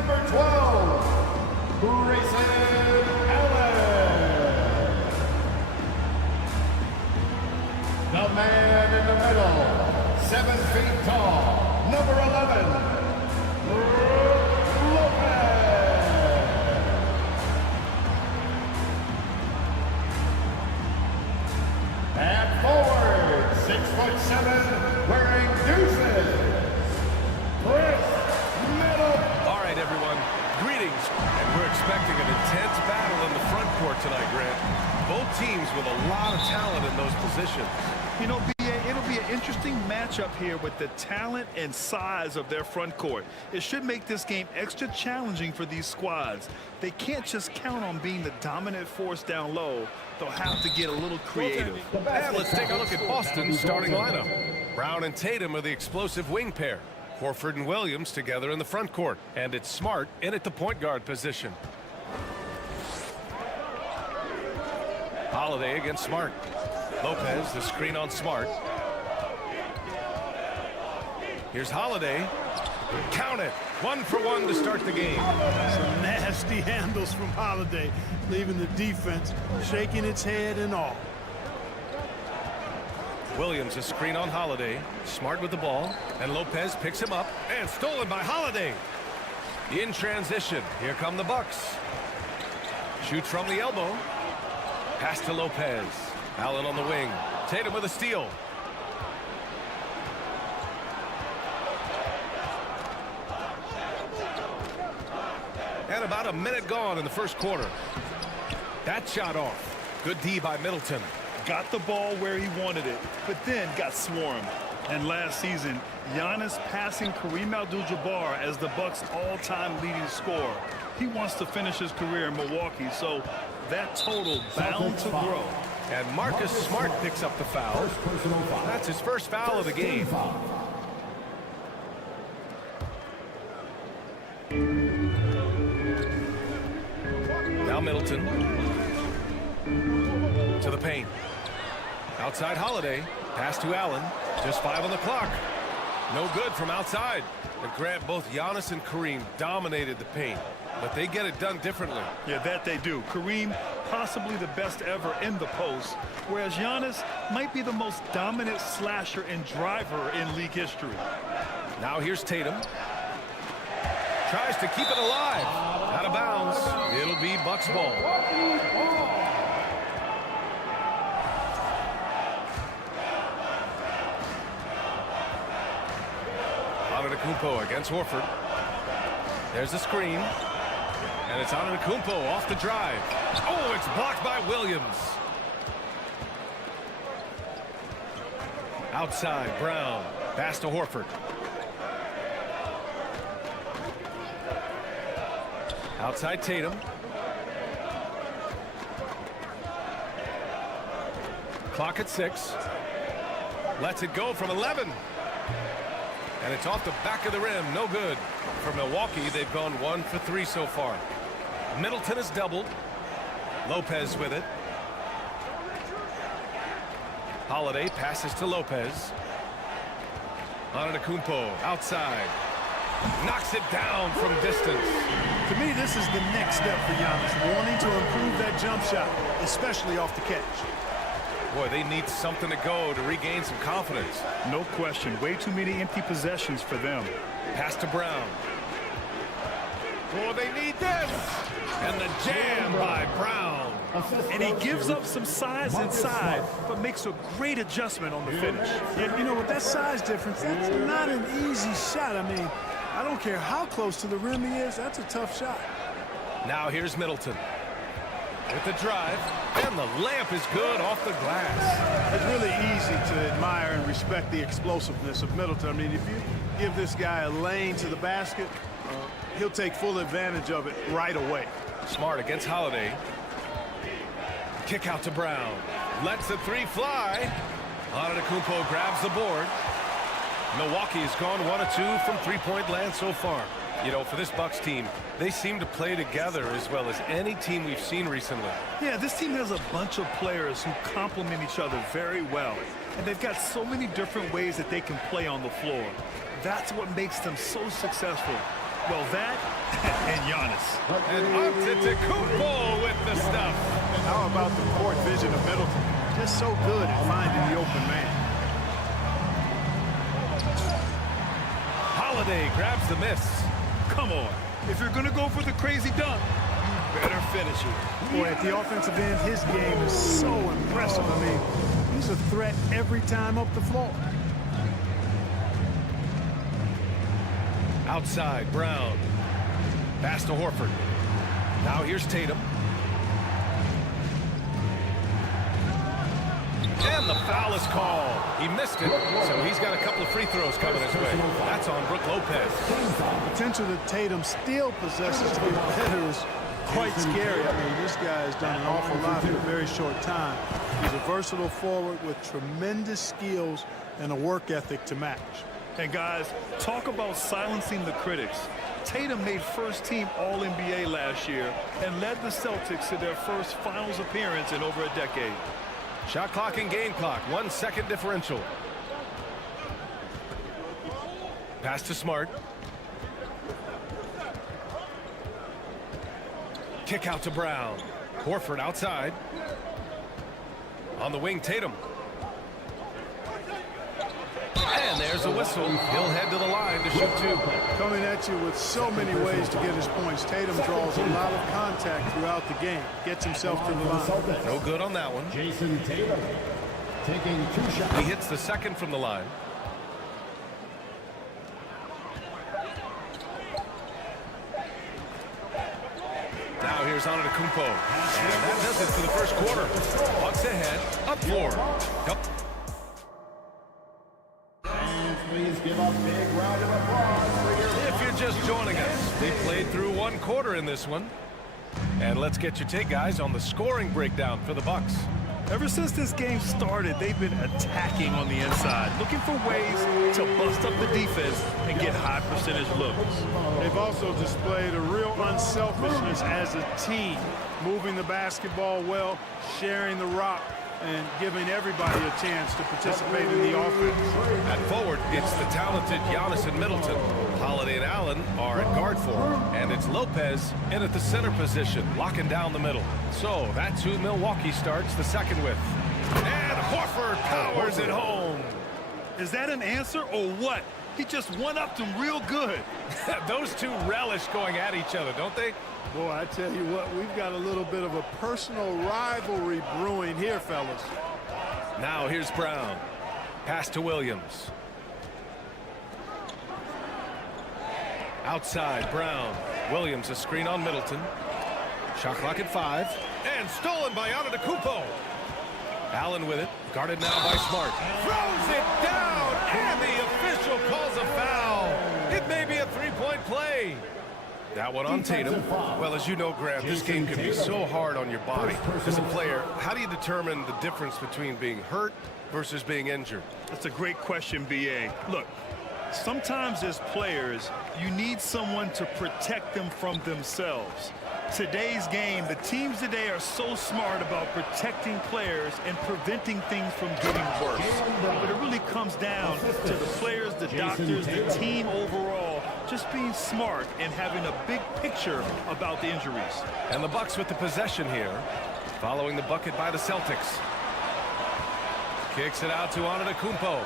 number 12, Grayson Allen. The man in the middle, 7 feet tall, number 11, Lopez. And forward, 6'7", wearing deuces, Chris Middleton. All right, everyone, greetings. And we're expecting an intense battle in the front court tonight, Grant. Both teams with a lot of talent in those positions. You know, it'll be an interesting matchup here with the talent and size of their front court. It should make this game extra challenging for these squads. They can't just count on being the dominant force down low. They'll have to get a little creative. And let's take a look at Boston's starting lineup. Brown and Tatum are the explosive wing pair. Horford and Williams together in the front court. And it's Smart in at the point guard position. Holiday against Smart. Lopez, the screen on Smart. Here's Holiday. Count it. 1 for 1 to start the game. Some nasty handles from Holiday, leaving the defense shaking its head and all. Williams, a screen on Holiday. Smart with the ball. And Lopez picks him up. And stolen by Holiday. In transition. Here come the Bucks. Shoots from the elbow. Pass to Lopez. Allen on the wing. Tatum with a steal. And about a minute gone in the first quarter. That shot off. Good D by Middleton. Got the ball where he wanted it, but then got swarmed. And last season, Giannis passing Kareem Abdul-Jabbar as the Bucks' all-time leading scorer. He wants to finish his career in Milwaukee, so that total bound to grow. And Marcus Smart picks up the foul. That's his first foul of the game. Now Middleton. To the paint. Outside Holiday. Pass to Allen. Just 5 on the clock. No good from outside. But Grant, both Giannis and Kareem dominated the paint. But they get it done differently. Yeah, that they do. Kareem, possibly the best ever in the post, whereas Giannis might be the most dominant slasher and driver in league history. Now here's Tatum. Tries to keep it alive. Out of bounds. It'll be Bucks ball. Antetokounmpo against Horford. There's the screen. And it's Antetokounmpo off the drive. Oh, it's blocked by Williams. Outside, Brown. Pass to Horford. Outside Tatum. Clock at 6. Lets it go from 11. And it's off the back of the rim. No good. For Milwaukee, they've gone 1 for 3 so far. Middleton has doubled. Lopez with it. Holiday passes to Lopez. Antetokounmpo outside. Knocks it down from distance. To me, this is the next step for Giannis, wanting to improve that jump shot, especially off the catch. Boy, they need something to go to regain some confidence. No question. Way too many empty possessions for them. Pass to Brown. Oh, they need this. And the jam by Brown. And he gives up some size inside, but makes a great adjustment on the finish. Yeah, you know, with that size difference, that's not an easy shot. I mean, I don't care how close to the rim he is, that's a tough shot. Now here's Middleton. With the drive, and the layup is good off the glass. It's really easy to admire and respect the explosiveness of Middleton. I mean, if you give this guy a lane to the basket, he'll take full advantage of it right away. Smart against Holiday. Kick out to Brown. Lets the 3 fly. Antetokounmpo grabs the board. Milwaukee has gone 1 of 2 from three-point land so far. You know, for this Bucks team, they seem to play together as well as any team we've seen recently. Yeah, this team has a bunch of players who complement each other very well. And they've got so many different ways that they can play on the floor. That's what makes them so successful. Well, that and Giannis. And Antetokounmpo with the stuff. How about the court vision of Middleton? Just so good at finding the open man. Holiday grabs the miss. Come on. If you're going to go for the crazy dunk, you better finish it. Boy, at the offensive end, his game is so impressive. I mean, he's a threat every time up the floor. Outside, Brown. Pass to Horford. Now here's Tatum. And the foul is called. He missed it, so he's got a couple of free throws coming his way. That's on Brook Lopez. The potential that Tatum still possesses to get better is quite scary. I mean, this guy has done an awful lot in a very short time. He's a versatile forward with tremendous skills and a work ethic to match. And guys, talk about silencing the critics. Tatum made first-team All-NBA last year and led the Celtics to their first finals appearance in over a decade. Shot clock and game clock, 1 second differential. Pass to Smart. Kick out to Brown. Horford outside. On the wing, Tatum. And there's a whistle. He'll head to the line to shoot two. Coming at you with so many ways to get his points. Tatum draws a lot of contact throughout the game. Gets himself to the line. No good on that one. Jason Tatum taking 2 shots. He hits the second from the line. Now here's Antetokounmpo. And that does it for the first quarter. Bucks ahead, up 4. Yep. And please give a big round of applause for your... If you're just joining us, they played through 1 quarter in this one. And let's get your take, guys, on the scoring breakdown for the Bucks. Ever since this game started, they've been attacking on the inside, looking for ways to bust up the defense and get high percentage looks. They've also displayed a real unselfishness as a team, moving the basketball well, sharing the rock, and giving everybody a chance to participate in the offense. At forward, it's the talented Giannis and Middleton. Holiday and Allen are at guard for him, and it's Lopez in at the center position, locking down the middle. So that's who Milwaukee starts the second with. And Horford powers it home. Is that an answer or what? He just one-upped him real good. Those two relish going at each other, don't they? Boy, I tell you what, we've got a little bit of a personal rivalry brewing here, fellas. Now here's Brown. Pass to Williams. Outside, Brown. Williams, a screen on Middleton. Shot clock at 5. And stolen by Antetokounmpo. Allen with it. Guarded now by Smart. Throws it down. And the official calls a foul. It may be a three-point play. That one on Tatum. Well, as you know, Grant, this game can be so hard on your body. As a player, how do you determine the difference between being hurt versus being injured? That's a great question, B.A. Look, sometimes as players, you need someone to protect them from themselves. Today's game, the teams today are so smart about protecting players and preventing things from getting worse. But it really comes down to the players, the doctors, the team overall, just being smart and having a big picture about the injuries. And the Bucks with the possession here, following the bucket by the Celtics. Kicks it out to Antetokounmpo.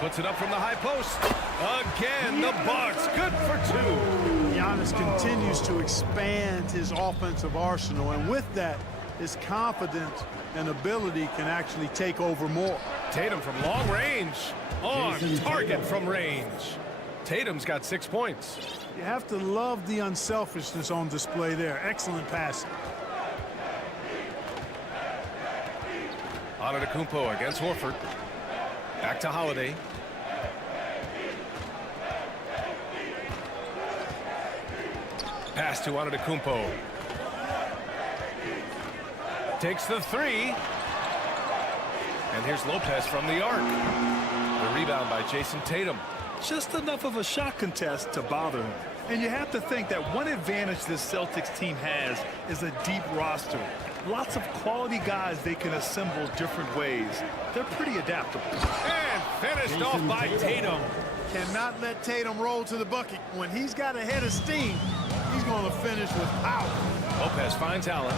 Puts it up from the high post. Again, the Bucks, good for 2. Giannis continues to expand his offensive arsenal, and with that, his confidence and ability can actually take over more. Tatum from long range, on target from range. Tatum's got 6 points. You have to love the unselfishness on display there. Excellent passing. Antetokounmpo against Horford. Back to Holiday. Pass to Antetokounmpo. Takes the 3. And here's Lopez from the arc. The rebound by Jason Tatum. Just enough of a shot contest to bother him. And you have to think that one advantage this Celtics team has is a deep roster. Lots of quality guys they can assemble different ways. They're pretty adaptable. And finished off by Tatum. cannot let Tatum roll to the bucket. When he's got a head of steam, he's going to finish with power. Lopez finds Allen.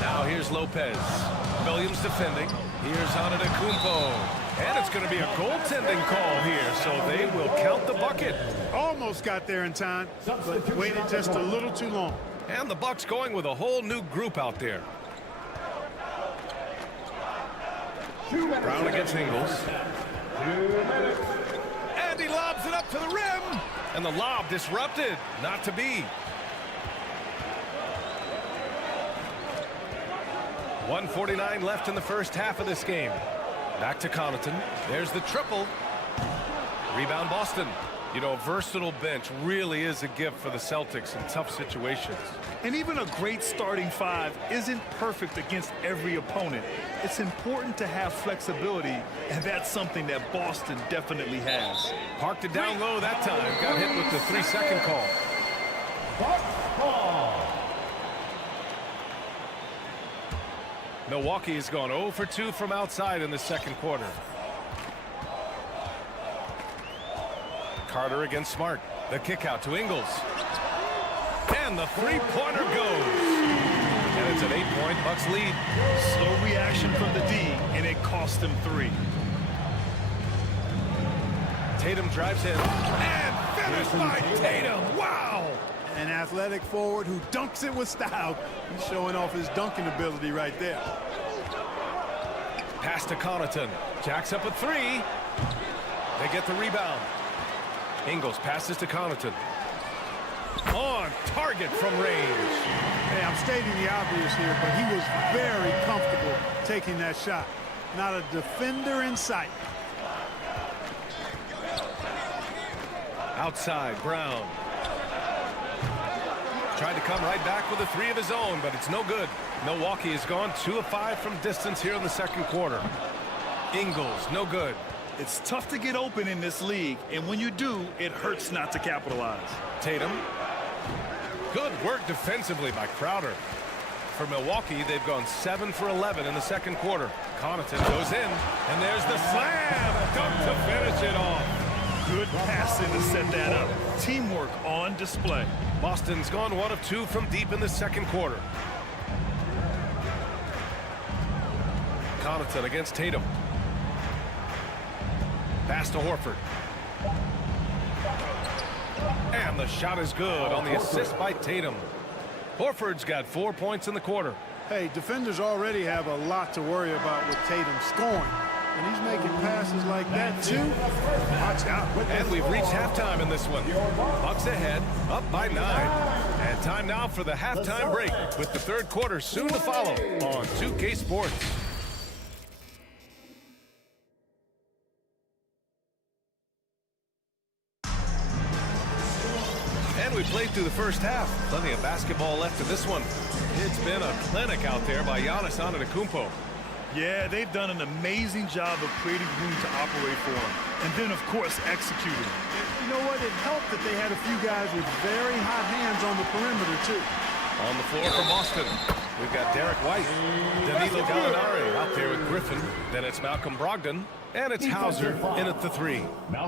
Now here's Lopez. Williams defending. Here's Antetokounmpo. And it's going to be a goaltending call here, so they will count the bucket. Almost got there in time, but waited just a little too long. And the Bucks going with a whole new group out there. Brown against Ingles. And he lobs it up to the rim. And the lob disrupted. Not to be. 1:49 left in the first half of this game. Back to Connaughton. There's the triple. Rebound Boston. You know, a versatile bench really is a gift for the Celtics in tough situations. And even a great starting five isn't perfect against every opponent. It's important to have flexibility, and that's something that Boston definitely has. Parked it down low that time. Got hit with the 3-second call. Milwaukee has gone 0 for 2 from outside in the second quarter. Carter against Smart. The kick out to Ingles. And the three-pointer goes. And it's an 8-point Bucks lead. Slow reaction from the D, and it cost them 3. Tatum drives in. And finished by Tatum. Wow! An athletic forward who dunks it with style. He's showing off his dunking ability right there. Pass to Connaughton. Jacks up a 3. They get the rebound. Ingles passes to Connaughton. On target from range. Hey, I'm stating the obvious here, but he was very comfortable taking that shot. Not a defender in sight. Outside, Brown. Tried to come right back with a 3 of his own, but it's no good. Milwaukee has gone 2 of 5 from distance here in the second quarter. Ingles, no good. It's tough to get open in this league, and when you do, it hurts not to capitalize. Tatum. Good work defensively by Crowder. For Milwaukee, they've gone 7 for 11 in the second quarter. Connaughton goes in, and there's the slam. Dunk to finish it off. Good passing to set that up. Teamwork on display. Boston's gone 1 of 2 from deep in the second quarter. Connaughton against Tatum. Pass to Horford. And the shot is good on the assist by Tatum. Horford's got 4 points in the quarter. Hey, defenders already have a lot to worry about with Tatum scoring. And he's making passes like that, too. Watch out. And we've reached halftime in this one. Bucks ahead, up by 9. And time now for the halftime break, with the third quarter soon to follow on 2K Sports. And we played through the first half. Plenty of basketball left in this one. It's been a clinic out there by Giannis Antetokounmpo. Yeah, they've done an amazing job of creating room to operate for him. And then, of course, executing. You know what? It helped that they had a few guys with very hot hands on the perimeter, too. On the floor for Boston, we've got Derek White, Danilo Gallinari out there with Griffin. Then it's Malcolm Brogdon, and it's Hauser in at the 3.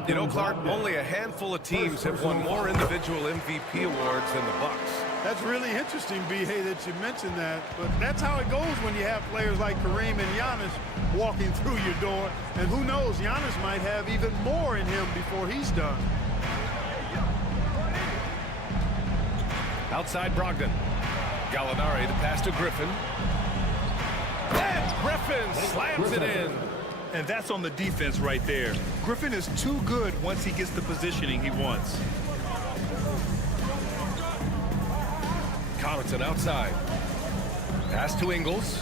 You know, Clark, only a handful of teams have won more individual MVP awards than the Bucks. That's really interesting, B.A., that you mentioned that. But that's how it goes when you have players like Kareem and Giannis walking through your door. And who knows, Giannis might have even more in him before he's done. Outside Brogdon. Gallinari, the pass to Griffin. And Griffin slams it in. And that's on the defense right there. Griffin is too good once he gets the positioning he wants. Connaughton outside. Pass to Ingles.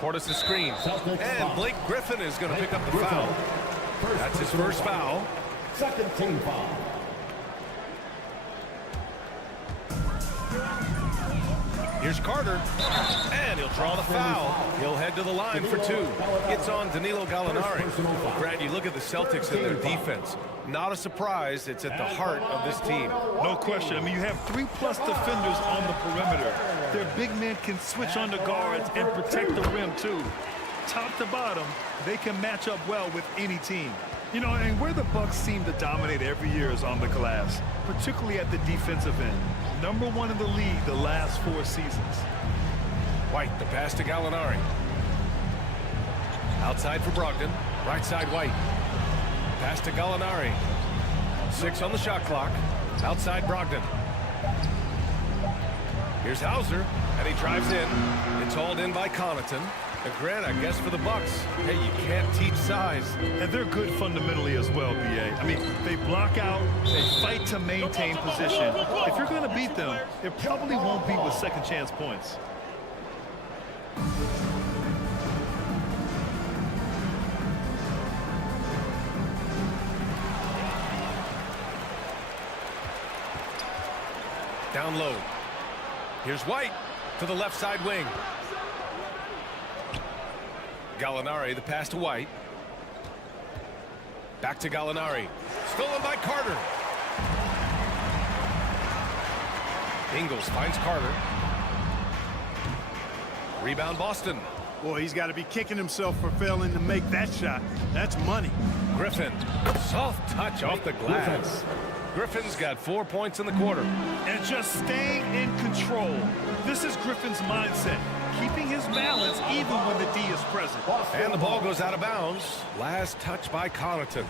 Portis is screen. And Blake Griffin is going to pick up the foul. That's his first foul. Second team foul. Here's Carter. And he'll draw the foul. He'll head to the line for 2. It's on Danilo Gallinari. Brad, you look at the Celtics and their defense. Not a surprise, it's at the heart of this team. No question. I mean, you have 3+ defenders on the perimeter. Their big men can switch on the guards and protect the rim, too. top to bottom, they can match up well with any team. You know, and where the Bucks seem to dominate every year is on the glass, particularly at the defensive end. #1 in the league the last 4 seasons. White, the pass to Gallinari. Outside for Brogdon. Right side, White. Pass to Gallinari. 6 on the shot clock. Outside Brogdon. Here's Hauser, and he drives in. It's hauled in by Connaughton. A grant, I guess, for the Bucks. Hey, you can't teach size. And they're good fundamentally as well, B.A. I mean, they block out, they fight to maintain position. If you're going to beat them, it probably won't be with second chance points. Down low. Here's White to the left side wing. Gallinari, the pass to White. Back to Gallinari. Stolen by Carter. Ingles finds Carter. Rebound Boston. Boy, he's got to be kicking himself for failing to make that shot. That's money. Griffin. Soft touch off the glass. Griffin's got 4 points in the quarter. And just staying in control. This is Griffin's mindset. Keeping his balance even when the D is present. And the ball goes out of bounds. Last touch by Connaughton.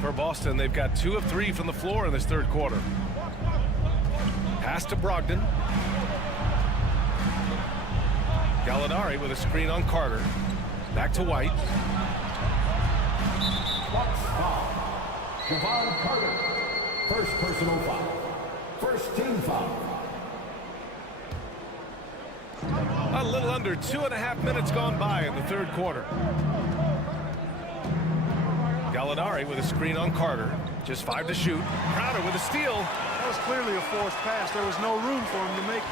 For Boston, they've got 2 of 3 from the floor in this third quarter. Pass to Brogdon. Gallinari with a screen on Carter. Back to White. Bucks foul. Javon Carter. First personal foul. First team foul. A little under 2.5 minutes gone by in the third quarter. Gallinari with a screen on Carter. Just 5 to shoot. Crowder with a steal. That was clearly a forced pass. There was no room for him to make it.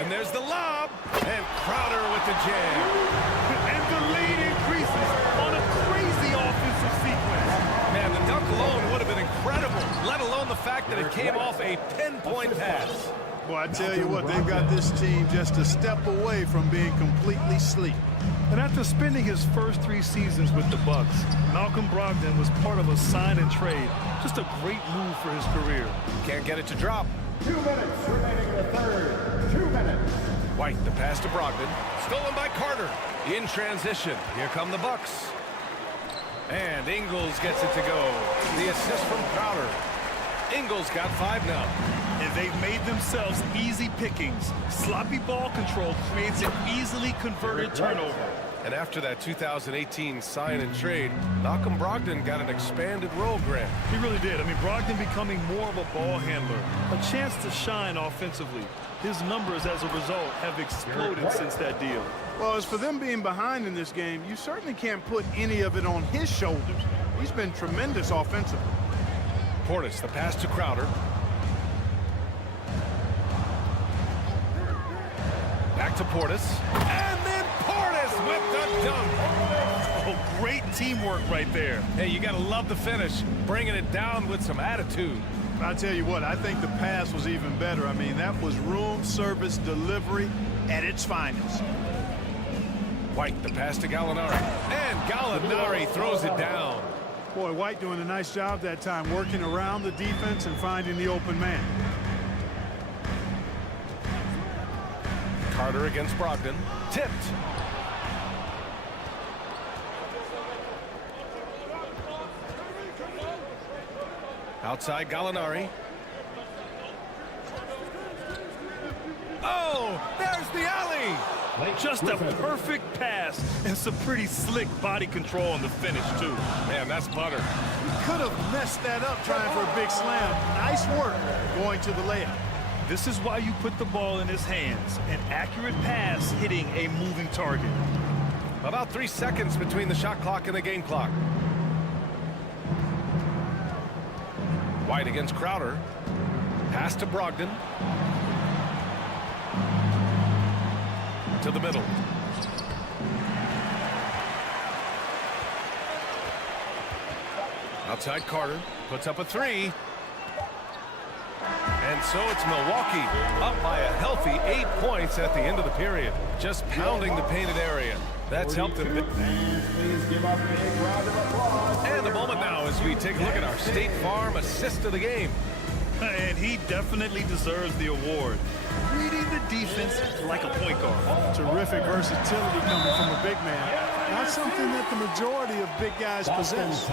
And there's the lob. And Crowder with the jam. And the lead increases on a crazy offensive sequence. Man, the dunk alone would have been incredible, let alone the fact that it came off a pinpoint pass. Boy, I tell you what, they've got this team just a step away from being completely asleep. And after spending his first 3 seasons with the Bucks, Malcolm Brogdon was part of a sign and trade. Just a great move for his career. Can't get it to drop. 2 minutes remaining in the third. 2 minutes. White, the pass to Brogdon. Stolen by Carter. In transition. Here come the Bucks. And Ingles gets it to go. The assist from Crowder. Ingles got 5 now. And they've made themselves easy pickings. Sloppy ball control creates an easily converted turnover. And after that 2018 sign and trade, Malcolm Brogdon got an expanded role grant. He really did. I mean, Brogdon becoming more of a ball handler, a chance to shine offensively. His numbers as a result have exploded since that deal. Well, as for them being behind in this game, you certainly can't put any of it on his shoulders. He's been tremendous offensively. Portis, the pass to Crowder. Back to Portis. And then Portis with the dunk. Oh, great teamwork right there. Hey, you got to love the finish. Bringing it down with some attitude. I'll tell you what, I think the pass was even better. I mean, that was room service delivery at its finest. White, the pass to Gallinari. And Gallinari throws it down. Boy, White doing a nice job that time, working around the defense and finding the open man. Carter against Brogdon. Tipped. Outside Gallinari. Oh, there's the alley. Just a perfect pass and some pretty slick body control on the finish, too. Man, that's butter. Could have messed that up trying for a big slam. Nice work going to the layup. This is why you put the ball in his hands. An accurate pass hitting a moving target. About 3 seconds between the shot clock and the game clock. White against Crowder. Pass to Brogdon. To the middle. Outside Carter. Puts up a 3. And And so it's Milwaukee up by a healthy 8 points at the end of the period. Just pounding the painted area. That's helped them. Please give a big round of applause. And a moment now as we take a look at our State Farm assist of the game. And he definitely deserves the award. Reading the defense like a point guard. Terrific versatility coming from a big man. Not something that the majority of big guys possess.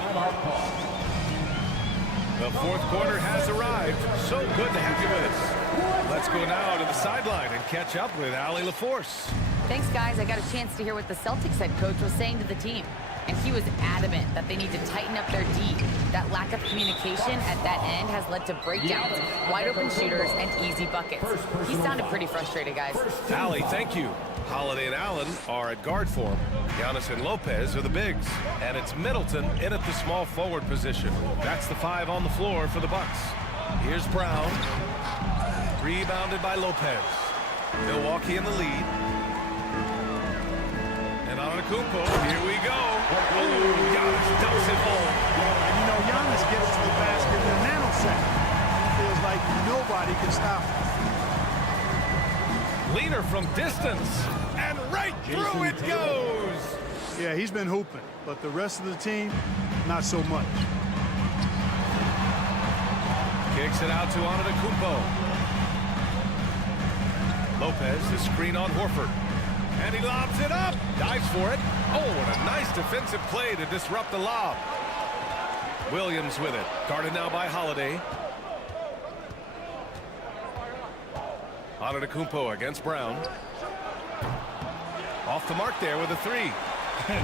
The fourth quarter has arrived. So good to have you with us. Let's go now to the sideline and catch up with Allie LaForce. Thanks, guys. I got a chance to hear what the Celtics head coach was saying to the team. And he was adamant that they need to tighten up their D. That lack of communication at that end has led to breakdowns, wide open shooters, and easy buckets. He sounded pretty frustrated, guys. Allie, thank you. Holiday and Allen are at guard for him. Giannis and Lopez are the bigs. And it's Middleton in at the small forward position. That's the 5 on the floor for the Bucks. Here's Brown. Rebounded by Lopez. Milwaukee in the lead. And Antetokounmpo, here we go. Oh, Giannis dumps it home. And you know, Giannis gets to the basket in a nanosecond. Feels like nobody can stop him. Leader from distance. And right through it goes. Yeah, he's been hooping, but the rest of the team, not so much. Kicks it out to Antetokounmpo. Lopez, the screen on Horford. And he lobs it up. Dives for it. Oh, what a nice defensive play to disrupt the lob. Williams with it. Guarded now by Holiday. Antetokounmpo against Brown. Off the mark there with a 3.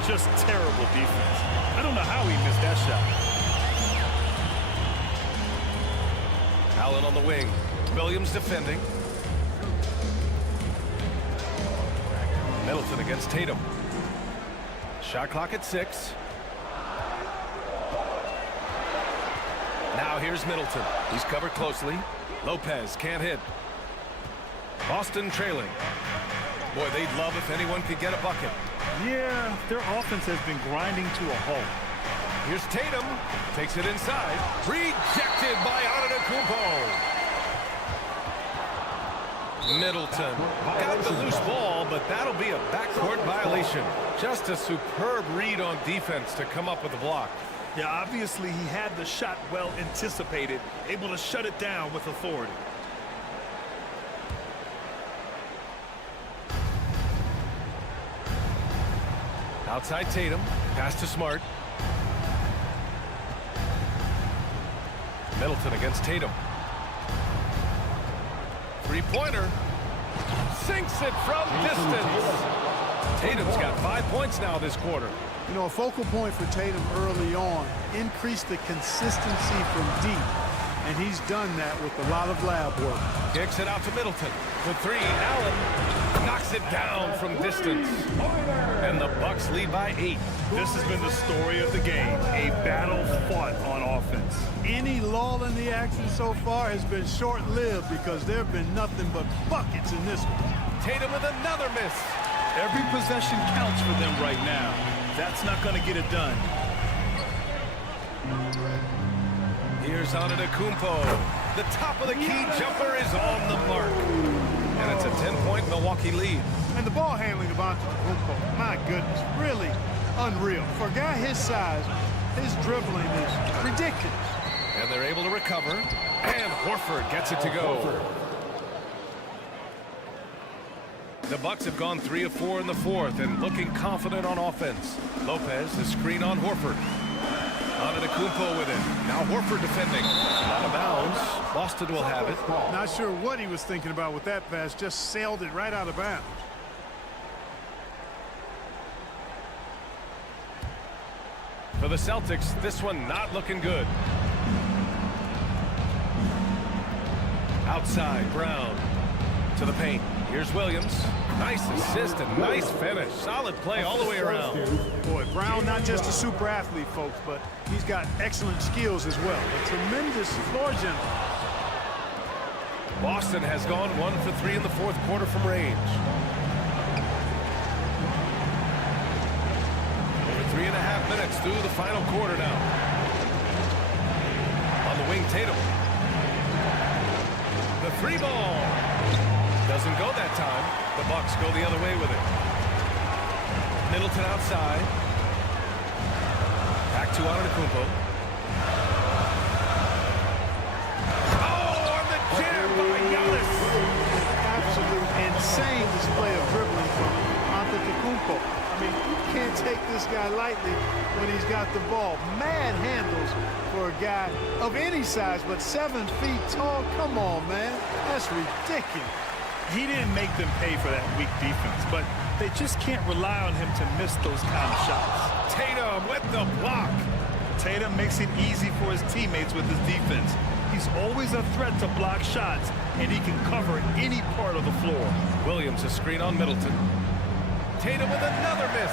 Just terrible defense. I don't know how he missed that shot. Allen on the wing. Williams defending. Middleton against Tatum. Shot clock at 6. Now here's Middleton. He's covered closely. Lopez can't hit. Boston trailing. Boy, they'd love if anyone could get a bucket. Yeah, their offense has been grinding to a halt. Here's Tatum. Takes it inside. Rejected by Antetokounmpo. Middleton got the loose ball, but that'll be a backcourt violation. Just a superb read on defense to come up with the block. Yeah, obviously he had the shot well anticipated, able to shut it down with authority. Outside Tatum, pass to Smart. Middleton against Tatum. Three-pointer. Sinks it from distance. Tatum's got 5 points now this quarter. You know, a focal point for Tatum early on, increase the consistency from deep. And he's done that with a lot of lab work. Kicks it out to Middleton. The 3, Allen knocks it down from distance. And the Bucks lead by 8. This has been the story of the game, a battle fought on offense. Any lull in the action so far has been short-lived because there have been nothing but buckets in this one. Tatum with another miss. Every possession counts for them right now. That's not going to get it done. Here's Antetokounmpo. The top of the key jumper is on the mark. And it's a 10-point Milwaukee lead. And the ball handling of Antetokounmpo, my goodness, really unreal. For a guy his size, his dribbling is ridiculous. And they're able to recover. And Horford gets it to go. The Bucks have gone 3 of 4 in the fourth and looking confident on offense. Lopez, the screen on Horford. Antetokounmpo with it. Now Horford defending. Out of bounds. Boston will have it. Not sure what he was thinking about with that pass. Just sailed it right out of bounds. For the Celtics, this one not looking good. Outside, Brown to the paint. Here's Williams. Nice assist and nice finish. Solid play all the way around. Boy, Brown not just a super athlete, folks, but he's got excellent skills as well. A tremendous floor general. Boston has gone 1 for 3 in the fourth quarter from range. Over 3.5 minutes through the final quarter now. On the wing, Tatum. the three ball. Doesn't go that time. The Bucks go the other way with it. Middleton outside. Back to Antetokounmpo. Oh, and the jam by Giannis. Absolute insane display of dribbling from Antetokounmpo. I mean, you can't take this guy lightly when he's got the ball. Mad handles for a guy of any size, but 7 feet tall. Come on, man. That's ridiculous. He didn't make them pay for that weak defense, but they just can't rely on him to miss those kind of shots. Tatum with the block. Tatum makes it easy for his teammates with his defense. He's always a threat to block shots, and he can cover any part of the floor. Williams a screen on Middleton. Tatum with another miss.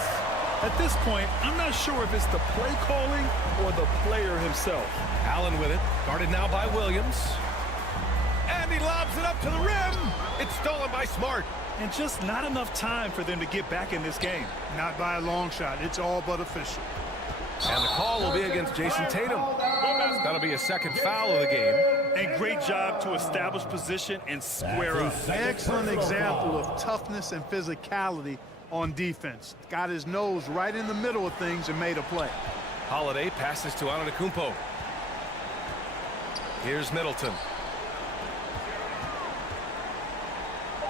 At this point, I'm not sure if it's the play calling or the player himself. Allen with it, guarded now by Williams. And he lobs it up to the rim. It's stolen by Smart. And just not enough time for them to get back in this game. Not by a long shot. It's all but official. And the call will be against Jason Tatum. That'll be a second foul of the game. And great job to establish position and square up. Excellent example of toughness and physicality on defense. Got his nose right in the middle of things and made a play. Holiday passes to Antetokounmpo. Here's Middleton.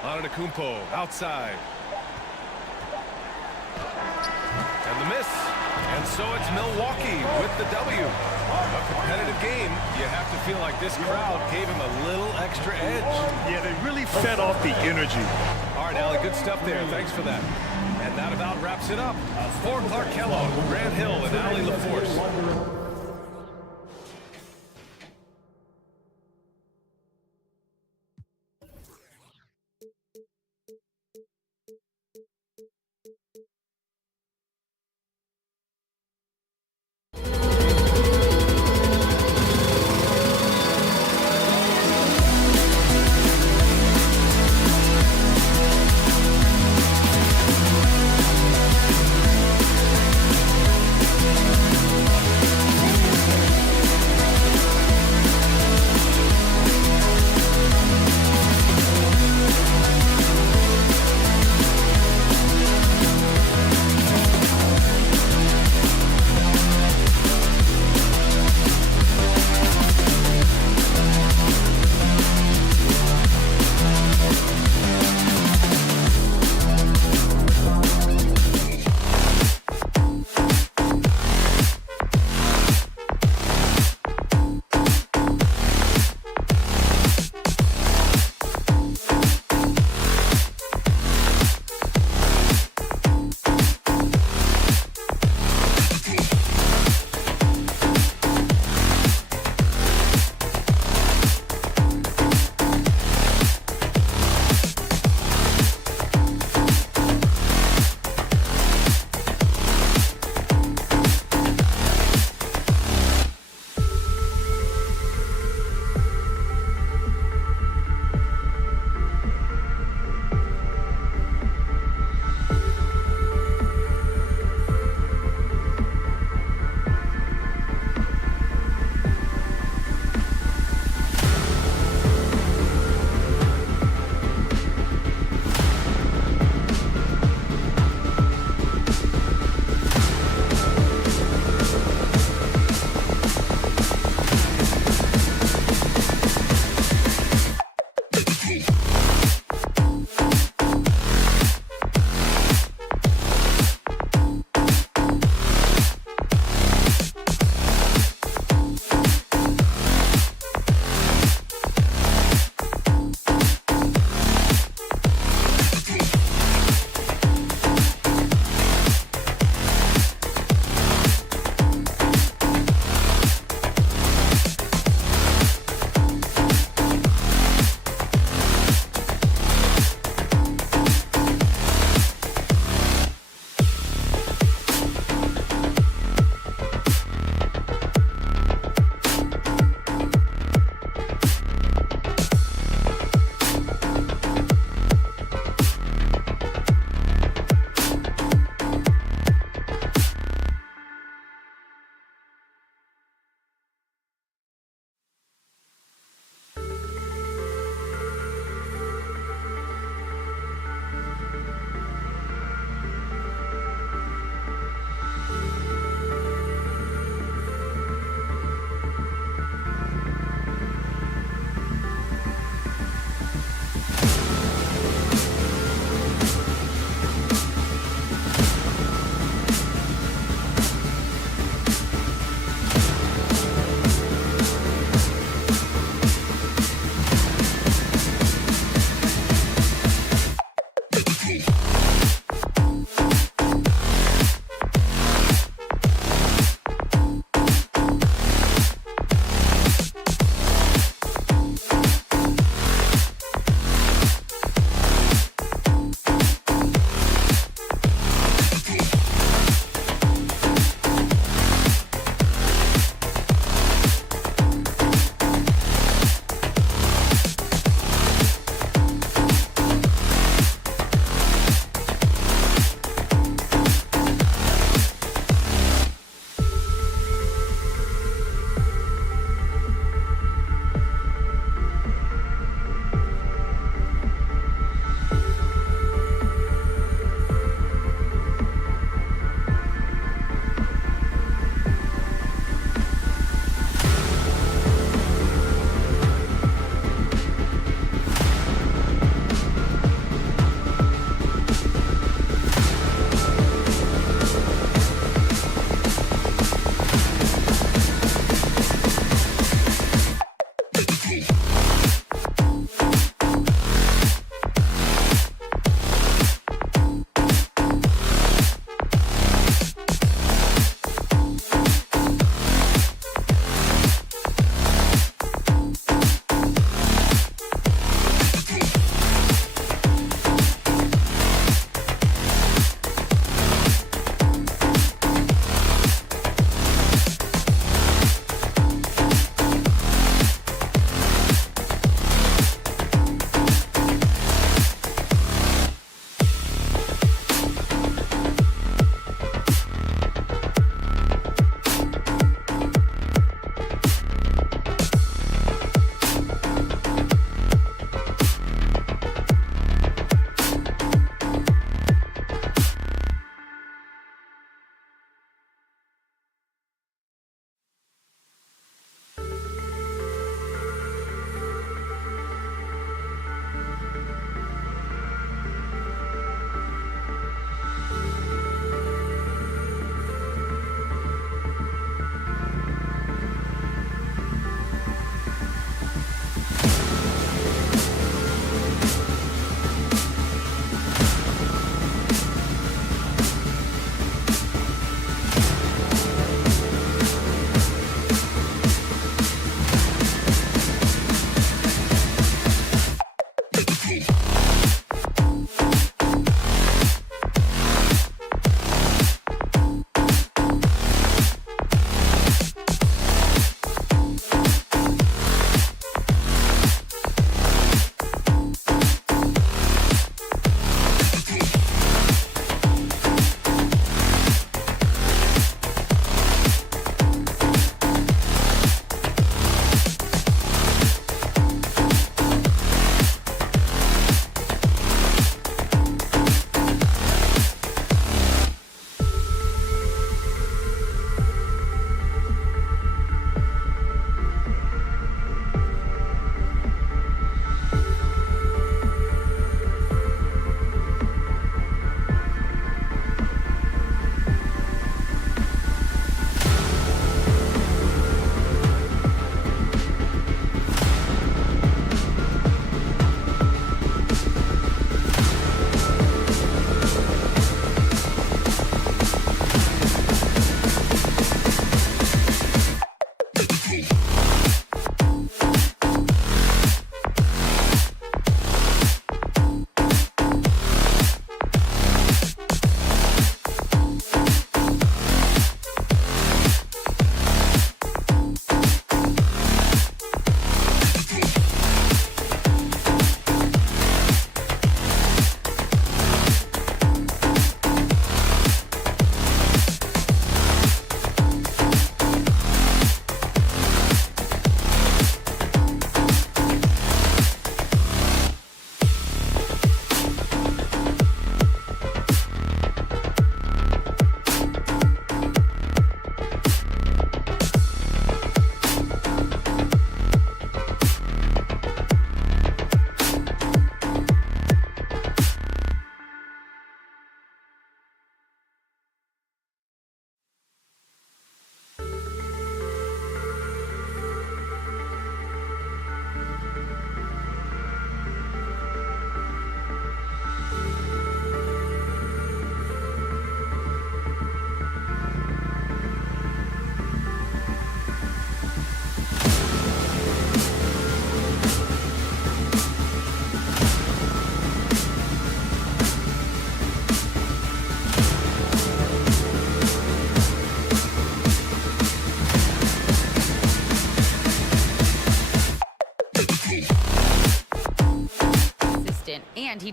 Antetokounmpo outside. And the miss. And so it's Milwaukee with the W. A competitive game. You have to feel like this crowd gave him a little extra edge. Yeah, they really fed off the energy. All right, Allie, good stuff there. Thanks for that. And that about wraps it up. For Clark Kellogg, Grant Hill, and Allie LaForce.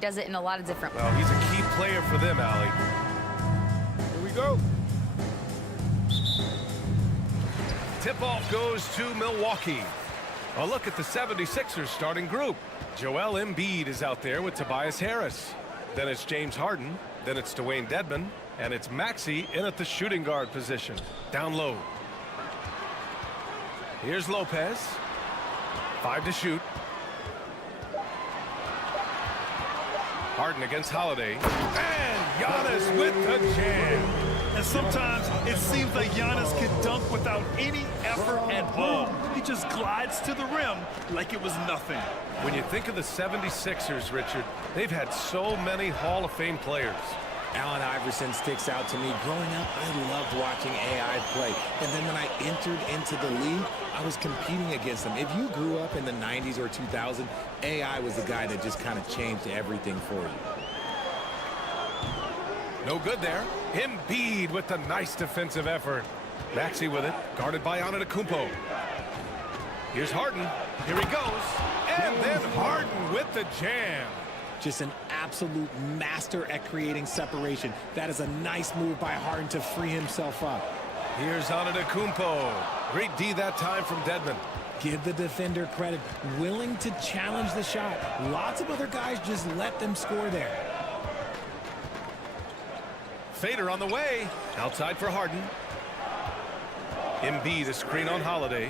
does it in a lot of different ways. Well, he's a key player for them, Allie. Here we go. Tip-off goes to Milwaukee. A look at the 76ers starting group. Joel Embiid is out there with Tobias Harris. Then it's James Harden. Then it's Dwayne Dedmon. And it's Maxey in at the shooting guard position. Down low. Here's Lopez. 5 to shoot. Harden against Holiday. And Giannis with the jam. And sometimes it seems like Giannis can dunk without any effort at all. He just glides to the rim like it was nothing. When you think of the 76ers, Richard, they've had so many Hall of Fame players. Allen Iverson sticks out to me. Growing up, I loved watching AI play. And then when I entered into the league, I was competing against them. If you grew up in the 90s or 2000, AI was the guy that just kind of changed everything for you. No good there. Embiid with the nice defensive effort. Maxey with it, guarded by Antetokounmpo. Here's Harden. Here he goes. And then Harden with the jam. Just an absolute master at creating separation. That is a nice move by Harden to free himself up. Here's Antetokounmpo. Great D that time from Dedmon. Give the defender credit. Willing to challenge the shot. Lots of other guys just let them score there. Fader on the way. Outside for Harden. Embiid, a screen on Holiday.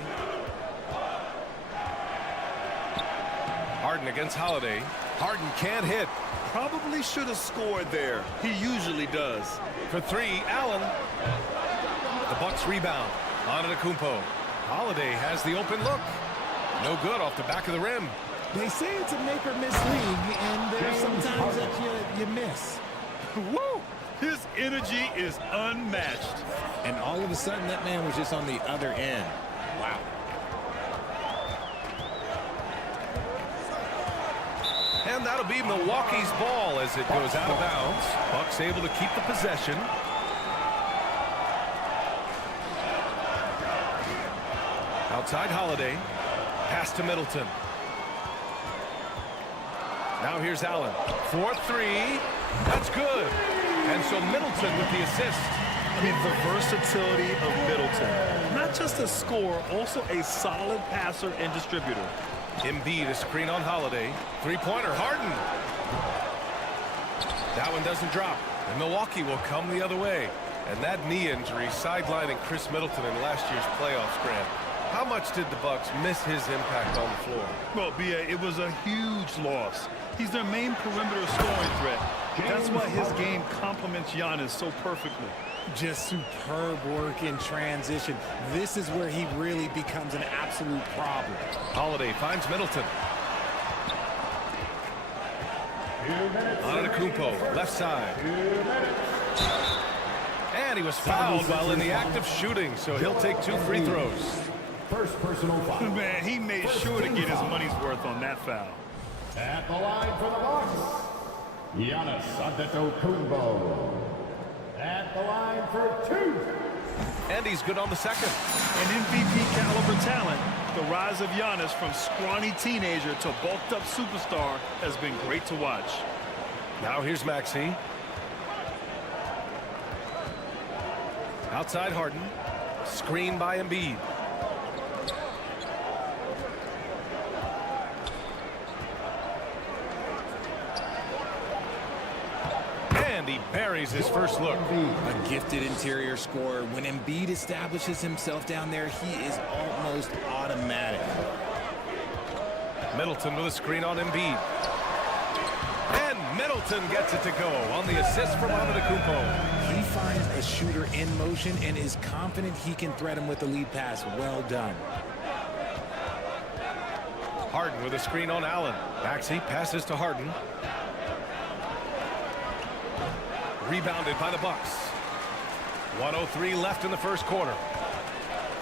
Harden against Holiday. Harden can't hit. Probably should have scored there. He usually does. For 3, Allen. The Bucks rebound. Antetokounmpo. Holiday has the open look. No good off the back of the rim. They say it's a make or miss league, and there's sometimes that you miss. Woo! His energy is unmatched. And all of a sudden, that man was just on the other end. Wow. And that'll be Milwaukee's ball as it goes out of bounds. Bucks able to keep the possession. Outside Holiday. Pass to Middleton. Now here's Allen. 4-3. That's good. And so Middleton with the assist. I mean, the versatility of Middleton. Not just a scorer, also a solid passer and distributor. Embiid, a screen on Holiday. Three-pointer, Harden. That one doesn't drop. And Milwaukee will come the other way. And that knee injury sidelining Chris Middleton in last year's playoffs, Grant. How much did the Bucks miss his impact on the floor? Well, B.A., it was a huge loss. He's their main perimeter scoring threat. That's why his game complements Giannis so perfectly. Just superb work in transition. This is where he really becomes an absolute problem. Holiday finds Middleton. Antetokounmpo, left side. And he was fouled while in the act of shooting, so he'll take 2 free throws. First personal foul. Man, he made sure to get his money's worth on that foul. At the line for the Bucks, Giannis Antetokounmpo. At the line for 2. And he's good on the second. An MVP caliber talent, the rise of Giannis from scrawny teenager to bulked up superstar has been great to watch. Now here's Maxey. Outside Harden. Screen by Embiid. And he buries his first look. A gifted interior scorer. When Embiid establishes himself down there, he is almost automatic. Middleton with a screen on Embiid. And Middleton gets it to go on the assist from Antetokounmpo. He finds a shooter in motion and is confident he can thread him with the lead pass. Well done. Harden with a screen on Allen. Maxey passes to Harden. Rebounded by the Bucks. 1:03 left in the first quarter.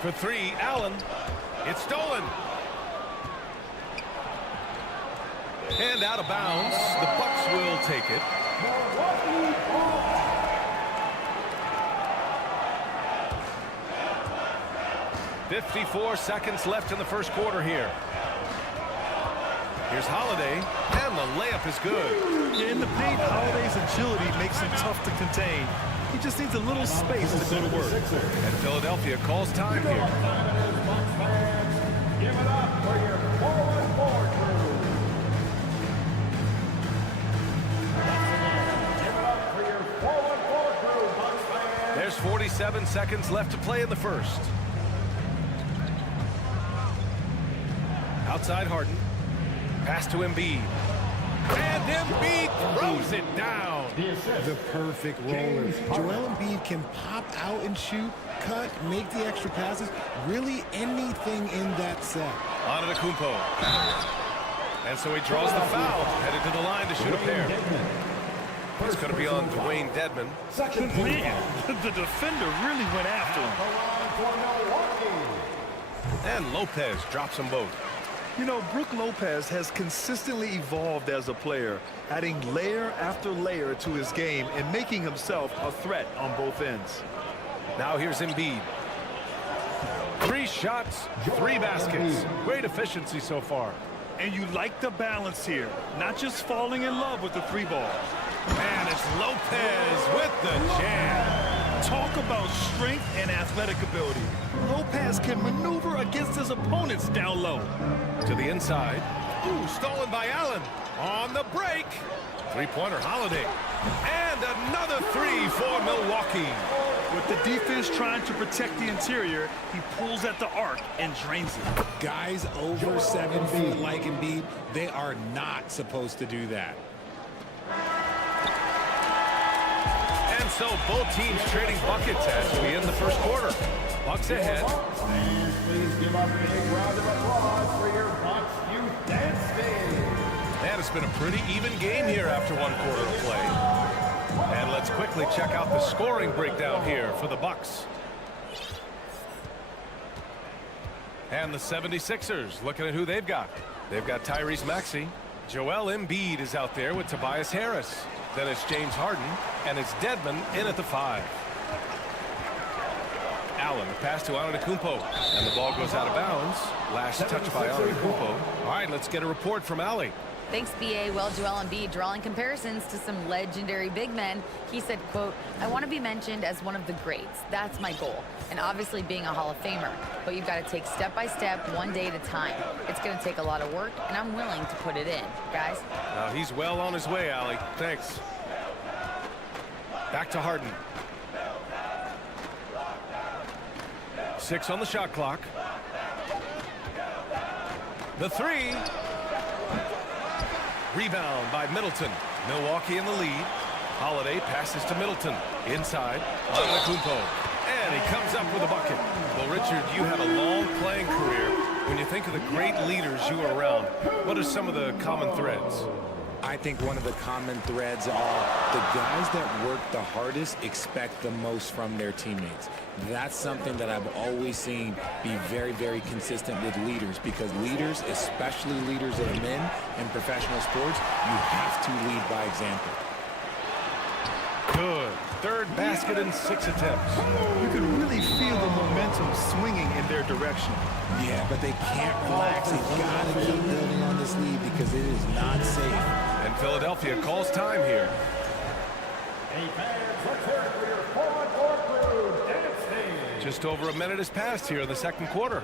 For 3, Allen. It's stolen. And out of bounds. The Bucks will take it. 54 seconds left in the first quarter here. Here's Holiday, and the layup is good. Yeah, in the paint, Holiday's agility makes him tough to contain. He just needs a little space to go to work. And Philadelphia calls time here. Give it up for your forward crew. Give it up for your forward crew, Bucks fans. There's 47 seconds left to play in the first. Outside Harden. Pass to Embiid. And Embiid throws it down. The perfect roller. Joel Embiid can pop out and shoot, cut, make the extra passes, really anything in that set. Antetokounmpo. And so he draws the foul, headed to the line to shoot a pair. It's going to be on Dwayne Dedmon. Man, the defender really went after him. And Lopez drops them both. You know, Brook Lopez has consistently evolved as a player, adding layer after layer to his game and making himself a threat on both ends. Now here's Embiid. 3 shots, 3 baskets. Great efficiency so far. And you like the balance here, not just falling in love with the 3 ball. And it's Lopez with the jam. Talk about strength and athletic ability. Lopez can maneuver against his opponents down low. To the inside. Ooh, stolen by Allen. On the break. 3-pointer Holiday. And another 3 for Milwaukee. With the defense trying to protect the interior, he pulls at the arc and drains it. Guys over 7 feet like Embiid, they are not supposed to do that. And so both teams trading buckets as we end the first quarter. Bucks ahead. Please give up a big round of applause for your Bucks youth dance team. Man, it's been a pretty even game here after 1 quarter of play. And let's quickly check out the scoring breakdown here for the Bucks. And the 76ers, looking at who they've got. They've got Tyrese Maxey. Joel Embiid is out there with Tobias Harris. Then it's James Harden, and it's Dedmon in at the 5. Allen, the pass to Antetokounmpo, and the ball goes out of bounds. Last touch by Antetokounmpo. All right, let's get a report from Allie. Thanks, B.A. Well, Joel Embiid drawing comparisons to some legendary big men. He said, quote, "I want to be mentioned as one of the greats. That's my goal. And obviously being a Hall of Famer. But you've got to take step by step, one day at a time. It's going to take a lot of work, and I'm willing to put it in. Guys." He's well on his way, Allie. Thanks. Back to Harden. 6 on the shot clock. The 3. Rebound by Middleton. Milwaukee in the lead. Holiday passes to Middleton. Inside. Antetokounmpo. And he comes up with a bucket. Well, Richard, you have a long playing career. When you think of the great leaders you were around, what are some of the common threads? I think one of the common threads are the guys that work the hardest expect the most from their teammates. That's something that I've always seen be very, very consistent with leaders, because leaders, especially leaders of men in professional sports, you have to lead by example. Good. 3rd basket in 6 attempts. You can really feel the momentum swinging in their direction. Yeah, but they can't relax. They've got to keep building on this lead because it is not safe. And Philadelphia calls time here. Hey fans, let's hear it for your forward crew dance team. Just over a minute has passed here in the second quarter.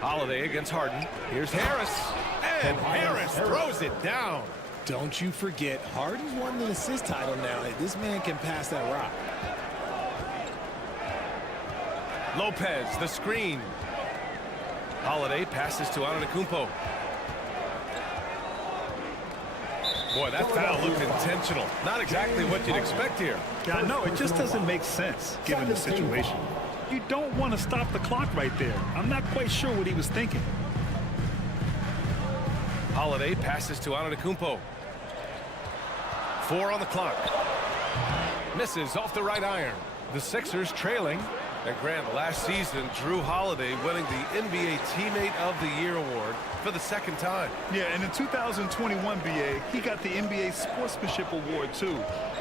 Holiday against Harden. Here's Harris. And Harris throws it down. Don't you forget, Harden's won the assist title now. This man can pass that rock. Lopez, the screen. Holiday passes to Antetokounmpo. Boy, that foul looked intentional. Not exactly what you'd expect here. Yeah, no, it just doesn't make sense given the situation. You don't want to stop the clock right there. I'm not quite sure what he was thinking. Holiday passes to Antetokounmpo. 4 on the clock. Misses off the right iron. The Sixers trailing. And Grant, last season, Drew Holiday winning the NBA Teammate of the Year award for the 2nd time. Yeah, and in 2021, B.A., he got the NBA Sportsmanship Award, too.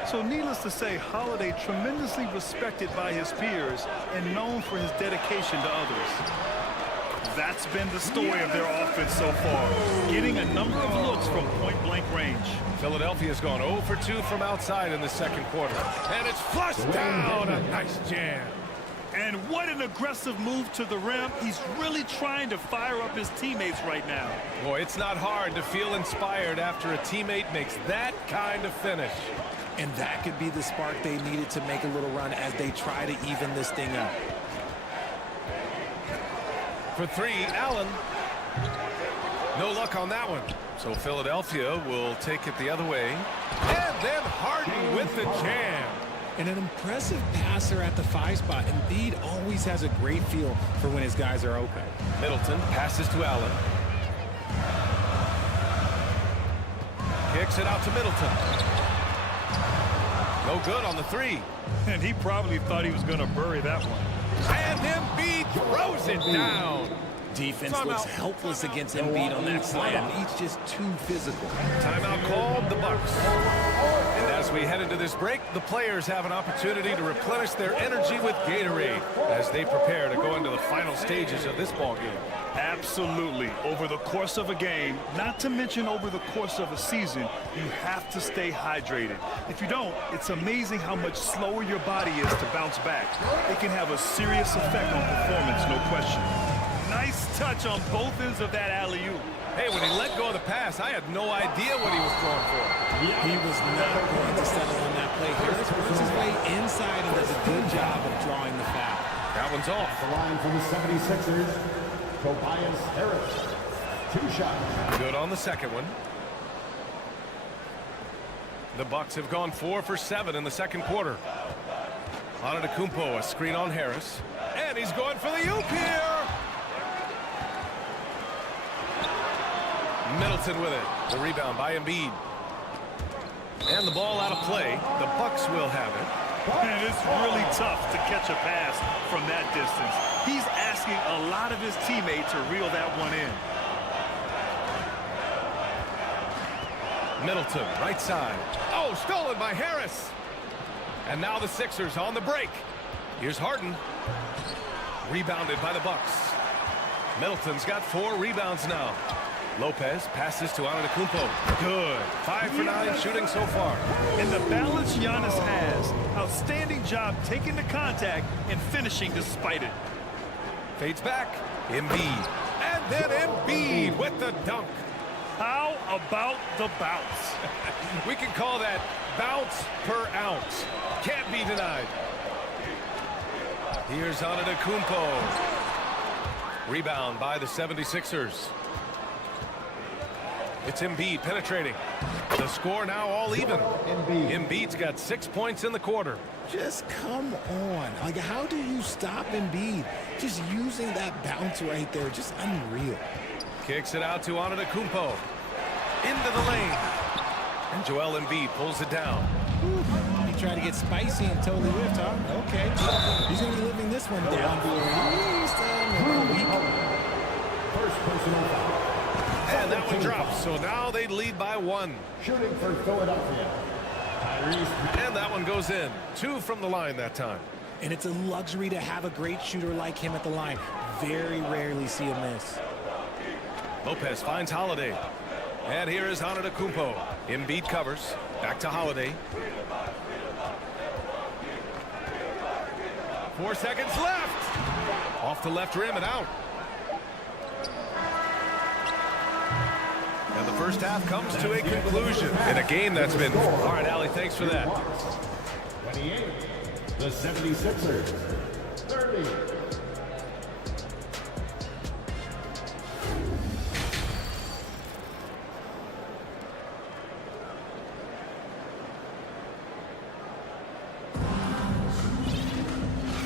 So needless to say, Holiday tremendously respected by his peers and known for his dedication to others. That's been the story of their offense so far, getting a number of looks from point-blank range. Philadelphia's gone 0 for 2 from outside in the second quarter. And it's flushed down. A nice jam. And what an aggressive move to the rim. He's really trying to fire up his teammates right now. Boy, it's not hard to feel inspired after a teammate makes that kind of finish. And that could be the spark they needed to make a little run as they try to even this thing up. For three, Allen. No luck on that one. So Philadelphia will take it the other way. And then Harden with the jam. And an impressive passer at the 5 spot. Embiid always has a great feel for when his guys are open. Middleton passes to Allen. Kicks it out to Middleton. No good on the 3. And he probably thought he was going to bury that one. And Embiid throws it down. Defense looks helpless against Embiid on that slam. He's just too physical. Timeout called, the Bucks. And as we head into this break, the players have an opportunity to replenish their energy with Gatorade as they prepare to go into the final stages of this ball game. Absolutely. Over the course of a game, not to mention over the course of a season, you have to stay hydrated. If you don't, it's amazing how much slower your body is to bounce back. It can have a serious effect on performance, no question. Nice touch on both ends of that alley-oop. Hey, when he let go of the pass, I had no idea what he was going for. He was not going to settle on that play. Harris works his way inside and does a good job of drawing the foul. That one's off. The line for the 76ers, Tobias Harris. 2 shots. Good on the second one. The Bucks have gone 4 for 7 in the second quarter. Antetokounmpo, a screen on Harris. And he's going for the oop here. Middleton with it. The rebound by Embiid. And the ball out of play. The Bucks will have it. And it's really tough to catch a pass from that distance. He's asking a lot of his teammates to reel that one in. Middleton, right side. Oh, stolen by Harris. And now the Sixers on the break. Here's Harden. Rebounded by the Bucks. Middleton's got 4 rebounds now. Lopez passes to Antetokounmpo. Good. 5 for 9 shooting so far. And the balance Giannis has. Outstanding job taking the contact and finishing despite it. Fades back. Embiid. And then Embiid with the dunk. How about the bounce? We can call that bounce per ounce. Can't be denied. Here's Antetokounmpo. Rebound by the 76ers. It's Embiid penetrating. The score now all even. Embiid's got 6 points in the quarter. Just come on. Like, how do you stop Embiid? Just using that bounce right there, just unreal. Kicks it out to Antetokounmpo. Into the lane. And Joel Embiid pulls it down. He tried to get spicy and totally whiffed, huh? Okay. He's going to be living this one down. First personal foul. And that one drops. So now they lead by 1. Shooting for Philadelphia. And that one goes in. 2 from the line that time. And it's a luxury to have a great shooter like him at the line. Very rarely see a miss. Lopez finds Holiday. And here is Antetokounmpo. Embiid covers. Back to Holiday. 4 seconds left. Off the left rim and out. And the first half comes to a conclusion in a game that's been... All right, Allie, thanks for that. 28. The 76ers. 30.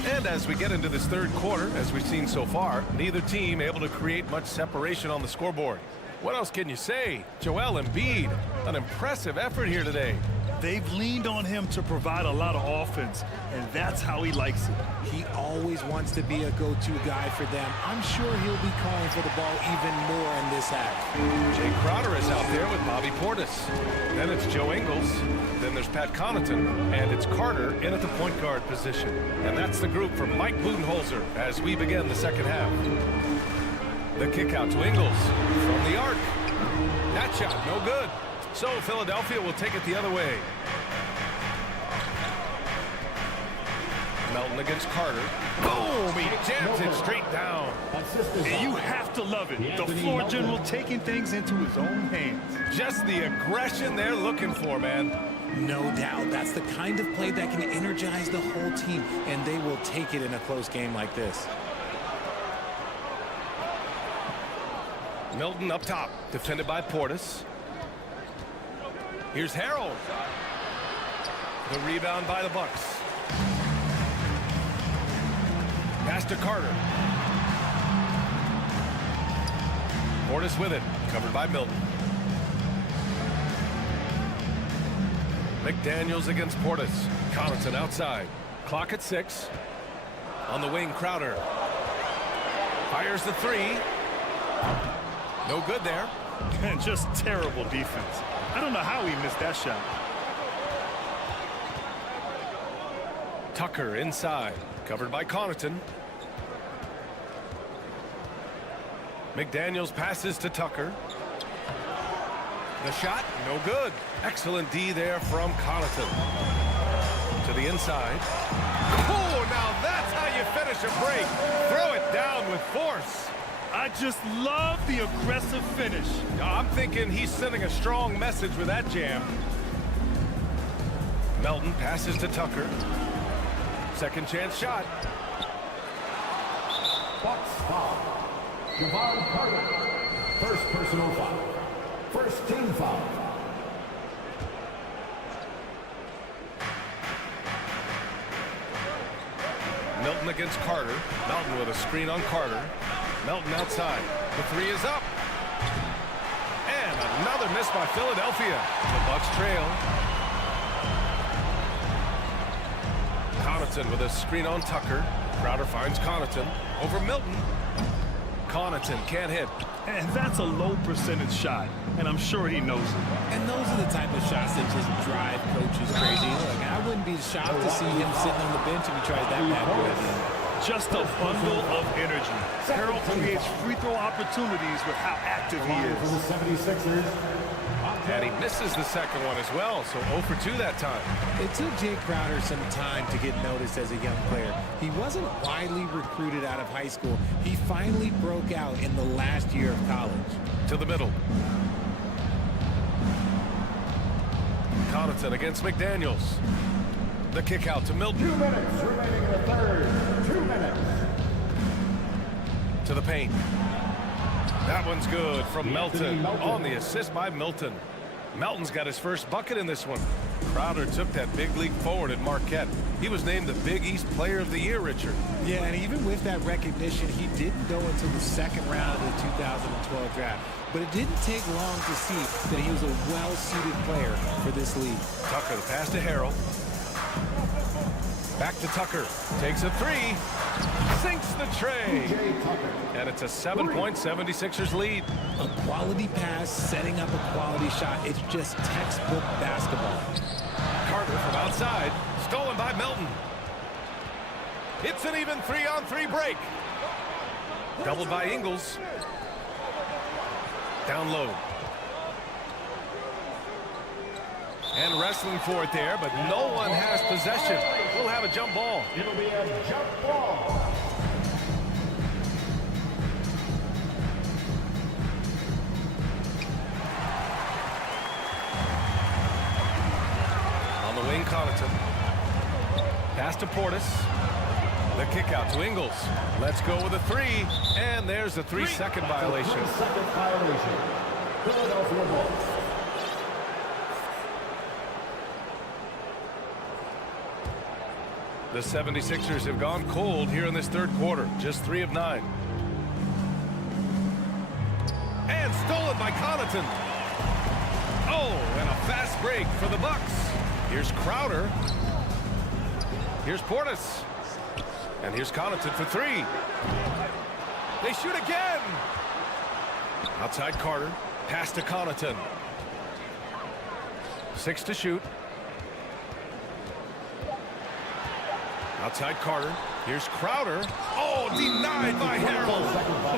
And as we get into this third quarter, as we've seen so far, neither team able to create much separation on the scoreboard. What else can you say? Joel Embiid, an impressive effort here today. They've leaned on him to provide a lot of offense, and that's how he likes it. He always wants to be a go-to guy for them. I'm sure he'll be calling for the ball even more in this half. Jay Crowder is out there with Bobby Portis. Then it's Joe Ingles. Then there's Pat Connaughton. And it's Carter in at the point guard position. And that's the group from Mike Budenholzer as we begin the second half. The kick out to Ingles from the arc. That shot, no good. So Philadelphia will take it the other way. Melton against Carter. Boom! He jams it straight down. And you have to love it. The floor general taking things into his own hands. Just the aggression they're looking for, man. No doubt. That's the kind of play that can energize the whole team, and they will take it in a close game like this. Milton up top, defended by Portis. Here's Harold. The rebound by the Bucks. Pass to Carter. Portis with it, covered by Milton. McDaniels against Portis. Connaughton outside. Clock at 6. On the wing, Crowder. Fires the 3. No good there. And just terrible defense. I don't know how he missed that shot. Tucker inside. Covered by Connaughton. McDaniels passes to Tucker. The shot, no good. Excellent D there from Connaughton. To the inside. Oh, now that's how you finish a break. Throw it down with force. I just love the aggressive finish. I'm thinking he's sending a strong message with that jam. Melton passes to Tucker. Second chance shot. Bucks foul. Javon Carter. First personal foul. First team foul. Melton against Carter. Melton with a screen on Carter. Melton outside. The 3 is up. And another miss by Philadelphia. The Bucks trail. Connaughton with a screen on Tucker. Crowder finds Connaughton. Over Milton. Connaughton can't hit. And that's a low percentage shot. And I'm sure he knows it. And those are the type of shots that just drive coaches crazy. Look, I wouldn't be shocked to see him sitting on the bench if he tries that bad boy again. Just a bundle of energy. Harold creates free throw opportunities with how active he For the is. 76ers. And he misses the second one as well, so 0 for 2 that time. It took Jay Crowder some time to get noticed as a young player. He wasn't widely recruited out of high school. He finally broke out in the last year of college. To the middle. Connaughton against McDaniels. The kick out to Milton. 2 minutes remaining in the third. 2 minutes. To the paint. That one's good from Melton. On the assist by Milton. Melton's got his first bucket in this one. Crowder took that big leap forward at Marquette. He was named the Big East Player of the Year, Richard. Yeah, and even with that recognition, he didn't go until the second round of the 2012 draft. But it didn't take long to see that he was a well-suited player for this league. Tucker, the pass to Harold. Back to Tucker. Takes a 3. Sinks the tray. And it's a 7-point 76ers lead. A quality pass, setting up a quality shot. It's just textbook basketball. Carter from outside. Stolen by Milton. It's an even 3-on-3 break. Doubled by Ingles. Down low. And wrestling for it there, but no one has possession. We'll have a jump ball. It'll be a jump ball. On the wing, Connaughton. Pass to Portis. The kick out to Ingles. Let's go with a 3. And there's a 3-second violation. 3-second violation. Philadelphia ball. The 76ers have gone cold here in this third quarter. Just 3 of 9. And stolen by Connaughton. Oh, and a fast break for the Bucks. Here's Crowder. Here's Portis. And here's Connaughton for 3. They shoot again. Outside Carter. Pass to Connaughton. 6 to shoot. Outside Carter. Here's Crowder. Oh, denied by Harrell.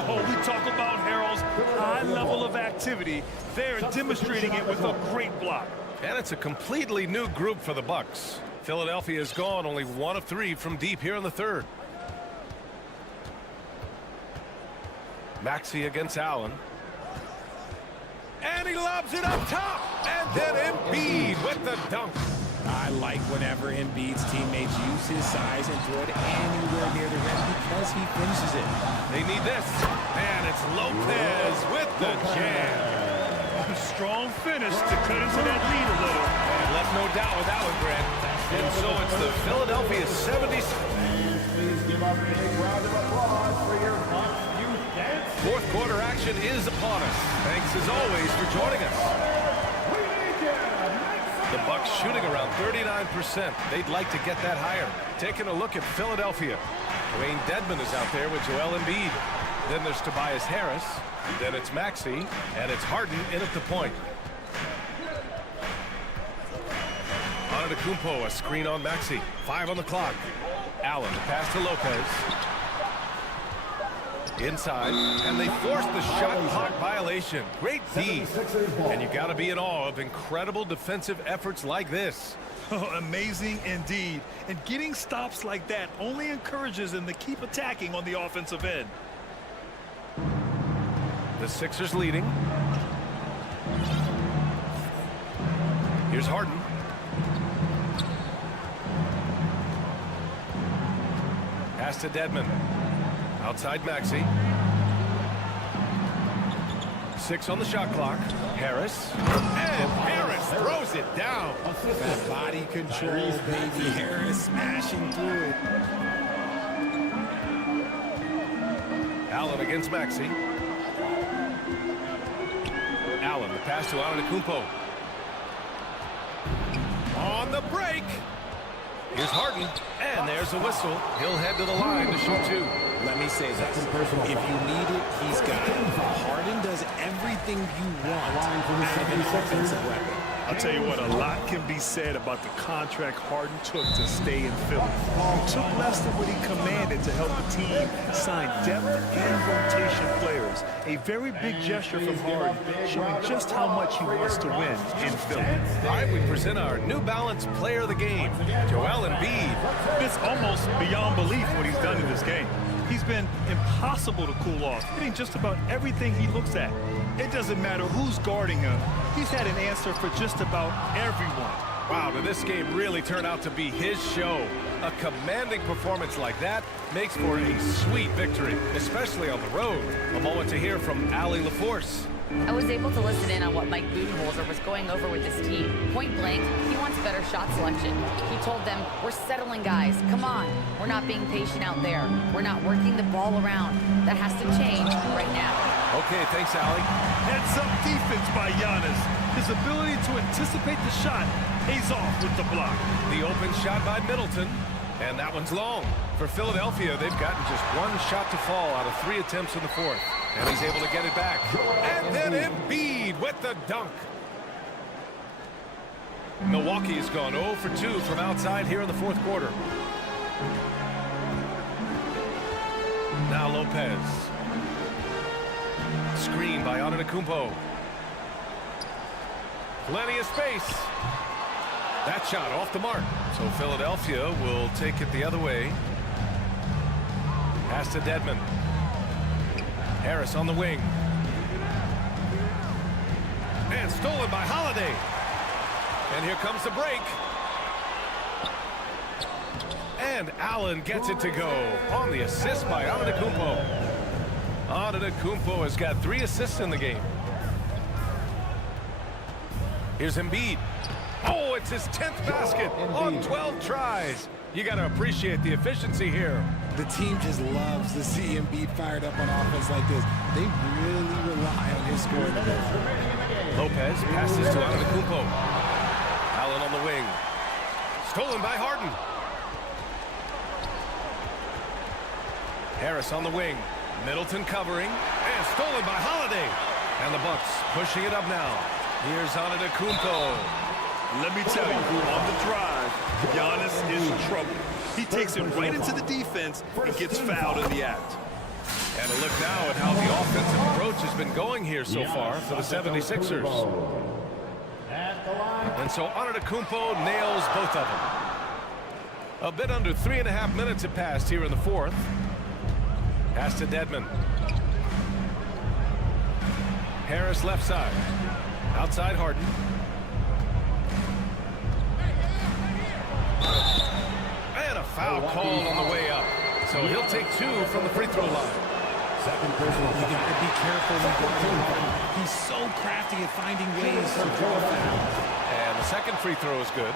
Oh, we talk about Harrell's high level of activity. They're demonstrating it with a great block. And it's a completely new group for the Bucks. Philadelphia is gone only 1 of 3 from deep here in the third. Maxey against Allen. And he lobs it up top. And then Embiid with the dunk. I like whenever Embiid's teammates use his size and throw it anywhere near the rim because he finishes it. They need this. And it's Lopez with the jam. A strong finish to cut into that lead a little. And left no doubt with Allen, Grant. And so it's the Philadelphia 76. Please give a big round of applause for your Bucks youth dance. Fourth quarter action is upon us. Thanks as always for joining us. We need you. The Bucks shooting around 39%. They'd like to get that higher. Taking a look at Philadelphia. Wayne Dedmon is out there with Joel Embiid. Then there's Tobias Harris. Then it's Maxey. And it's Harden in at the point. Antetokounmpo, a screen on Maxey. 5 on the clock. Allen, pass to Lopez. Inside, and they force the shot clock violation. Great D. And you got to be in awe of incredible defensive efforts like this. Amazing indeed. And getting stops like that only encourages them to keep attacking on the offensive end. The Sixers leading. Here's Harden. Pass to Dedmon. Outside Maxey. 6 on the shot clock. Harris. And Harris throws it down. That body control, baby. Harris smashing through it. Allen against Maxey. Allen, the pass to Antetokounmpo. On the break. Here's Harden, and there's a whistle. He'll head to the line to shoot 2. Let me say this. If you need it, he's got it. Harden does everything you want out of an offensive weapon. I'll tell you what, a lot can be said about the contract Harden took to stay in Philly. He took less than what he commanded to help the team sign depth and rotation players. A very big gesture from Harden, showing just how much he wants to win in Philly. All right, we present our New Balance player of the game, Joel Embiid. It's almost beyond belief what he's done in this game. He's been impossible to cool off, hitting just about everything he looks at. It doesn't matter who's guarding him. He's had an answer for just about everyone. Wow, did this game really turn out to be his show? A commanding performance like that makes for a sweet victory, especially on the road. A moment to hear from Allie LaForce. I was able to listen in on what Mike Budenholzer was going over with his team. Point blank, he wants better shot selection. He told them, we're settling guys, come on. We're not being patient out there. We're not working the ball around. That has to change right now. Okay, thanks, Allie. Heads-up defense by Giannis. His ability to anticipate the shot pays off with the block. The open shot by Middleton, and that one's long. For Philadelphia, they've gotten just 1 shot to fall out of 3 attempts in the fourth. And he's able to get it back. And then Embiid with the dunk. Milwaukee has gone 0 for 2 from outside here in the fourth quarter. Now Lopez. Screen by Antetokounmpo. Plenty of space. That shot off the mark. So Philadelphia will take it the other way. Pass to Dedmon. Harris on the wing. And stolen by Holiday. And here comes the break. And Allen gets it to go on the assist by Antetokounmpo. Antetokounmpo has got 3 assists in the game. Here's Embiid. Oh, it's his 10th basket on 12 tries. You got to appreciate the efficiency here. The team just loves to see Embiid fired up on offense like this. They really rely on his scoring ability. Lopez passes to Antetokounmpo. Allen on the wing. Stolen by Harden. Harris on the wing. Middleton covering. And stolen by Holiday. And the Bucks pushing it up now. Here's Antetokounmpo. Let me tell you, on the drive, Giannis is trouble. He takes it right into the defense and gets fouled in the act. And a look now at how the offensive approach has been going here so far for the 76ers. And so Antetokounmpo nails both of them. A bit under 3.5 minutes have passed here in the fourth. Pass to Dedmon. Harris left side. Outside Harden. And a foul call on the way up. So he'll take 2 from the free throw line. Second personal. You got to be careful when guarding him. He's so crafty at finding ways to draw fouls. And the second free throw is good.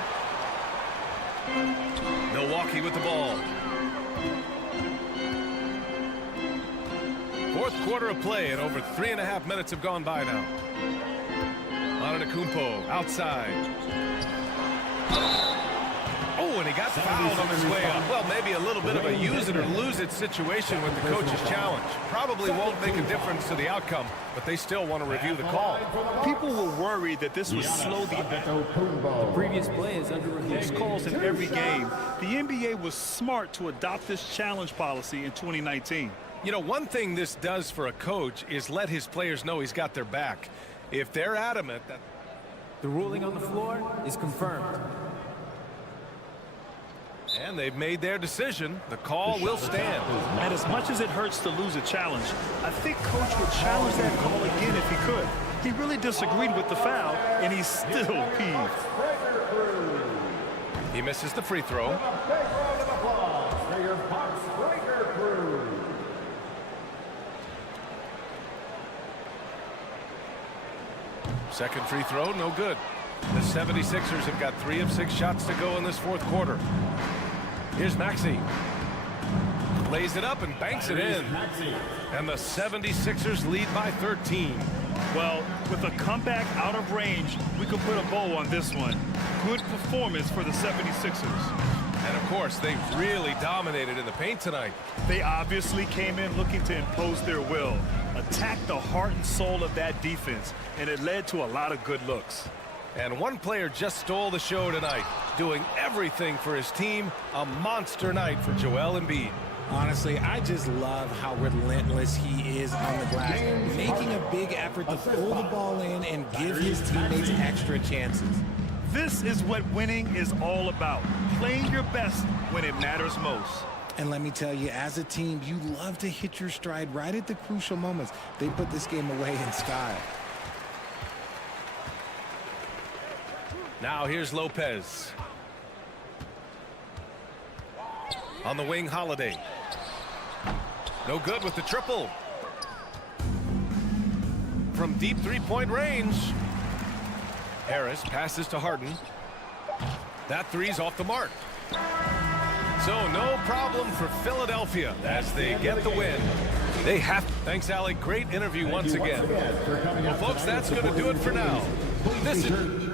Milwaukee with the ball. Fourth quarter of play, and over 3.5 minutes have gone by now. Antetokounmpo outside. Oh, and he got fouled on his way up. Well, maybe a little bit of a use it or lose it situation with the coach's challenge. Probably won't make a difference to the outcome, but they still want to review the call. People were worried that this would slow the Previous play is under review. These calls in every game. The NBA was smart to adopt this challenge policy in 2019. You know, one thing this does for a coach is let his players know he's got their back. If they're adamant that... The ruling on the floor is confirmed. And they've made their decision. The call will stand. And as much as it hurts to lose a challenge, I think Coach would challenge that call again if he could. He really disagreed with the foul, and he's still peeved. He misses the free throw. Second free throw, no good. The 76ers have got 3 of 6 shots to go in this fourth quarter. Here's Maxey. Lays it up and banks it in. And the 76ers lead by 13. Well, with a comeback out of range, we could put a bow on this one. Good performance for the 76ers. And of course, they really dominated in the paint tonight. They obviously came in looking to impose their will, attack the heart and soul of that defense, and it led to a lot of good looks. And one player just stole the show tonight, doing everything for his team. A monster night for Joel Embiid. Honestly, I just love how relentless he is on the glass, making a big effort to pull the ball in and give his teammates extra chances. This is what winning is all about, playing your best when it matters most. And let me tell you, as a team, you love to hit your stride right at the crucial moments. They put this game away in style. Now here's Lopez. On the wing, Holiday. No good with the triple. From deep three-point range. Harris passes to Harden. That three's off the mark. So no problem for Philadelphia as they get the win. They have to. Thanks, Alec. Great interview once again. Well, folks, that's going to do it for now. This is...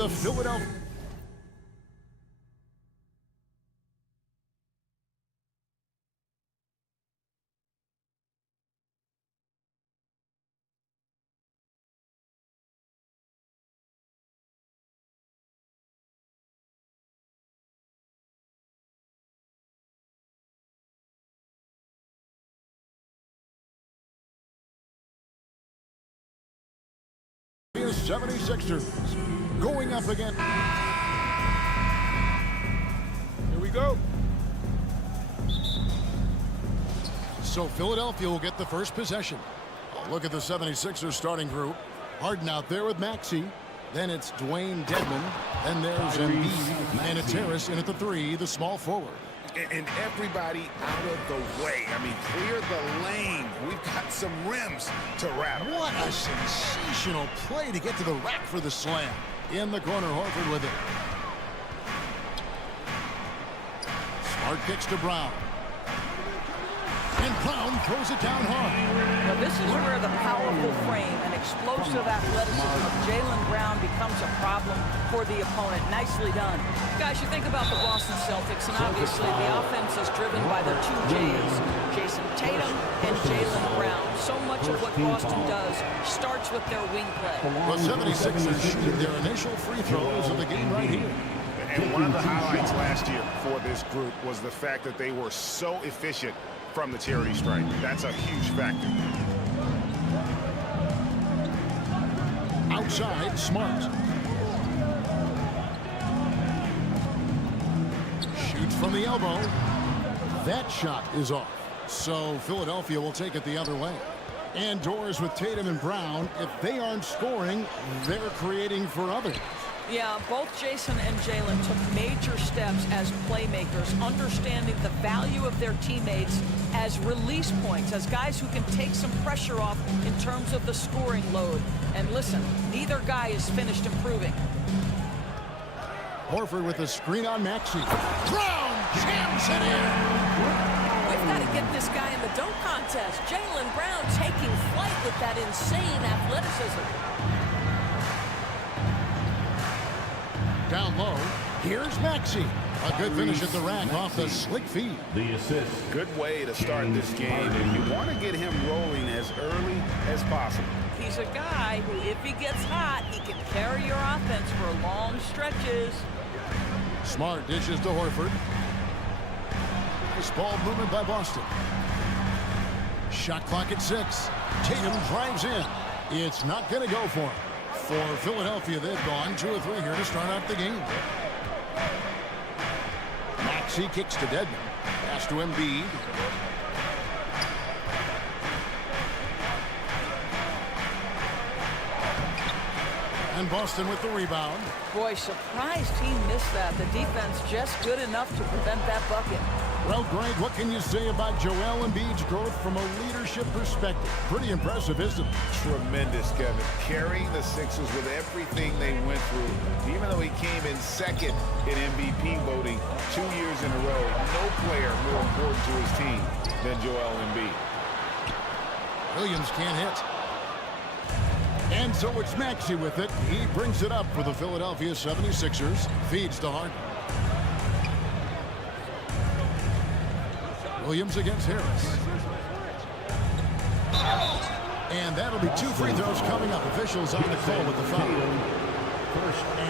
the Philadelphia. The 76ers going up again. Here we go. So Philadelphia will get the first possession. Look at the 76ers starting group. Harden out there with Maxey. Then it's Dwayne Dedmon. Then there's Embiid. And it's Harris in at the 3, the small forward. And everybody out of the way. I mean, clear the lane. We've got some rims to rattle. What a sensational play to get to the rack for the slam. In the corner, Horford with it. Smart kicks to Brown. And Brown throws it down hard. Now this is where the powerful frame and explosive athleticism of Jaylen Brown becomes a problem for the opponent. Nicely done. Guys, you think about the Boston Celtics, and obviously the offense is driven by their two J's, Jason Tatum and Jaylen Brown. So much of what Boston does starts with their wing play. The 76ers shoot their initial free throws of the game right here. And one of the highlights last year for this group was the fact that they were so efficient from the charity stripe. That's a huge factor. Outside, Smart. Shoots from the elbow. That shot is off. So Philadelphia will take it the other way. And doors with Tatum and Brown. If they aren't scoring, they're creating for others. Yeah, both Jason and Jaylen took major steps as playmakers, understanding the value of their teammates as release points, as guys who can take some pressure off in terms of the scoring load. And listen, neither guy is finished improving. Horford with a screen on Maxey. Brown jams it in. We've got to get this guy in the dunk contest. Jaylen Brown taking flight with that insane athleticism. Down low, here's Maxey. A good finish at the rack off the slick feed. The assist. Good way to start this game, and you want to get him rolling as early as possible. He's a guy who, if he gets hot, he can carry your offense for long stretches. Smart dishes to Horford. Nice ball movement by Boston. Shot clock at 6. Tatum drives in. It's not going to go for him. For Philadelphia, they've gone 2 or 3 here to start out the game. Maxey kicks to Dedmon. Pass to Embiid. And Boston with the rebound. Boy, surprised he missed that. The defense just good enough to prevent that bucket. Well, Greg, what can you say about Joel Embiid's growth from a leadership perspective? Pretty impressive, isn't it? Tremendous, Kevin. Carrying the Sixers with everything they went through. Even though he came in second in MVP voting 2 years in a row, no player more important to his team than Joel Embiid. Williams can't hit. And so it's Maxey with it. He brings it up for the Philadelphia 76ers. Feeds to Harden. Williams against Harris. And that'll be 2 free throws coming up. Officials on the call with the foul.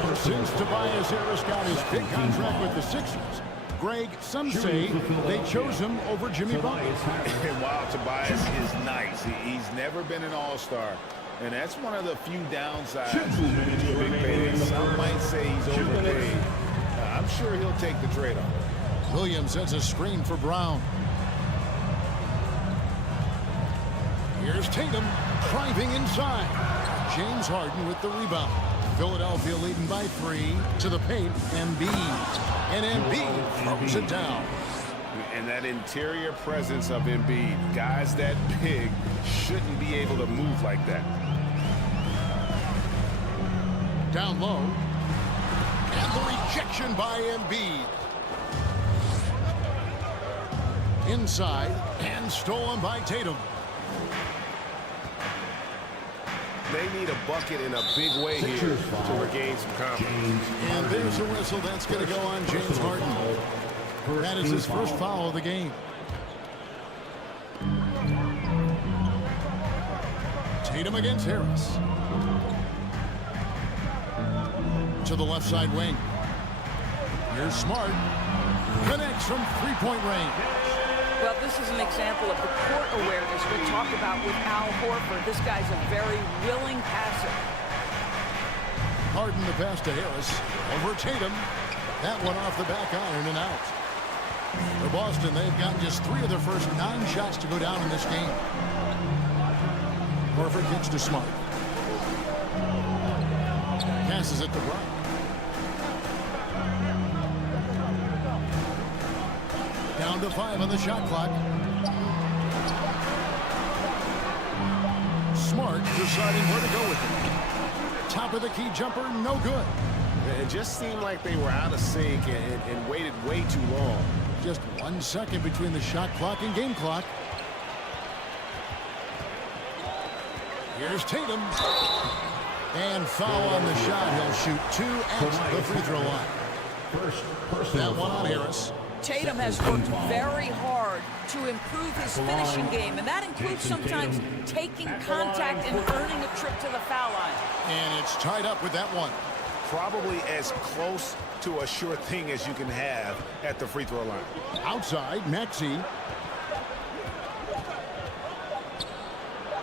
And since Tobias Harris got his big contract with the Sixers, Greg, some say they chose him over Jimmy Butler. And while Tobias is nice, he's never been an all-star. And that's one of the few downsides to a big payday. Some might say he's overpaid. I'm sure he'll take the trade-off. Williams sets a screen for Brown. Here's Tatum driving inside. James Harden with the rebound. Philadelphia leading by 3 to the paint. Embiid. And Embiid throws it down. And that interior presence of Embiid, guys that big shouldn't be able to move like that. Down low. And the rejection by Embiid. Inside and stolen by Tatum. They need a bucket in a big way here to regain some confidence. And there's a whistle. That's going to go on James Harden. That is his first foul of the game. Tatum against Harris. To the left side wing. Here's Smart. Connects from three-point range. Well, this is an example of the court awareness we talked about with Al Horford. This guy's a very willing passer. Harden the pass to Harris. Over Tatum. That one off the back iron and out. For Boston, they've gotten just 3 of their first 9 shots to go down in this game. Horford kicks to Smart. Passes it to Brown. Down to 5 on the shot clock. Smart deciding where to go with it. Top of the key jumper, no good. It just seemed like they were out of sync and waited way too long. Just 1 second between the shot clock and game clock. Here's Tatum. And foul on the shot. He'll shoot 2 at the free throw line. That one on Harris. Tatum has worked very hard to improve his finishing game, and that includes sometimes taking contact and earning a trip to the foul line. And it's tied up with that one. Probably as close to a sure thing as you can have at the free throw line. Outside, Maxey.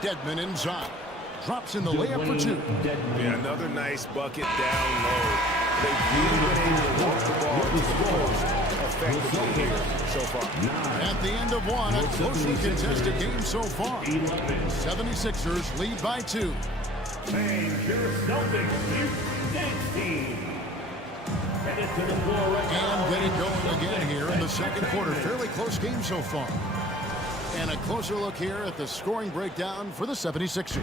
Dedmon inside. Drops in the layup for 2. Yeah, another nice bucket down low. They've really been able to work the ball to the post effectively here so far. At the end of 1, a closely contested game so far. 76ers lead by 2. And getting going again here in the second quarter. Fairly close game so far. And a closer look here at the scoring breakdown for the 76ers.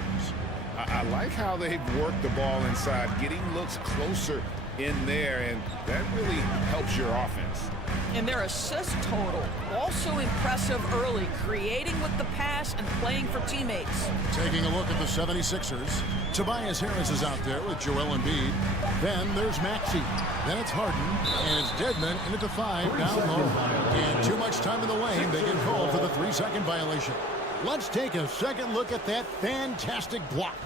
I like how they've worked the ball inside, getting looks closer in there, and that really helps your offense. And their assist total, also impressive early, creating with the pass and playing for teammates. Taking a look at the 76ers, Tobias Harris is out there with Joel Embiid. Then there's Maxey. Then it's Harden, and it's Dedmon in at the 5 down low. And too much time in the lane, they get called for the 3-second violation. Let's take a second look at that fantastic block.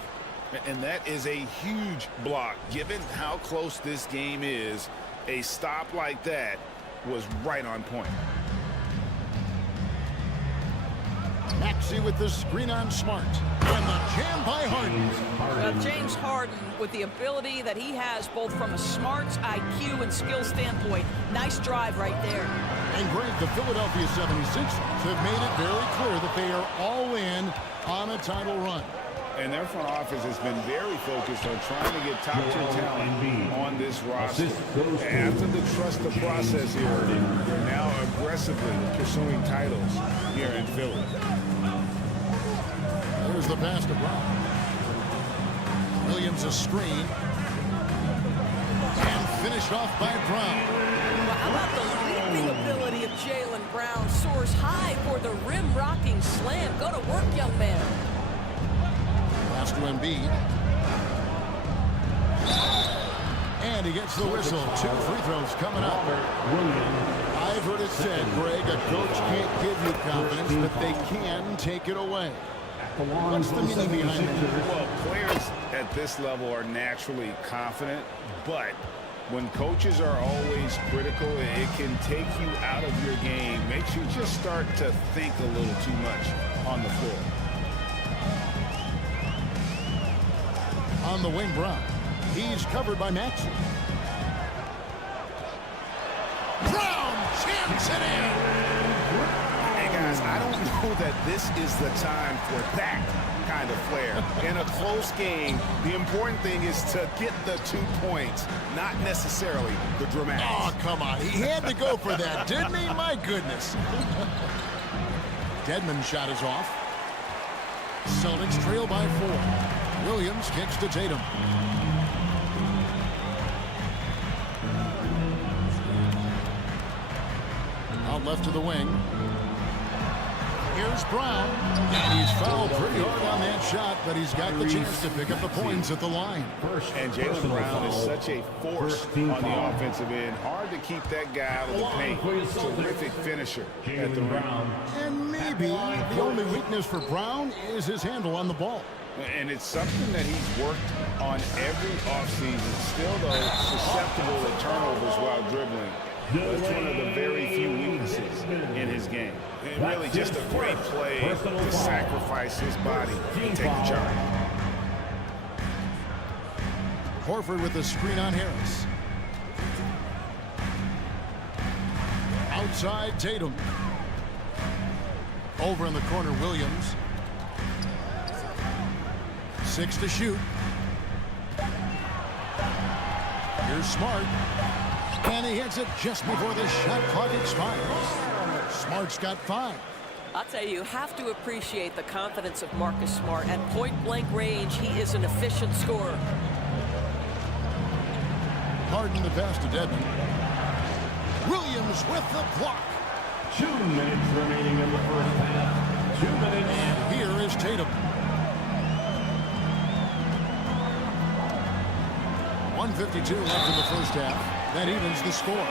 And that is a huge block. Given how close this game is, a stop like that was right on point. Maxey with the screen on Smart. And the jam by Harden. Well, James Harden, with the ability that he has both from a smarts, IQ, and skill standpoint, nice drive right there. And Greg, the Philadelphia 76ers have made it very clear that they are all in on a title run. And their front office has been very focused on trying to get top-tier talent on this roster. After the trust the process here, they're now aggressively pursuing titles here in Philly. There's the pass to Brown. Williams a screen. And finished off by Brown. Well, how about the leaping ability of Jaylen Brown? Soars high for the rim-rocking slam. Go to work, young man. Pass to Embiid. And he gets the whistle. 2 free throws coming up. I've heard it said, Greg, a coach can't give you confidence, but they can take it away. What's the meaning behind that? Well, players at this level are naturally confident, but when coaches are always critical, it can take you out of your game. Makes you just start to think a little too much on the floor. On the wing, Brown. He's covered by Maxey. Brown jams it in. Hey, guys, I don't know that this is the time for that kind of flair. In a close game, the important thing is to get the 2 points, not necessarily the dramatics. Oh, come on. He had to go for that, didn't he? My goodness. Dedmon's shot is off. Celtics trail by 4. Williams kicks to Tatum. Out left to the wing. Here's Brown, and he's fouled pretty hard on that shot, but he's got the chance to pick up the points at the line. And Jaylen Brown is such a force on the offensive end. Hard to keep that guy out of the paint. Terrific finisher at the rim. And maybe the only weakness for Brown is his handle on the ball. And it's something that he's worked on every offseason. Still, though, susceptible to turnovers while dribbling. That's one of the very few weaknesses in his game. And really just a great play to sacrifice his body and take the charge. Horford with the screen on Harris. Outside Tatum. Over in the corner, Williams. 6 to shoot. Here's Smart. And he hits it just before the shot clock expires. Smart's got 5. I'll tell you have to appreciate the confidence of Marcus Smart. At point-blank range, he is an efficient scorer. Harden the pass to Dedmon. Williams with the block. 2 minutes remaining in the first half. 2 minutes. And here is Tatum. 1:52 left in the first half. That evens the score.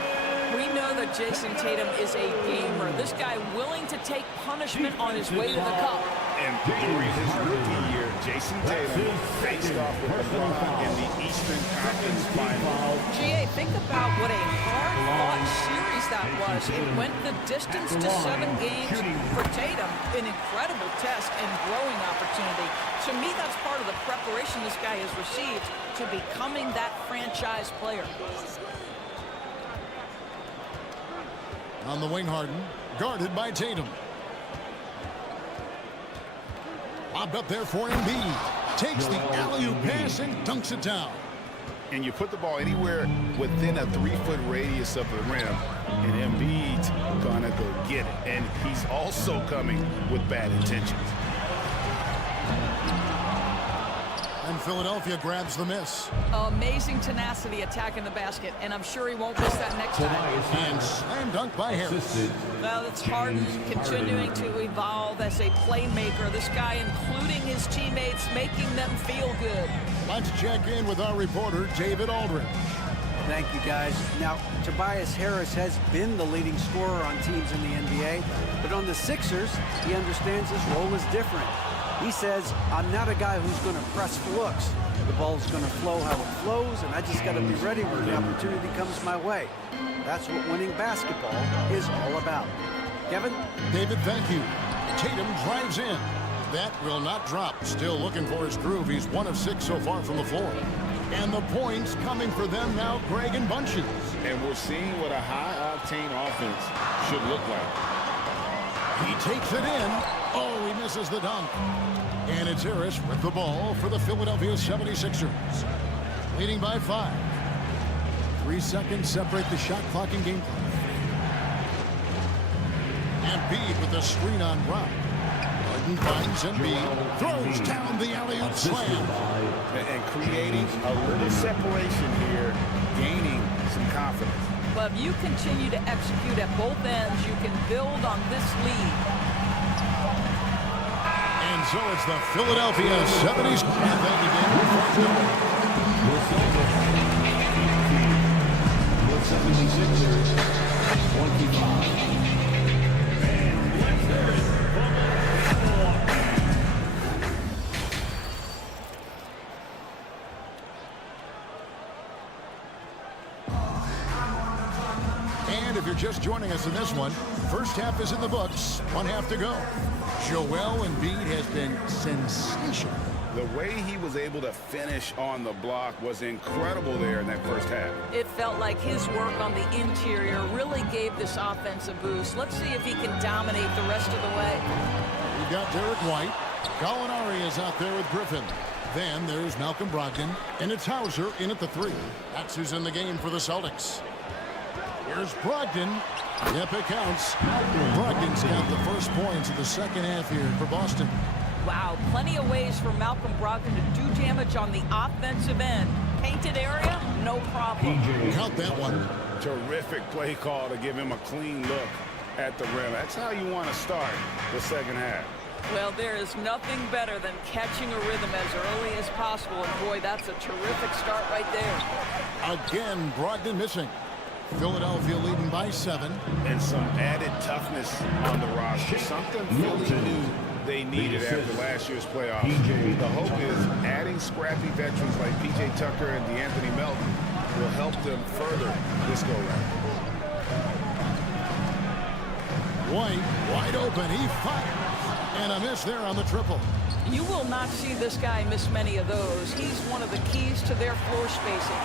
We know that Jason Tatum is a gamer. This guy willing to take punishment on his way to the cup. And during his rookie year, Jason Tatum faced off with LeBron in the Eastern Conference Final. GA, think about what a hard-fought series that was. It went the distance to 7 games for Tatum. An incredible test and growing opportunity. To me, that's part of the preparation this guy has received to becoming that franchise player. On the wing, Harden, guarded by Tatum. Lobbed up there for Embiid. Takes the alley-oop pass and dunks it down. And you put the ball anywhere within a 3-foot radius of the rim, and Embiid's gonna go get it. And he's also coming with bad intentions. And Philadelphia grabs the miss. Amazing tenacity attacking the basket, and I'm sure he won't miss that next time. And slam dunk by Harris. Well, it's Harden continuing to evolve as a playmaker. This guy, including his teammates, making them feel good. Let's check in with our reporter, David Aldridge. Thank you, guys. Now, Tobias Harris has been the leading scorer on teams in the NBA, but on the Sixers, he understands his role is different. He says, I'm not a guy who's going to press for looks. The ball's going to flow how it flows, and I just got to be ready when the opportunity comes my way. That's what winning basketball is all about. Kevin? David, thank you. Tatum drives in. That will not drop. Still looking for his groove. He's 1 of 6 so far from the floor. And the points coming for them now, Greg and Bunches. And we're seeing what a high-octane offense should look like. He takes it in. Oh, he misses the dunk. And it's Harris with the ball for the Philadelphia 76ers. Leading by 5. 3 seconds separate the shot clock and game clock. Embiid with the screen on Brown. Harden finds Embiid. Throws down the alley-oop slam. And creating a little separation here, gaining some confidence. But if you continue to execute at both ends, you can build on this lead. And so it's the Philadelphia 70s. Thank you, David. The 76ers, 25. And let's hear it from Milwaukee. And if you're just joining us in this one, first half is in the books. 1 half to go. Joel Embiid has been sensational. The way he was able to finish on the block was incredible there in that first half. It felt like his work on the interior really gave this offense a boost. Let's see if he can dominate the rest of the way. We've got Derek White. Gallinari is out there with Griffin. Then there's Malcolm Brogdon. And it's Hauser in at the 3. That's who's in the game for the Celtics. Here's Brogdon. Yep, it counts. Brogdon's got the first points of the second half here for Boston. Wow, plenty of ways for Malcolm Brogdon to do damage on the offensive end. Painted area, no problem. Count that one. Terrific play call to give him a clean look at the rim. That's how you want to start the second half. Well, there is nothing better than catching a rhythm as early as possible. And, boy, that's a terrific start right there. Again, Brogdon missing. Philadelphia leading by 7. And some added toughness on the roster. Something Philly knew they needed after last year's playoffs. The hope is adding scrappy veterans like P.J. Tucker and DeAnthony Melton will help them further this go-round. White, wide open. He fires. And a miss there on the triple. You will not see this guy miss many of those. He's one of the keys to their floor spacing.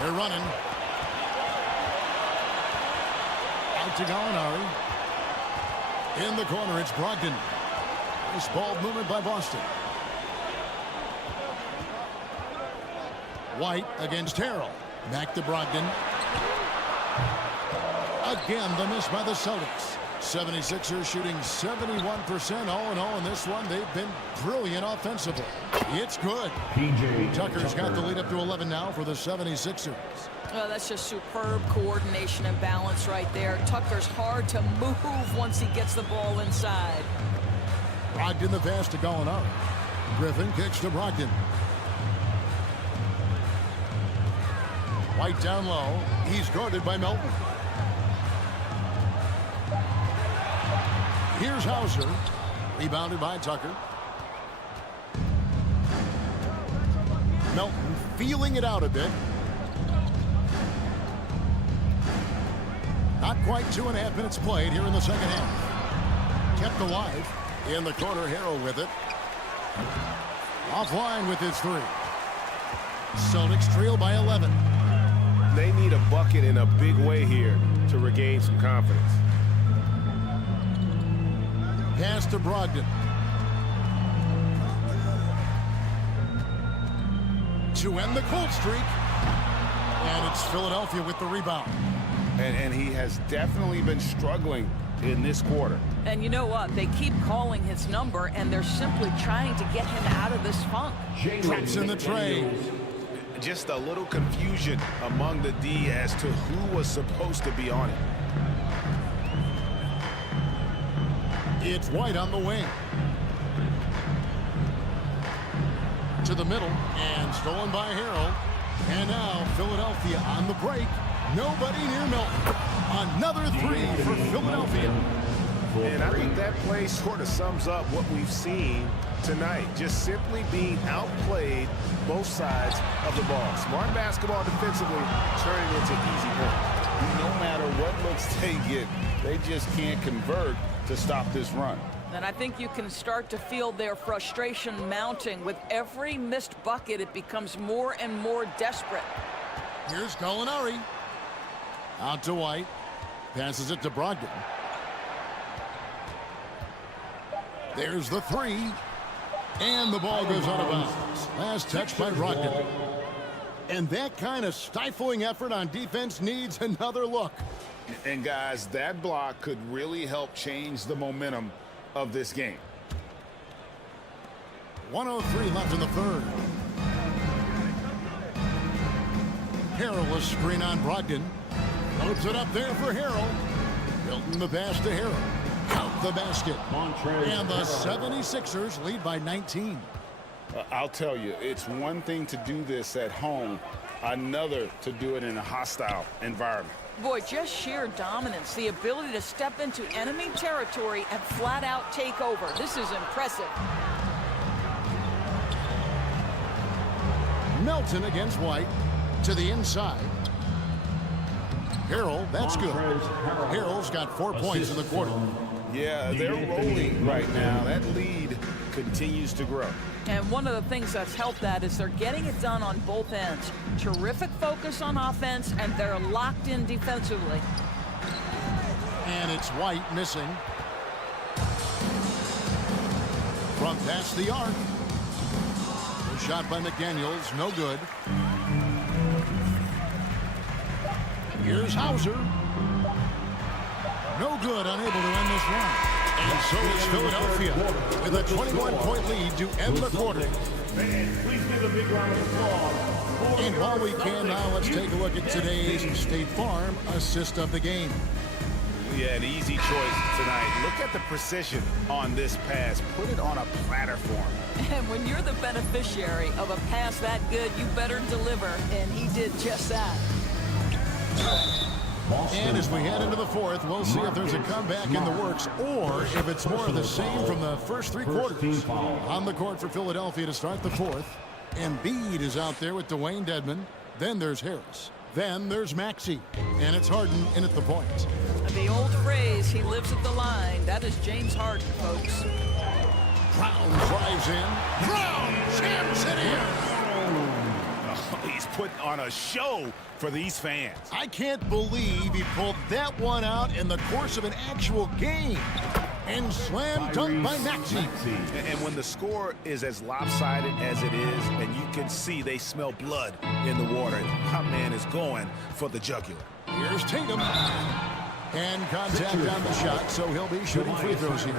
They're running. Out to Gallinari. In the corner, it's Brogdon. Nice ball movement by Boston. White against Harrell. Back to Brogdon. Again, the miss by the Celtics. 76ers shooting 71% all in all in this one. They've been brilliant offensively. It's good. Tucker's got the lead up to 11 now for the 76ers. Well, that's just superb coordination and balance right there. Tucker's hard to move once he gets the ball inside. Brogdon the pass to Gallinari. Griffin kicks to Brogdon. White down low. He's guarded by Melton. Here's Hauser. Rebounded by Tucker. Melton feeling it out a bit. Not quite 2.5 minutes played here in the second half. Kept alive. In the corner, Harrell with it. Offline with his 3. Celtics trail by 11. They need a bucket in a big way here to regain some confidence. Pass to Brogdon. To end the cold streak. And it's Philadelphia with the rebound. And he has definitely been struggling in this quarter. And you know what? They keep calling his number, and they're simply trying to get him out of this funk. Traps in the trade. Just a little confusion among the D as to who was supposed to be on it. It's White on the wing. To the middle, and stolen by Harrell. And now Philadelphia on the break. Nobody near Melton. Another 3 for Philadelphia. And I think that play sort of sums up what we've seen tonight. Just simply being outplayed both sides of the ball. Smart basketball defensively, turning into easy points. No matter what looks they get, they just can't convert to stop this run. And I think you can start to feel their frustration mounting. With every missed bucket, it becomes more and more desperate. Here's Gallinari. Out to White. Passes it to Brogdon. There's the 3. And the ball goes out of bounds. Last touch by Brogdon. And that kind of stifling effort on defense needs another look. And guys, that block could really help change the momentum of this game. 1:03 left in the third. Harrell a screen on Brogdon. Loads it up there for Harrell. Milton the pass to Harrell. Count the basket. And the 76ers lead by 19. I'll tell you, it's one thing to do this at home, another to do it in a hostile environment. Boy, just sheer dominance, the ability to step into enemy territory and flat out take over. This is impressive. Melton against White to the inside. Harrell, that's good. Harrell's got 4 points in the quarter. Yeah, they're rolling right now. That lead continues to grow. And one of the things that's helped that is they're getting it done on both ends. Terrific focus on offense, and they're locked in defensively. And it's White missing. From past the arc. The shot by McDaniels, no good. Here's Hauser. No good, unable to end this run. And so is Philadelphia with a 21-point lead to end the quarter. Please give a big round of applause. And while we can now, let's take a look at today's State Farm assist of the game. Yeah, an easy choice tonight. Look at the precision on this pass. Put it on a platter for him. And when you're the beneficiary of a pass that good, you better deliver, and he did just that. And as we head into the fourth, we'll see if there's a comeback in the works or if it's more of the same from the first three quarters. On the court for Philadelphia to start the fourth. Embiid is out there with Dwayne Dedmon. Then there's Harris. Then there's Maxey. And it's Harden in at the point. And the old phrase, he lives at the line, that is James Harden, folks. Brown drives in. Brown jams it in. Oh, he's putting on a show for these fans. I can't believe he pulled that one out in the course of an actual game. And slam dunk by Maxey. And when the score is as lopsided as it is, and you can see they smell blood in the water, my man is going for the jugular. Here's Tatum. And contact on the shot, so he'll be shooting free throws here.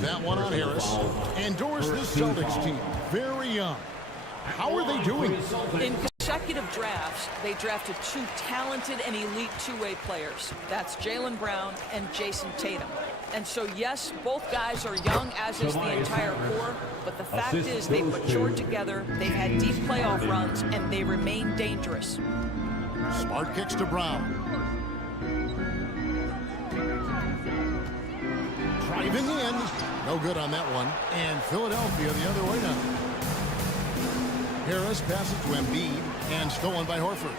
That one on Harris. Endorse this Celtics team. Very young. How are they doing? In consecutive drafts, they drafted two talented and elite two-way players. That's Jaylen Brown and Jason Tatum. And so, yes, both guys are young, as is the entire core, but the fact is they've matured together, they've had deep playoff runs, and they remain dangerous. Smart kicks to Brown. Driving in. No good on that one. And Philadelphia the other way now. Harris passes to Embiid and stolen by Horford.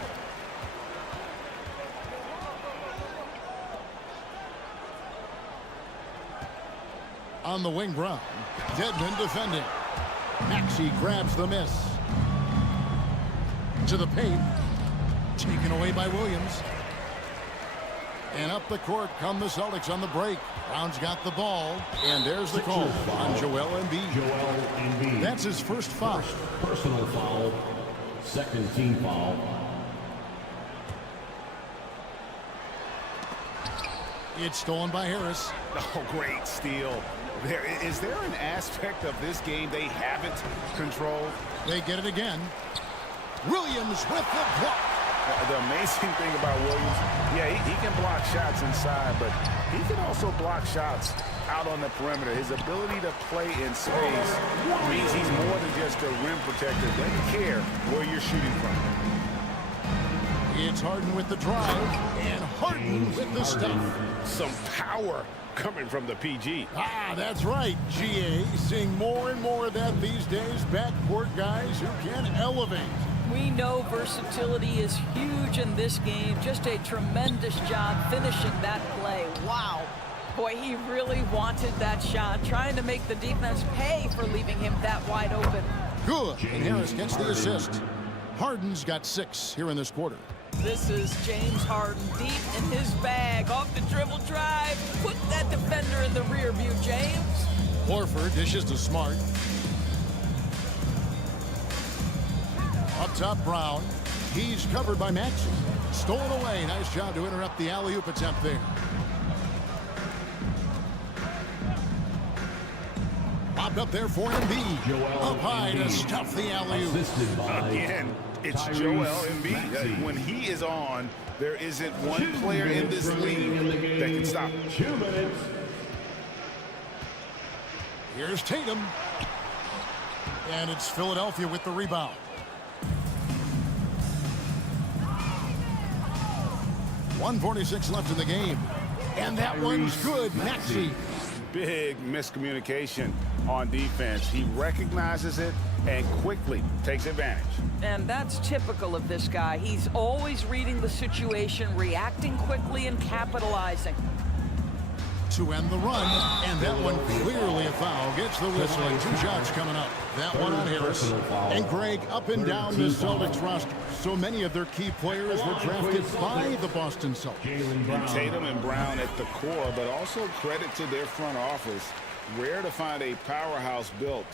On the wing, Brown. Dedmon defending. Maxey grabs the miss. To the paint. Taken away by Williams. And up the court come the Celtics on the break. Brown's got the ball. And there's the call on Joel Embiid. That's his first foul. Personal foul. Second team foul. It's stolen by Harris. Oh, great steal. Is there an aspect of this game they haven't controlled? They get it again. Williams with the block. The amazing thing about Williams, yeah, he can block shots inside, but he can also block shots out on the perimeter. His ability to play in space means he's more than just a rim protector. Doesn't care where you're shooting from. It's Harden with the drive, and Harden with the stuff. Some power coming from the PG. Ah, that's right, GA. Seeing more and more of that these days. Backcourt guys who can elevate. We know versatility is huge in this game. Just a tremendous job finishing that play. Wow. Boy, he really wanted that shot, trying to make the defense pay for leaving him that wide open. Good, and Harris gets the assist. Harden's got 6 here in this quarter. This is James Harden deep in his bag. Off the dribble drive. Put that defender in the rear view, James. Horford dishes to Smart. Up top, Brown. He's covered by Maxey. Stolen away. Nice job to interrupt the alley-oop attempt there. Popped up there for Embiid. Up high to stuff the alley-oop. Again, it's Joel Embiid. When he is on, there isn't one player in this league that can stop him. 2 minutes. Here's Tatum. And it's Philadelphia with the rebound. 1:46 left in the game. And that one's good. Maxey. Big miscommunication on defense. He recognizes it and quickly takes advantage. And that's typical of this guy. He's always reading the situation, reacting quickly, and capitalizing. To end the run, and that one clearly a foul. Gets the whistle, and 2 shots coming up. That one on Harris. And Greg, up and down the Celtics roster, so many of their key players were drafted by the Boston Celtics. Tatum and Brown at the core, but also credit to their front office. Rare to find a powerhouse built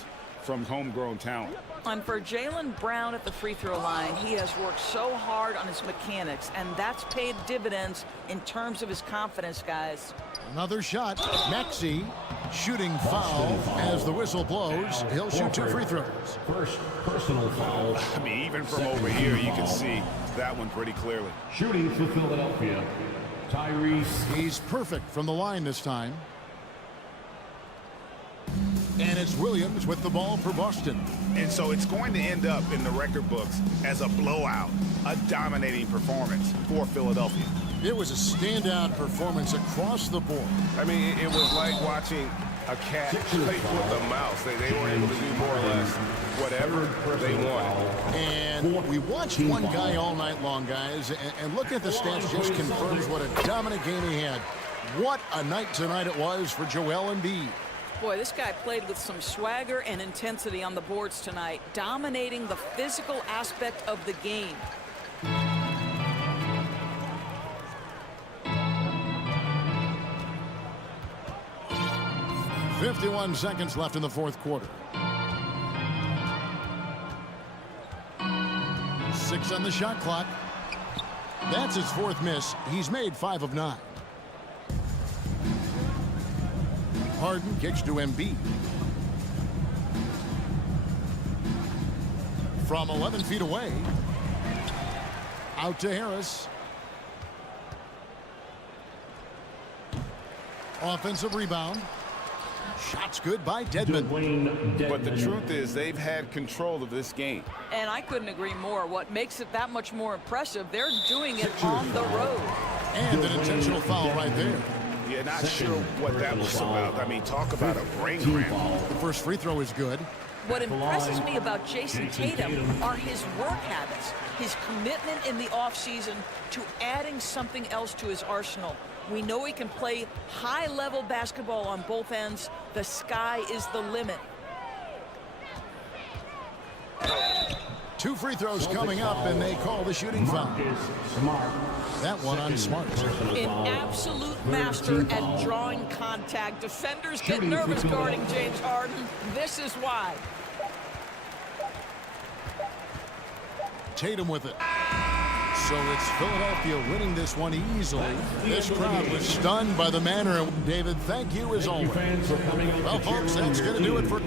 from homegrown talent. And for Jaylen Brown at the free throw line, he has worked so hard on his mechanics, and that's paid dividends in terms of his confidence, guys. Another shot. Maxey shooting foul as the whistle blows. He'll shoot 2 free throws. First personal foul. I mean, even from over here, you can see that one pretty clearly. Shooting for Philadelphia, Tyrese. He's perfect from the line this time. And it's Williams with the ball for Boston. And so it's going to end up in the record books as a blowout, a dominating performance for Philadelphia. It was a standout performance across the board. I mean, it was like watching a cat play with a mouse. They were able to do more or less whatever they wanted. And we watched one guy all night long, guys, and looking at the stats just confirms what a dominant game he had. What a night tonight it was for Joel Embiid. Boy, this guy played with some swagger and intensity on the boards tonight, dominating the physical aspect of the game. .51 seconds left in the fourth quarter. 6 on the shot clock. That's his 4th miss. He's made 5 of 9. Harden kicks to Embiid. From 11 feet away. Out to Harris. Offensive rebound. Shots good by Dedmon. But the truth is they've had control of this game. And I couldn't agree more. What makes it that much more impressive, they're doing it on the road. And an intentional foul right there. Yeah, not sure what that was about. I mean, talk about a brain cramp. The first free throw is good. What impresses me about Jason Tatum are his work habits, his commitment in the offseason to adding something else to his arsenal. We know he can play high-level basketball on both ends. The sky is the limit. 2 free throws coming up, and they call the shooting foul. That one on Smart. An absolute master at drawing contact. Defenders get nervous guarding James Harden. This is why. Tatum with it. So it's Philadelphia winning this one easily. This crowd was stunned by the manner. David, thank you as always. Well, folks, that's going to do it for...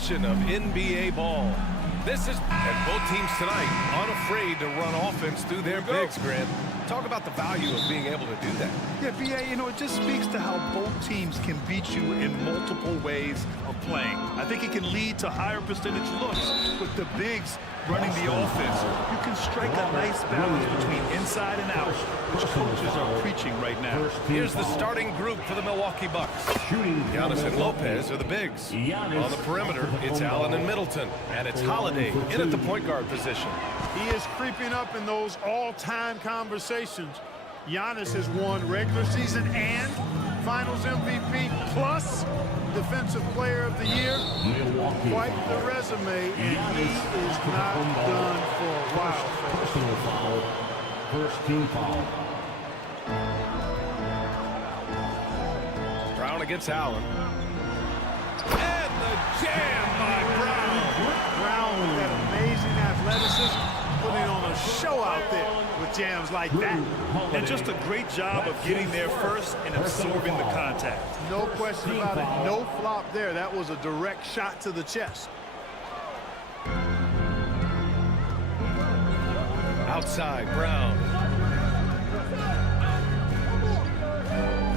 tradition of NBA ball. This is, and both teams tonight unafraid to run offense through their bigs, Grant. Talk about the value of being able to do that. Yeah, B.A., you know, it just speaks to how both teams can beat you in multiple ways of playing. I think it can lead to higher percentage looks with the bigs running the offense. You can strike a nice balance between inside and out, which coaches are preaching right now. Here's the starting group for the Milwaukee Bucks. Giannis and Lopez are the bigs. On the perimeter, it's Allen and Middleton. And it's Holiday in at the point guard position. He is creeping up in those all-time conversations. Giannis has won regular season and Finals MVP plus Defensive Player of the Year. Quite the resume, and he is not done for a while. Personal foul. First team foul. Brown against Allen. And the jam by Brown. Brown with that amazing athleticism, putting on a show out there with jams like that. And just a great job of getting there first and absorbing the contact. No question about it. No flop there. That was a direct shot to the chest. Outside, Brown.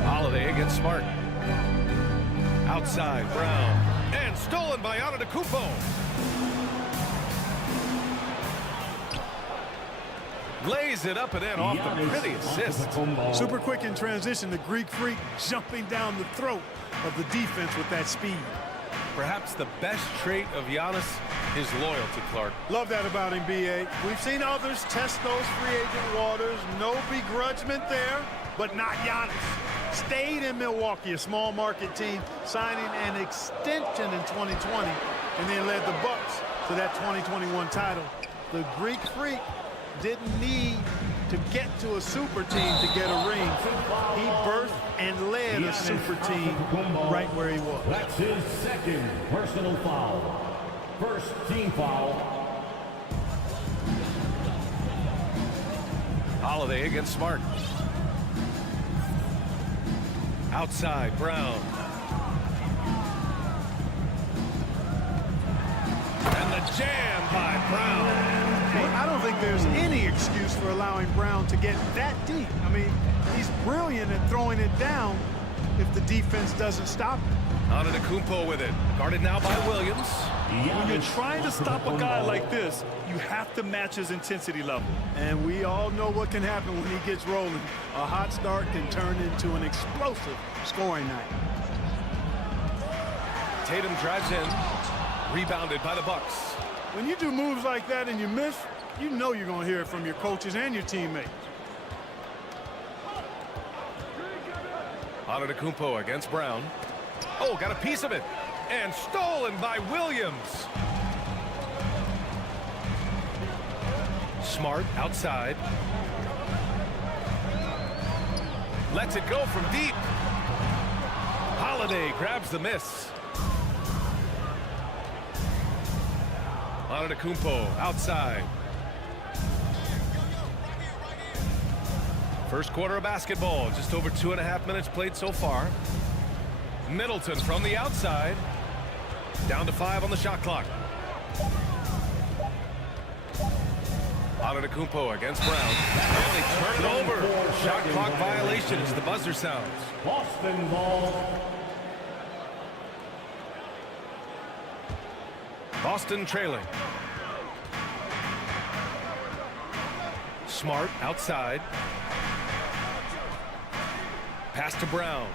Holiday against Smart. Outside, Brown. And stolen by Antetokounmpo. Lays it up and in off the pretty assist. Super quick in transition. The Greek Freak jumping down the throat of the defense with that speed. Perhaps the best trait of Giannis is loyalty, Clark. Love that about him, B.A. We've seen others test those free agent waters. No begrudgment there, but not Giannis. Stayed in Milwaukee, a small market team, signing an extension in 2020, and then led the Bucks to that 2021 title. The Greek Freak didn't need to get to a super team to get a ring. He birthed and led a super team right where he was. That's his second personal foul. First team foul. Holiday against Smart. Outside, Brown. And the jam by Brown. I don't think there's any excuse for allowing Brown to get that deep. I mean, he's brilliant at throwing it down if the defense doesn't stop him. Antetokounmpo with it. Guarded now by Williams. When you're trying to stop a guy like this, you have to match his intensity level. And we all know what can happen when he gets rolling. A hot start can turn into an explosive scoring night. Tatum drives in. Rebounded by the Bucks. When you do moves like that and you miss, you know you're going to hear it from your coaches and your teammates. Antetokounmpo against Brown. Oh, got a piece of it. And stolen by Williams. Smart outside. Lets it go from deep. Holiday grabs the miss. Antetokounmpo outside. First quarter of basketball, just over 2.5 minutes played so far. Middleton from the outside. Down to 5 on the shot clock. Antetokounmpo against Brown. And they turn it over. Shot clock violation as the buzzer sounds. Boston ball. Boston trailing. Smart outside. Pass to Brown.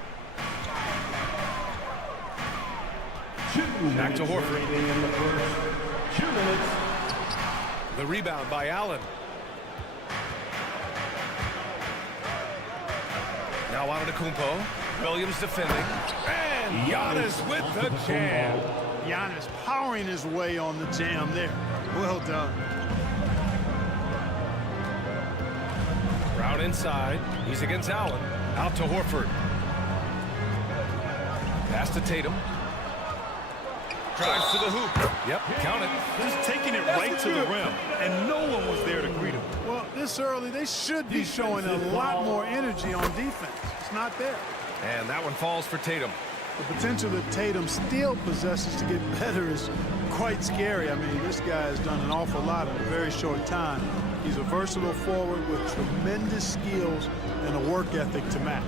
Back to Horford. In the first 2 minutes. The rebound by Allen. Now Antetokounmpo. Williams defending. And Giannis with the jam. Giannis powering his way on the jam there. Well done. Brown inside. He's against Allen. Out to Horford. Pass to Tatum. Drives to the hoop. Yep, count it. Just taking it right to the rim, and no one was there to greet him. Well, this early, they should be showing a lot more energy on defense. It's not there. And that one falls for Tatum. The potential that Tatum still possesses to get better is quite scary. I mean, this guy has done an awful lot in a very short time. He's a versatile forward with tremendous skills and a work ethic to match.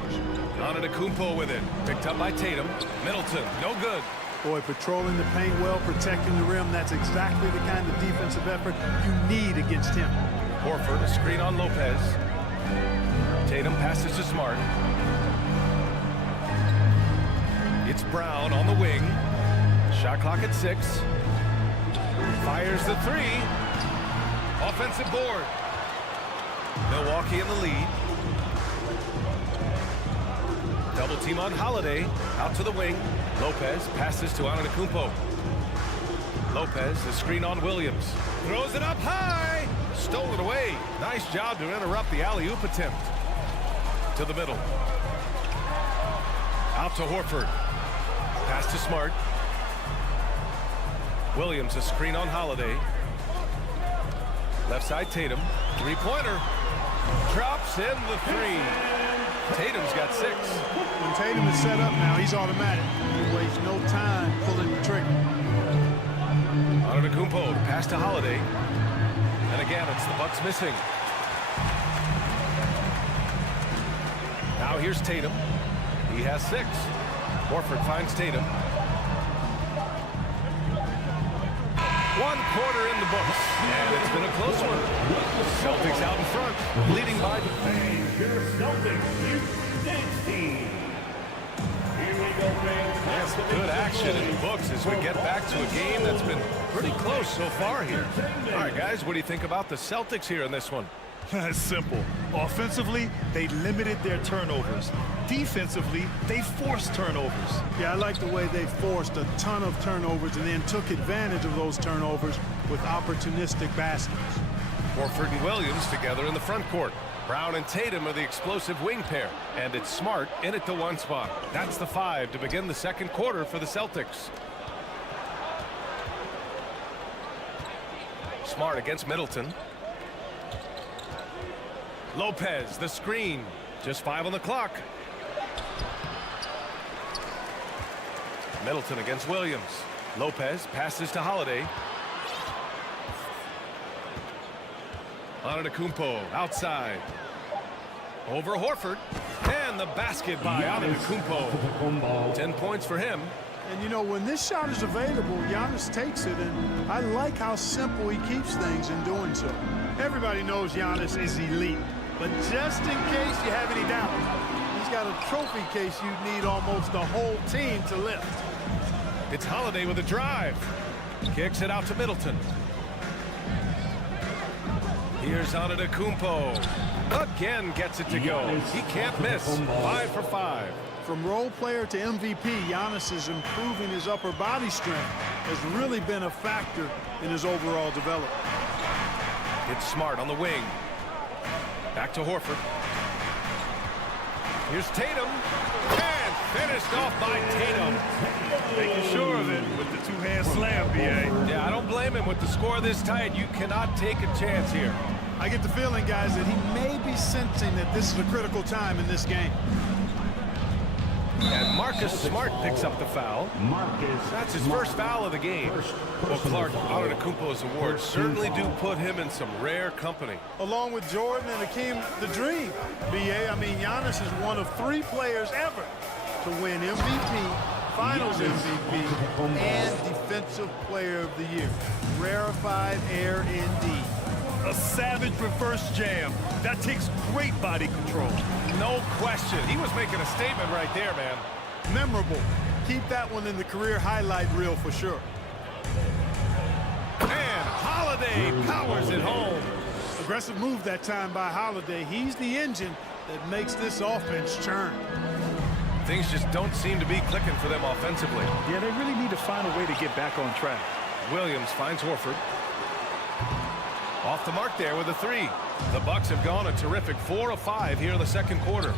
Antetokounmpo with it. Picked up by Tatum. Middleton, no good. Boy, patrolling the paint well, protecting the rim, that's exactly the kind of defensive effort you need against him. Horford, a screen on Lopez. Tatum passes to Smart. It's Brown on the wing. Shot clock at 6. Fires the 3. Offensive board. Milwaukee in the lead. Double team on Holiday. Out to the wing. Lopez passes to Antetokounmpo. Lopez, the screen on Williams. Throws it up high. Stolen away. Nice job to interrupt the alley-oop attempt. To the middle. Out to Horford. Pass to Smart. Williams, a screen on Holiday. Left side, Tatum. Three-pointer. Drops in the 3. Tatum's got 6. When Tatum is set up now, he's automatic. He wastes no time pulling the trigger. Antetokounmpo, pass to Holiday. And again, it's the Bucks missing. Now here's Tatum. He has 6. Horford finds Tatum. 1 quarter in the books. And it's been a close one. Celtics out in front, leading by Your Celtics, 16. Yes, good action in the books as we get back to a game that's been pretty close so far here. All right, guys, what do you think about the Celtics here in this one? It's simple. Offensively, they limited their turnovers. Defensively, they forced turnovers. Yeah, I like the way they forced a ton of turnovers and then took advantage of those turnovers with opportunistic baskets. Horford and Williams together in the front court. Brown and Tatum are the explosive wing pair. And it's Smart in at the 1 spot. That's the 5 to begin the second quarter for the Celtics. Smart against Middleton. Lopez, the screen. Just 5 on the clock. Middleton against Williams. Lopez passes to Holiday. Antetokounmpo outside. Over Horford. And the basket by Antetokounmpo. 10 points for him. And, you know, when this shot is available, Giannis takes it, and I like how simple he keeps things in doing so. Everybody knows Giannis is elite, but just in case you have any doubt, he's got a trophy case you'd need almost the whole team to lift. It's Holiday with a drive. Kicks it out to Middleton. Here's Antetokounmpo. Again gets it to go. He can't miss. 5 for 5. From role player to MVP, Giannis is improving his upper body strength. Has really been a factor in his overall development. It's Smart on the wing. Back to Horford. Here's Tatum. And finished off by Tatum. Making sure of it with the 2-hand slam, B.A. Yeah, I don't blame him. With the score this tight, you cannot take a chance here. I get the feeling, guys, that he may be sensing that this is a critical time in this game. And Marcus Smart picks up the foul. That's his first foul of the game. Well, Clark, Antetokounmpo's awards certainly do put him in some rare company. Along with Jordan and Hakeem the Dream, B.A., I mean, Giannis is one of 3 players ever to win MVP, Finals MVP, and Defensive Player of the Year. Rarefied air indeed. A savage reverse jam. That takes great body control. No question. He was making a statement right there, man. Memorable. Keep that one in the career highlight reel for sure. And Holiday powers it home. Aggressive move that time by Holiday. He's the engine that makes this offense churn. Things just don't seem to be clicking for them offensively. Yeah, they really need to find a way to get back on track. Williams finds Horford. Off the mark there with a 3. The Bucks have gone a terrific 4 of 5 here in the second quarter.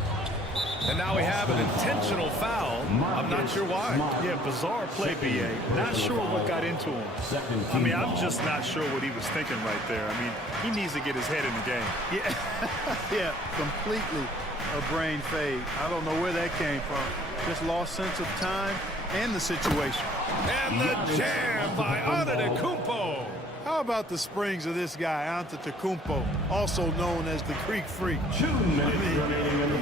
And now we have an intentional foul. I'm not sure why. Yeah, bizarre play, B.A. Not sure what got into him. I mean, I'm just not sure what he was thinking right there. I mean, he needs to get his head in the game. Yeah, yeah, completely a brain fade. I don't know where that came from. Just lost sense of time and the situation. And the jam by Antetokounmpo. How about the springs of this guy, Antetokounmpo, also known as the Greek Freak? He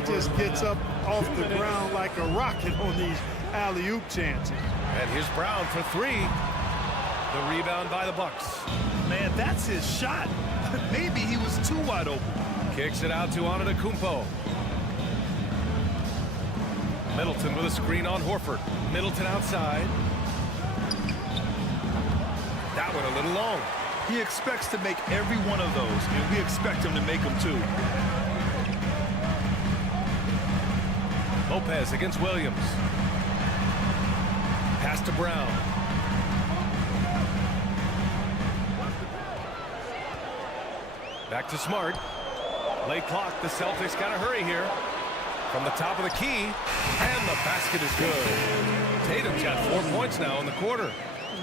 just gets up off the ground like a rocket on these alley-oop chances. And here's Brown for three. The rebound by the Bucks. Man, that's his shot. Maybe he was too wide open. Kicks it out to Antetokounmpo. Middleton with a screen on Horford. Middleton outside. That one a little long. He expects to make every one of those, and we expect him to make them too. Lopez against Williams. Pass to Brown. Back to Smart. Late clock. The Celtics got to hurry here. From the top of the key. And the basket is good. Tatum's got 4 points now in the quarter.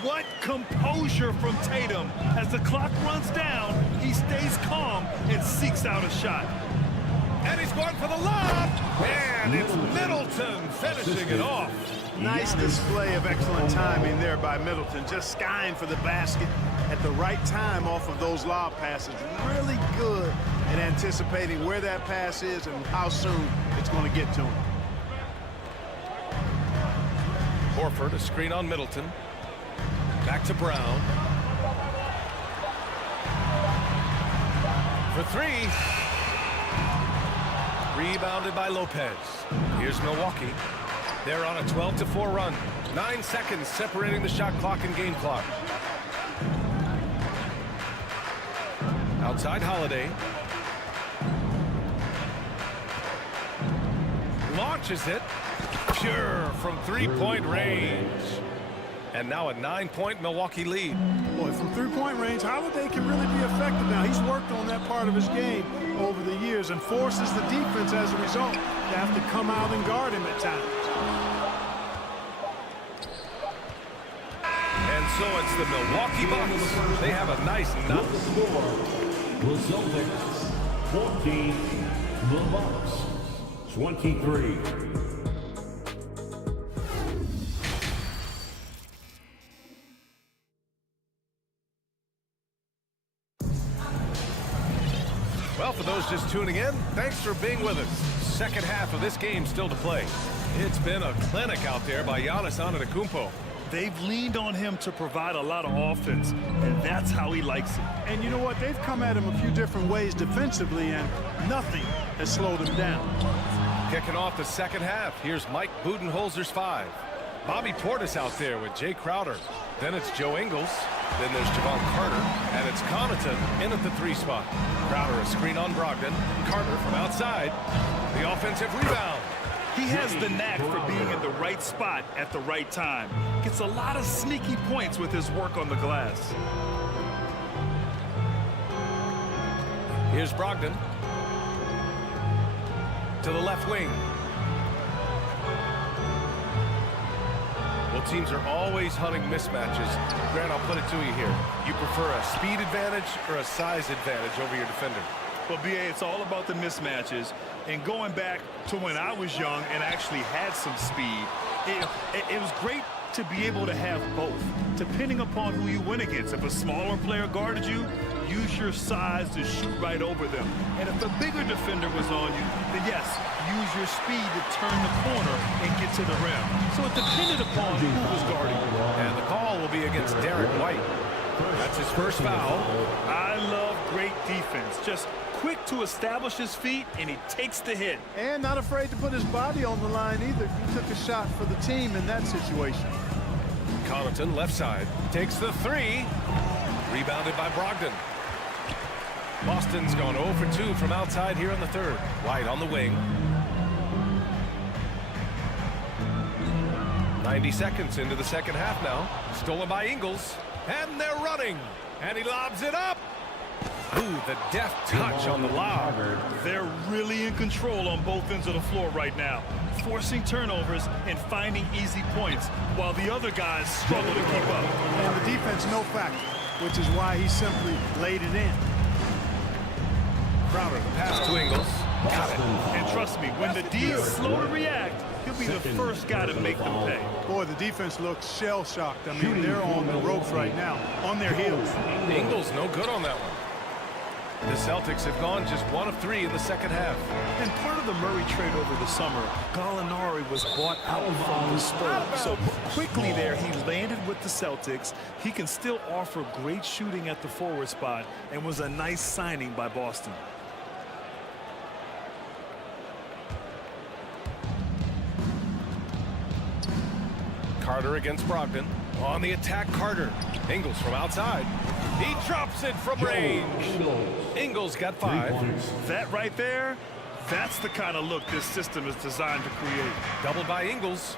What composure from Tatum. As the clock runs down, he stays calm and seeks out a shot. And he's going for the lob. And it's Middleton finishing it off. Nice display of excellent timing there by Middleton. Just skying for the basket at the right time off of those lob passes. Really good at anticipating where that pass is and how soon it's going to get to him. Horford, a screen on Middleton. Back to Brown. For three. Rebounded by Lopez. Here's Milwaukee. They're on a 12-4 run. 9 seconds separating the shot clock and game clock. Outside Holiday. Launches it. Pure from three-point range. And now a 9-point Milwaukee lead. Boy, from three-point range, Holiday can really be effective now. He's worked on that part of his game over the years and forces the defense as a result to have to come out and guard him at times. And so it's the Milwaukee Bucks. They have a nice knock. The Celtics 14, the Bucks 23. Well, for those just tuning in, thanks for being with us. Second half of this game still to play. It's been a clinic out there by Giannis Antetokounmpo. They've leaned on him to provide a lot of offense, and that's how he likes it. And you know what? They've come at him a few different ways defensively, and nothing has slowed him down. Kicking off the second half, here's Mike Budenholzer's 5. Bobby Portis out there with Jay Crowder. Then it's Joe Ingles. Then there's Javon Carter. And it's Connaughton in at the 3 spot. Crowder a screen on Brogdon. Carter from outside. The offensive rebound. He has the knack for being in the right spot at the right time. Gets a lot of sneaky points with his work on the glass. Here's Brogdon. To the left wing. Well, teams are always hunting mismatches. Grant, I'll put it to you here. You prefer a speed advantage or a size advantage over your defender? Well, B.A., it's all about the mismatches. And going back to when I was young and actually had some speed, it was great to be able to have both, depending upon who you went against. If a smaller player guarded you, use your size to shoot right over them. And if a bigger defender was on you, then yes, use your speed to turn the corner and get to the rim. So it depended upon who was guarding you. And the call will be against Derek White. That's his first foul. I love great defense. Just quick to establish his feet, and he takes the hit. And not afraid to put his body on the line either. He took a shot for the team in that situation. Connaughton, left side, takes the 3. Rebounded by Brogdon. Boston's gone 0 for 2 from outside here in the third. White on the wing. 90 seconds into the second half now. Stolen by Ingles. And they're running. And he lobs it up. Ooh, the deft touch on the lob. They're really in control on both ends of the floor right now, forcing turnovers and finding easy points while the other guys struggle to keep up. And the defense no factor, which is why he simply laid it in. Crowder, the pass to Ingles. Got it. And trust me, when the D is slow to react, He'll be the first guy to make them pay. Boy, the defense looks shell-shocked. I mean, they're on the ropes right now, on their heels. Ingles no good on that one. The Celtics have gone just 1 of 3 in the second half. And part of the Murray trade over the summer, Gallinari was bought out from the Spurs. So quickly there, he landed with the Celtics. He can still offer great shooting at the forward spot and was a nice signing by Boston. Carter against Brogdon. On the attack, Carter. Ingles from outside. He drops it from range. Ingles got 5. That right there, that's the kind of look this system is designed to create. Doubled by Ingles.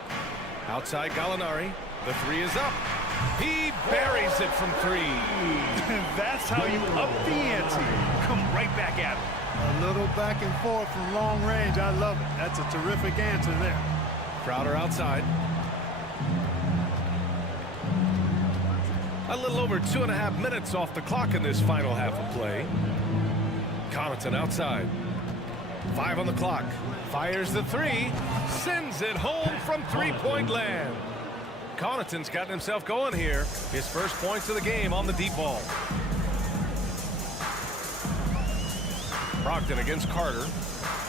Outside Gallinari. The 3 is up. He buries it from 3. That's how you up the ante. Come right back at him. A little back and forth from long range. I love it. That's a terrific answer there. Crowder outside. A little over 2.5 minutes off the clock in this final half of play. Connaughton outside. 5 on the clock. Fires the 3. Sends it home from three-point land. Connaughton's gotten himself going here. His first points of the game on the deep ball. Brogdon against Carter.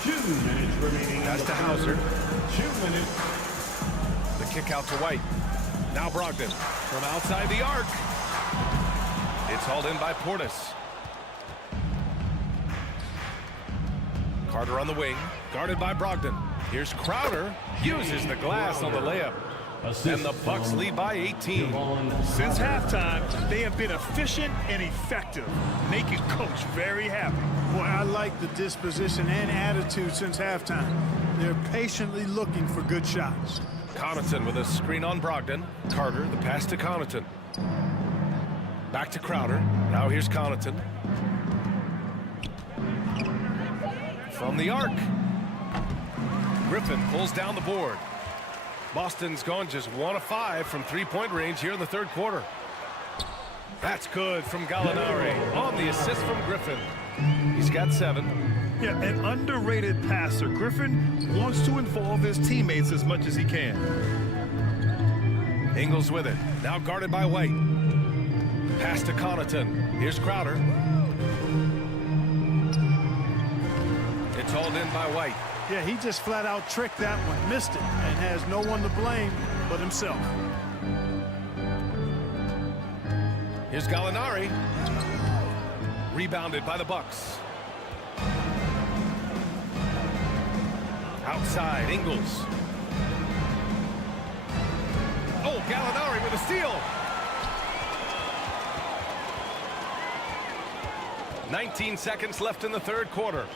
2 minutes remaining. That's to Hauser. 2 minutes. The kick out to White. Now Brogdon from outside the arc. It's hauled in by Portis. Carter on the wing, guarded by Brogdon. Here's Crowder, uses the glass on the layup. And the Bucks lead by 18. Since halftime, they have been efficient and effective, making Coach very happy. Boy, I like the disposition and attitude since halftime. They're patiently looking for good shots. Connaughton with a screen on Brogdon. Carter, the pass to Connaughton. Back to Crowder. Now here's Connaughton. From the arc. Griffin pulls down the board. Boston's gone just 1 of 5 from three-point range here in the third quarter. That's good from Gallinari on the assist from Griffin. He's got 7. Yeah, an underrated passer. Griffin wants to involve his teammates as much as he can. Ingles with it. Now guarded by White. Pass to Connaughton. Here's Crowder. It's hauled in by White. Yeah, he just flat out tricked that one, missed it, and has no one to blame but himself. Here's Gallinari. Rebounded by the Bucks. Outside, Ingles. Oh, Gallinari with a steal. 19 seconds left in the third quarter.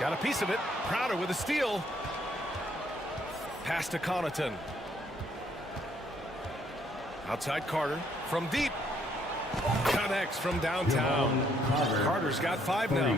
Got a piece of it. Crowder with a steal. Pass to Connaughton. Outside Carter from deep. Connects from downtown. Carter's got 5 now.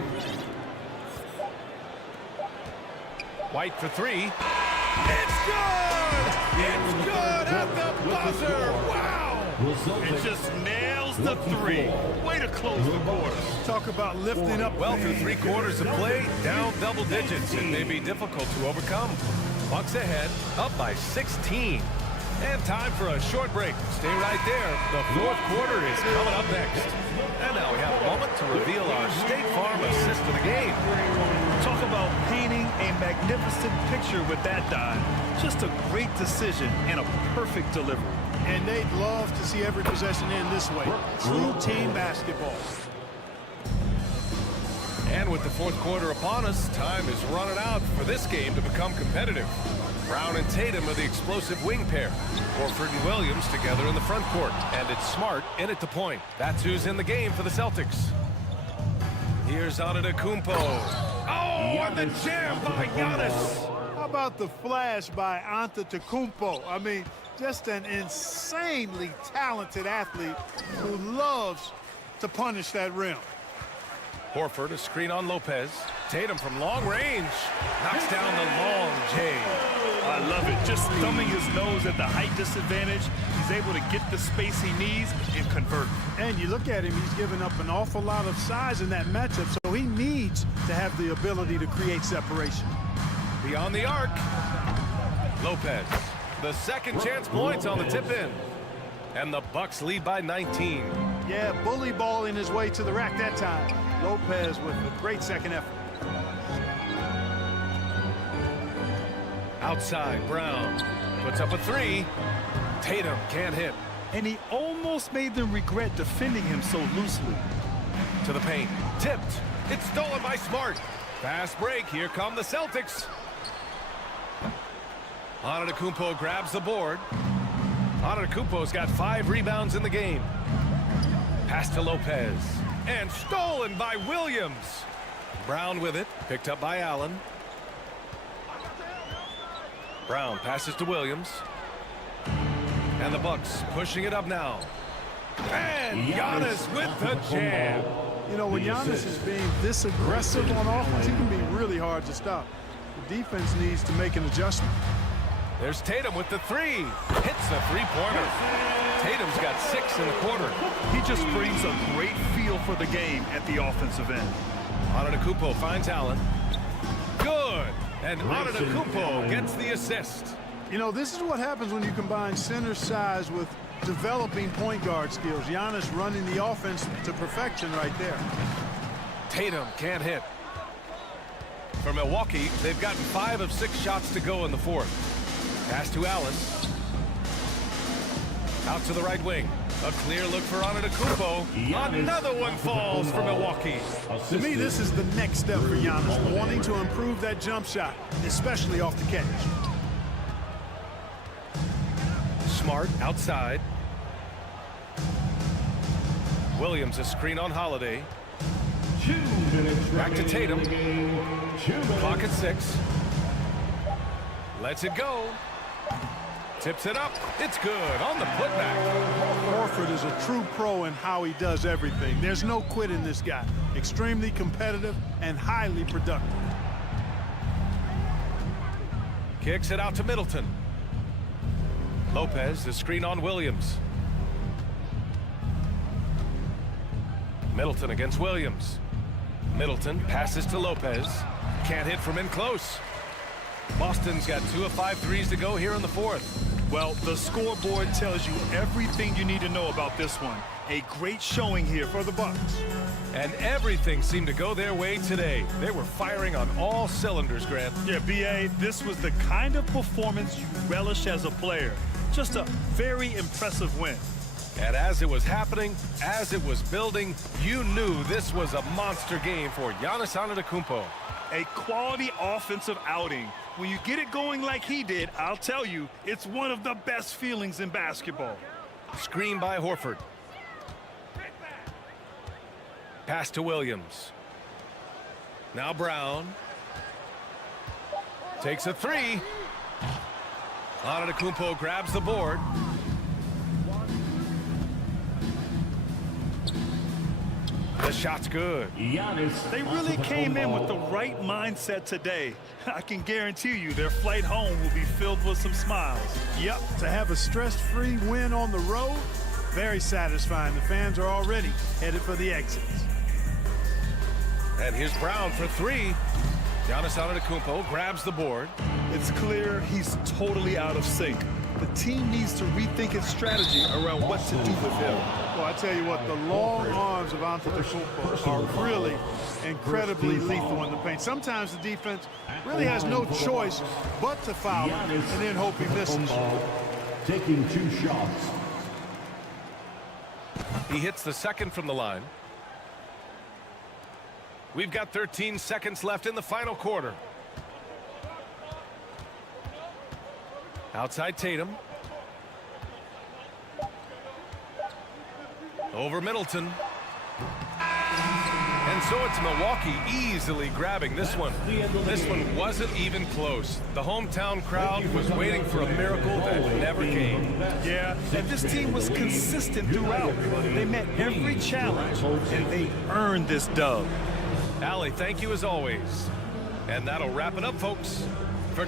White for 3. It's good! It's good at the buzzer! Wow! It just nails the 3. Way to close the quarter. Talk about lifting up. Well, through 3 quarters of play, down double digits. It may be difficult to overcome. Bucks ahead, up by 16. And time for a short break. Stay right there. The fourth quarter is coming up next. And now we have a moment to reveal our State Farm assist of the game. Talk about painting a magnificent picture with that dive. Just a great decision and a perfect delivery. And they'd love to see every possession end this way. True team basketball. And with the fourth quarter upon us, time is running out for this game to become competitive. Brown and Tatum are the explosive wing pair. Horford and Williams together in the front court. And it's Smart in at the point. That's who's in the game for the Celtics. Here's Antetokounmpo. Oh, and the jam by Giannis. How about the flash by Antetokounmpo? I mean, just an insanely talented athlete who loves to punish that rim. Horford, a screen on Lopez. Tatum from long range. Knocks down the long J. I love it. Just thumbing his nose at the height disadvantage. He's able to get the space he needs and convert. And you look at him, he's given up an awful lot of size in that matchup, so he needs to have the ability to create separation. Beyond the arc. Lopez. The second chance points on the tip in. And the Bucks lead by 19. Yeah, bully balling his way to the rack that time. Lopez with a great second effort. Outside, Brown puts up a three. Tatum can't hit. And he almost made them regret defending him so loosely. To the paint. Tipped. It's stolen by Smart. Fast break. Here come the Celtics. Antetokounmpo grabs the board. Antetokounmpo's got 5 rebounds in the game. Pass to Lopez. And stolen by Williams. Brown with it. Picked up by Allen. Brown passes to Williams. And the Bucks pushing it up now. And Giannis with the jam. You know, when Giannis is being this aggressive on offense, he can be really hard to stop. The defense needs to make an adjustment. There's Tatum with the three. Hits the three-pointer. Tatum's got 6 in the quarter. He just brings a great feel for the game at the offensive end. Antetokounmpo finds Allen. Good. And Antetokounmpo gets the assist. You know, this is what happens when you combine center size with developing point guard skills. Giannis running the offense to perfection right there. Tatum can't hit. For Milwaukee, they've gotten 5 of 6 shots to go in the fourth. Pass to Allen. Out to the right wing. A clear look for Antetokounmpo. Another one falls for Milwaukee. To me, this is the next step for Giannis, wanting to improve that jump shot, especially off the catch. Smart outside. Williams a screen on Holiday. 2 minutes. Back to Tatum. 2 minutes. Clock at 6. Lets it go. Tips it up. It's good on the putback. Horford is a true pro in how he does everything. There's no quit in this guy. Extremely competitive and highly productive. Kicks it out to Middleton. Lopez, the screen on Williams. Middleton against Williams. Middleton passes to Lopez. Can't hit from in close. Boston's got 2 of 5 threes to go here in the fourth. Well, the scoreboard tells you everything you need to know about this one. A great showing here for the Bucks. And everything seemed to go their way today. They were firing on all cylinders, Grant. Yeah, B.A., this was the kind of performance you relish as a player. Just a very impressive win. And as it was happening, as it was building, you knew this was a monster game for Giannis Antetokounmpo. A quality offensive outing. When you get it going like he did, I'll tell you, it's one of the best feelings in basketball. Screen by Horford. Pass to Williams. Now Brown. Takes a three. Antetokounmpo grabs the board. The shot's good. They really came in with the right mindset today. I can guarantee you their flight home will be filled with some smiles. Yep, to have a stress-free win on the road, very satisfying. The fans are already headed for the exits. And here's Brown for three. Giannis Antetokounmpo grabs the board. It's clear he's totally out of sync. The team needs to rethink its strategy around what to do with him. Well, I tell you what, the long arms of Antetokounmpo are really incredibly lethal in the paint. Sometimes the defense really has no choice but to foul him and then hope he misses. Taking 2 shots. He hits the second from the line. We've got 13 seconds left in the final quarter. Outside Tatum. Over Middleton. And so it's Milwaukee easily grabbing this one. This one wasn't even close. The hometown crowd was waiting for a miracle that never came. Yeah, and this team was consistent throughout. They met every challenge, and they earned this dub. Allie, thank you as always. And that'll wrap it up, folks. For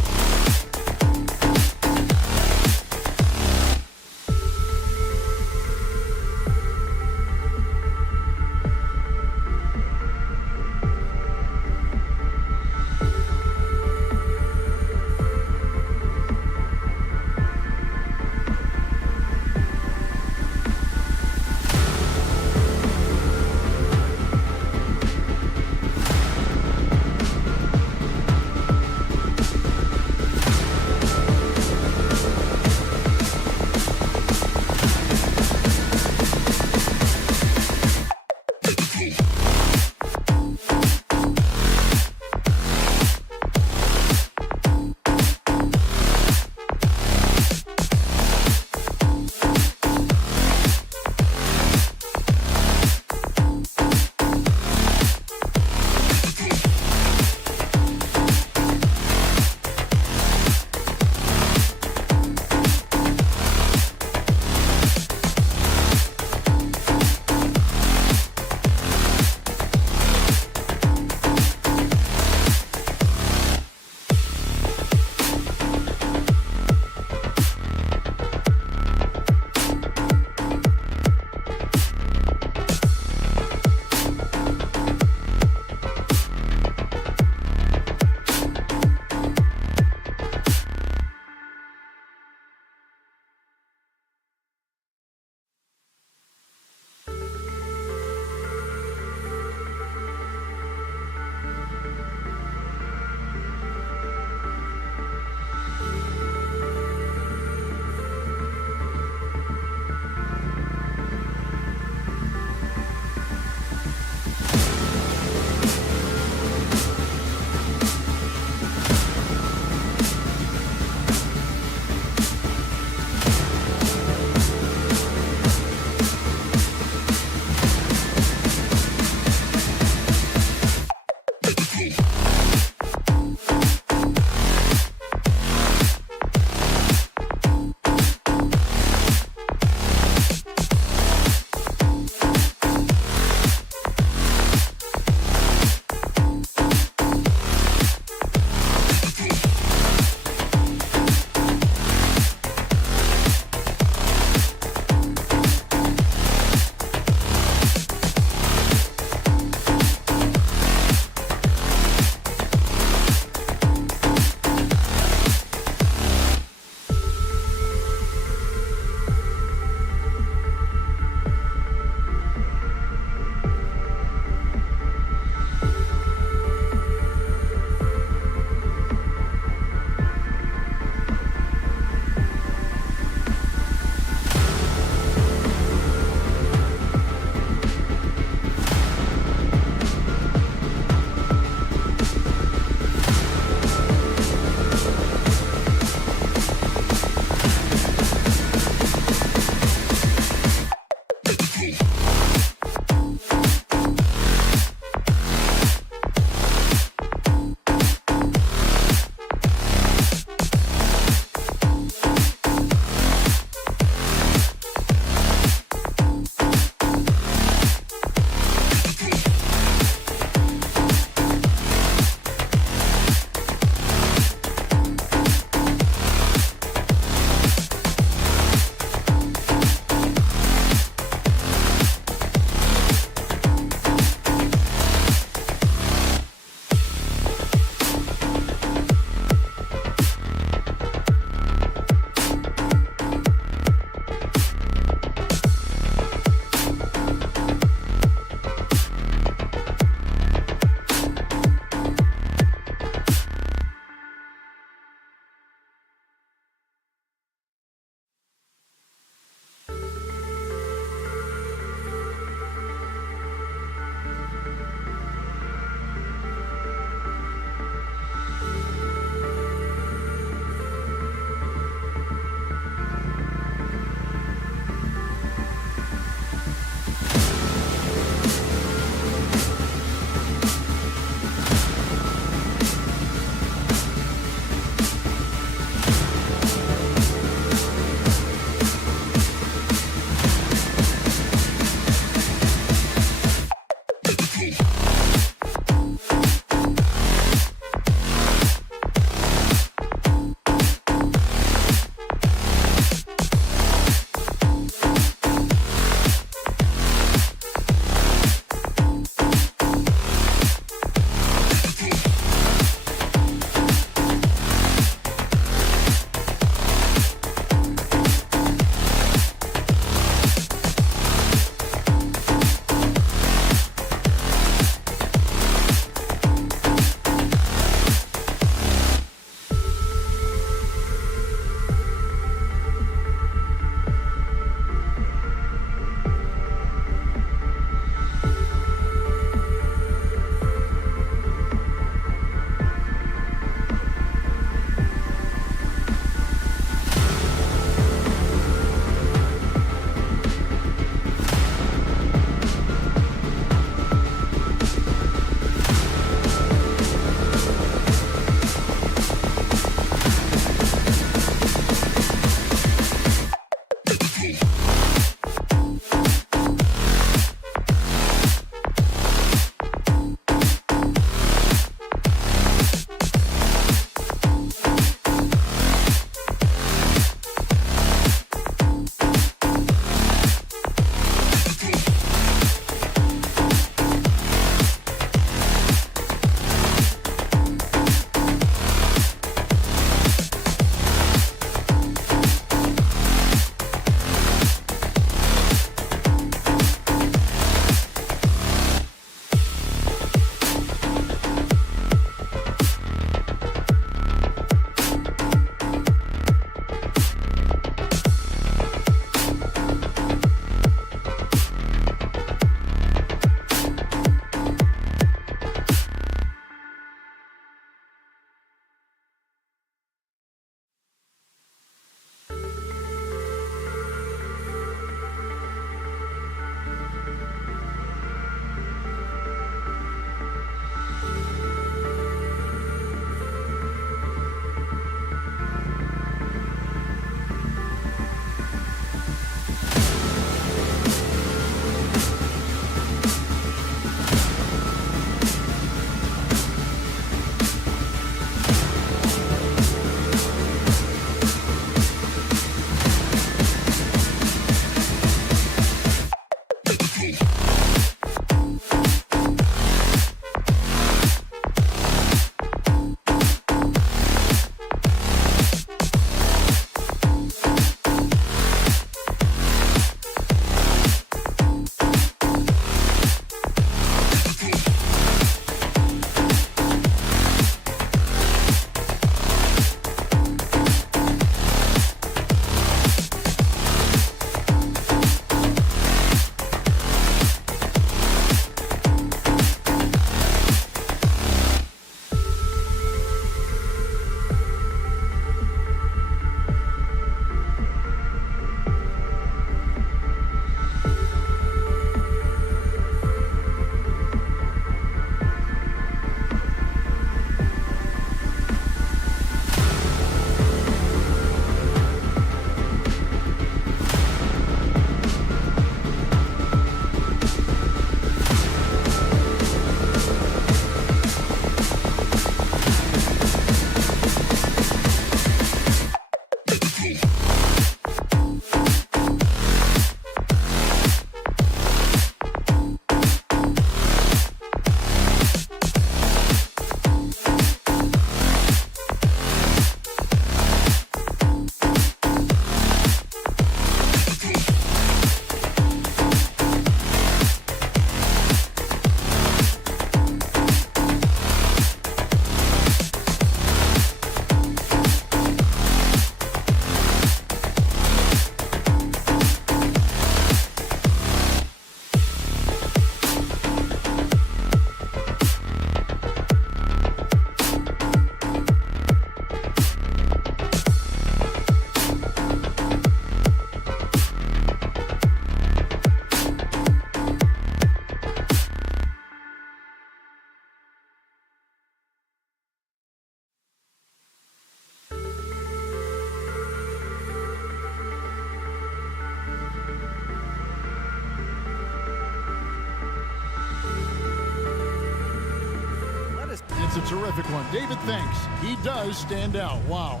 That's a terrific one. David thinks he does stand out. Wow.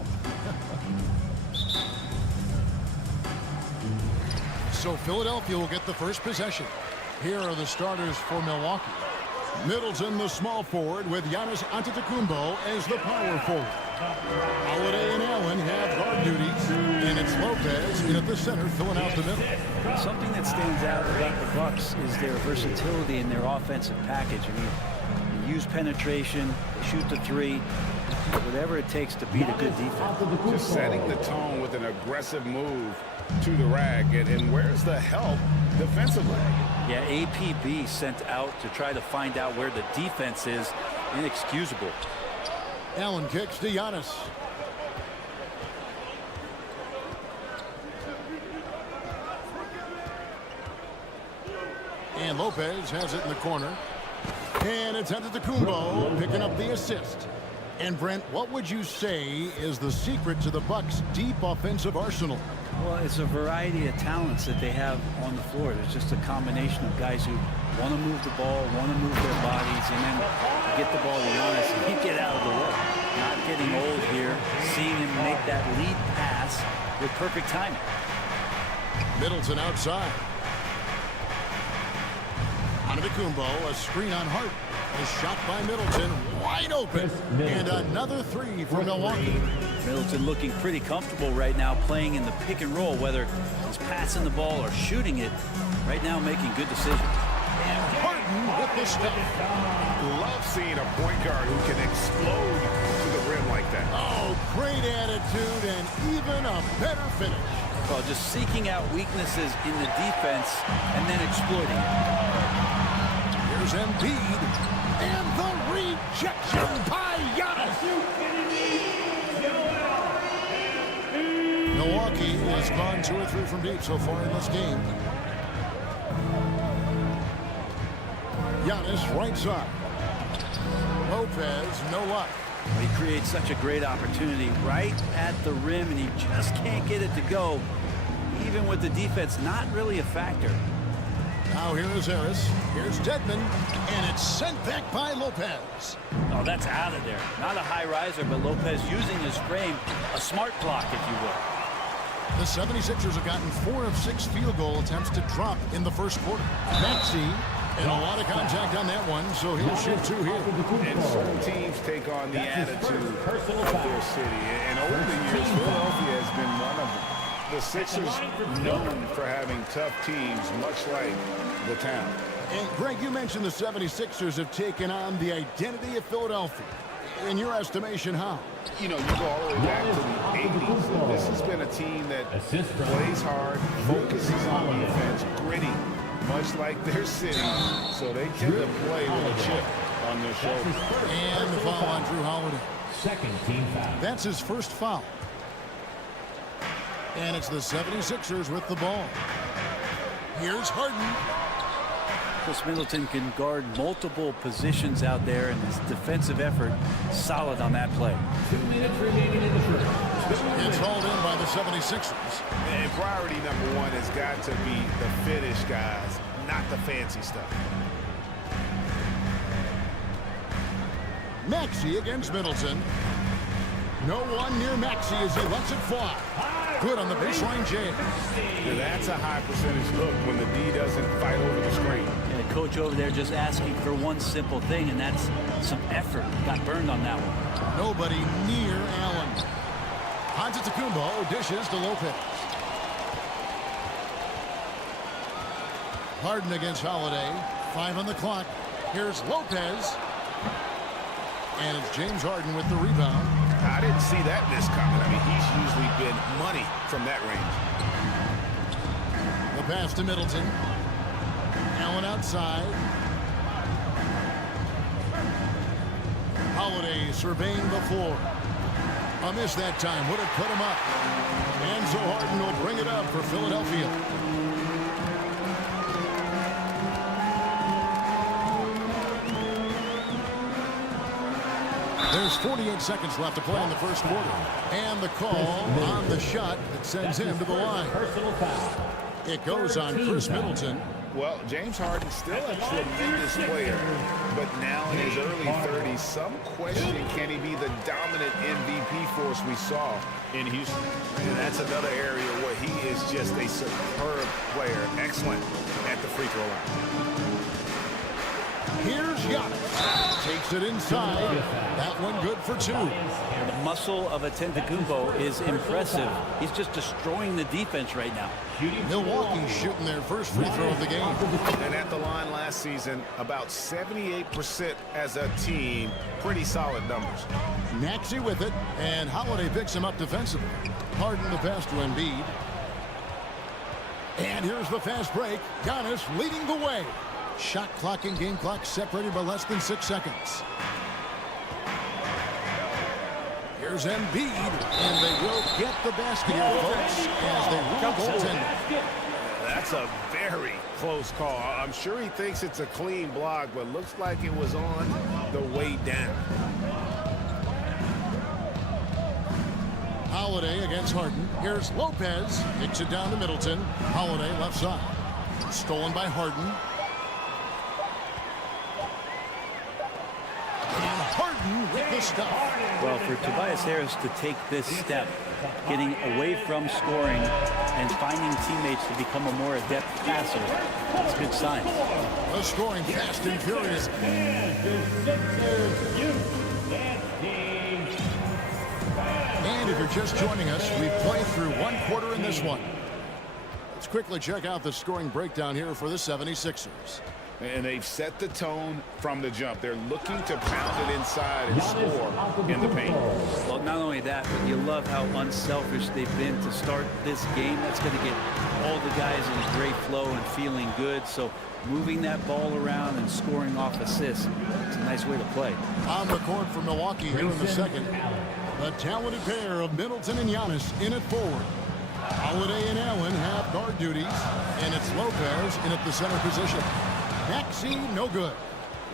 So Philadelphia will get the first possession. Here are the starters for Milwaukee. Middleton, the small forward, with Giannis Antetokounmpo as the power forward. Holiday and Allen have guard duties, and it's Lopez in at the center filling out the middle. Something that stands out about the Bucks is their versatility in their offensive package. I mean, they use penetration, they shoot the three, whatever it takes to beat a good defense. Just setting the tone with an aggressive move to the rack, and where's the help defensively? Yeah, APB sent out to try to find out where the defense is. Inexcusable. Allen kicks to Giannis. And Lopez has it in the corner. And it's Antetokounmpo picking up the assist. And Brent, what would you say is the secret to the Bucks' deep offensive arsenal? Well, it's a variety of talents that they have on the floor. There's just a combination of guys who want to move the ball, want to move their bodies, and then get the ball to Giannis and get out of the way. Not getting old here, seeing him make that lead pass with perfect timing. Middleton outside. Antetokounmpo, a screen on Hart. A shot by Middleton, wide open, and another three for Milwaukee. Middleton looking pretty comfortable right now playing in the pick and roll, whether he's passing the ball or shooting it. Right now making good decisions. And Harden with the stuff. Love seeing a point guard who can explode to the rim like that. Oh, great attitude and even a better finish. Well, just seeking out weaknesses in the defense and then exploiting it. Here's Embiid. And the rejection by Giannis. Milwaukee has gone 2 or 3 from deep so far in this game. Giannis right side. Lopez, no luck. He creates such a great opportunity right at the rim, and he just can't get it to go. Even with the defense not really a factor. Now here is Harris. Here's Dedmon. And it's sent back by Lopez. Oh, that's out of there. Not a high riser, but Lopez using his frame. A smart block, if you will. The 76ers have gotten 4 of 6 field goal attempts to drop in the first quarter. Maxey, and a lot of contact on that one, so he'll shoot 2 here. And certain teams take on the attitude of their city. And over the years, Philadelphia has been one of them. The Sixers known for having tough teams, much like the town. And Greg, you mentioned the 76ers have taken on the identity of Philadelphia. In your estimation, how? You know, you go all the way back to the 80s. This has been a team that plays hard, focuses on defense, gritty, much like their city. So they tend to play with a chip on their shoulder. And the foul on Drew Holiday. Second team foul. That's his first foul. And it's the 76ers with the ball. Here's Harden. Chris Middleton can guard multiple positions out there, and his defensive effort solid on that play. 2 minutes remaining in the first. It's hauled in by the 76ers. And priority number 1 has got to be the finish, guys, not the fancy stuff. Maxey against Middleton. No one near Maxey as he lets it fly. Good on the baseline jam. Now that's a high percentage look when the D doesn't fight over the screen. And the coach over there just asking for one simple thing, and that's some effort. Got burned on that one. Nobody near Allen. Antetokounmpo dishes to Lopez. Harden against Holiday. 5 on the clock. Here's Lopez. And it's James Harden with the rebound. I didn't see that miss coming. I mean, he's usually been money from that range. The pass to Middleton. Allen outside. Holiday surveying the floor. A miss that time would have put him up. And so Harden will bring it up for Philadelphia. There's 48 seconds left to play in the first quarter. And the call on the shot that sends him to the line. Personal foul. It goes on Chris Middleton. Well, James Harden's still a tremendous player, but now in his early 30s, some question, can he be the dominant MVP force we saw in Houston? And that's another area where he is just a superb player. Excellent at the free throw line. Here's Giannis. Takes it inside. That one good for 2. The muscle of Antetokounmpo is impressive. He's just destroying the defense right now. Milwaukee shooting their first free throw of the game. And at the line last season, about 78% as a team. Pretty solid numbers. Maxey with it, and Holiday picks him up defensively. Harden the pass to Embiid. And here's the fast break. Giannis leading the way. Shot clock and game clock separated by less than 6 seconds. Here's Embiid, and they will get the basket here, folks, as they rule goaltender. That's a very close call. I'm sure he thinks it's a clean block, but looks like it was on the way down. Holiday against Harden. Here's Lopez. Kicks it down to Middleton. Holiday left side. Stolen by Harden. And Harden with the stuff. Well, for Tobias Harris to take this step, getting away from scoring and finding teammates to become a more adept passer, that's a good sign. The scoring fast and furious. And if you're just joining us, we played through 1 quarter in this one. Let's quickly check out the scoring breakdown here for the 76ers. And they've set the tone from the jump. They're looking to pound it inside and score in the paint. Well, not only that, but you love how unselfish they've been to start this game. That's going to get all the guys in a great flow and feeling good. So moving that ball around and scoring off assists, it's a nice way to play. On the court for Milwaukee here in the second. The talented pair of Middleton and Giannis in at forward. Holiday and Allen have guard duties, and it's Lopez in at the center position. Maxey, no good.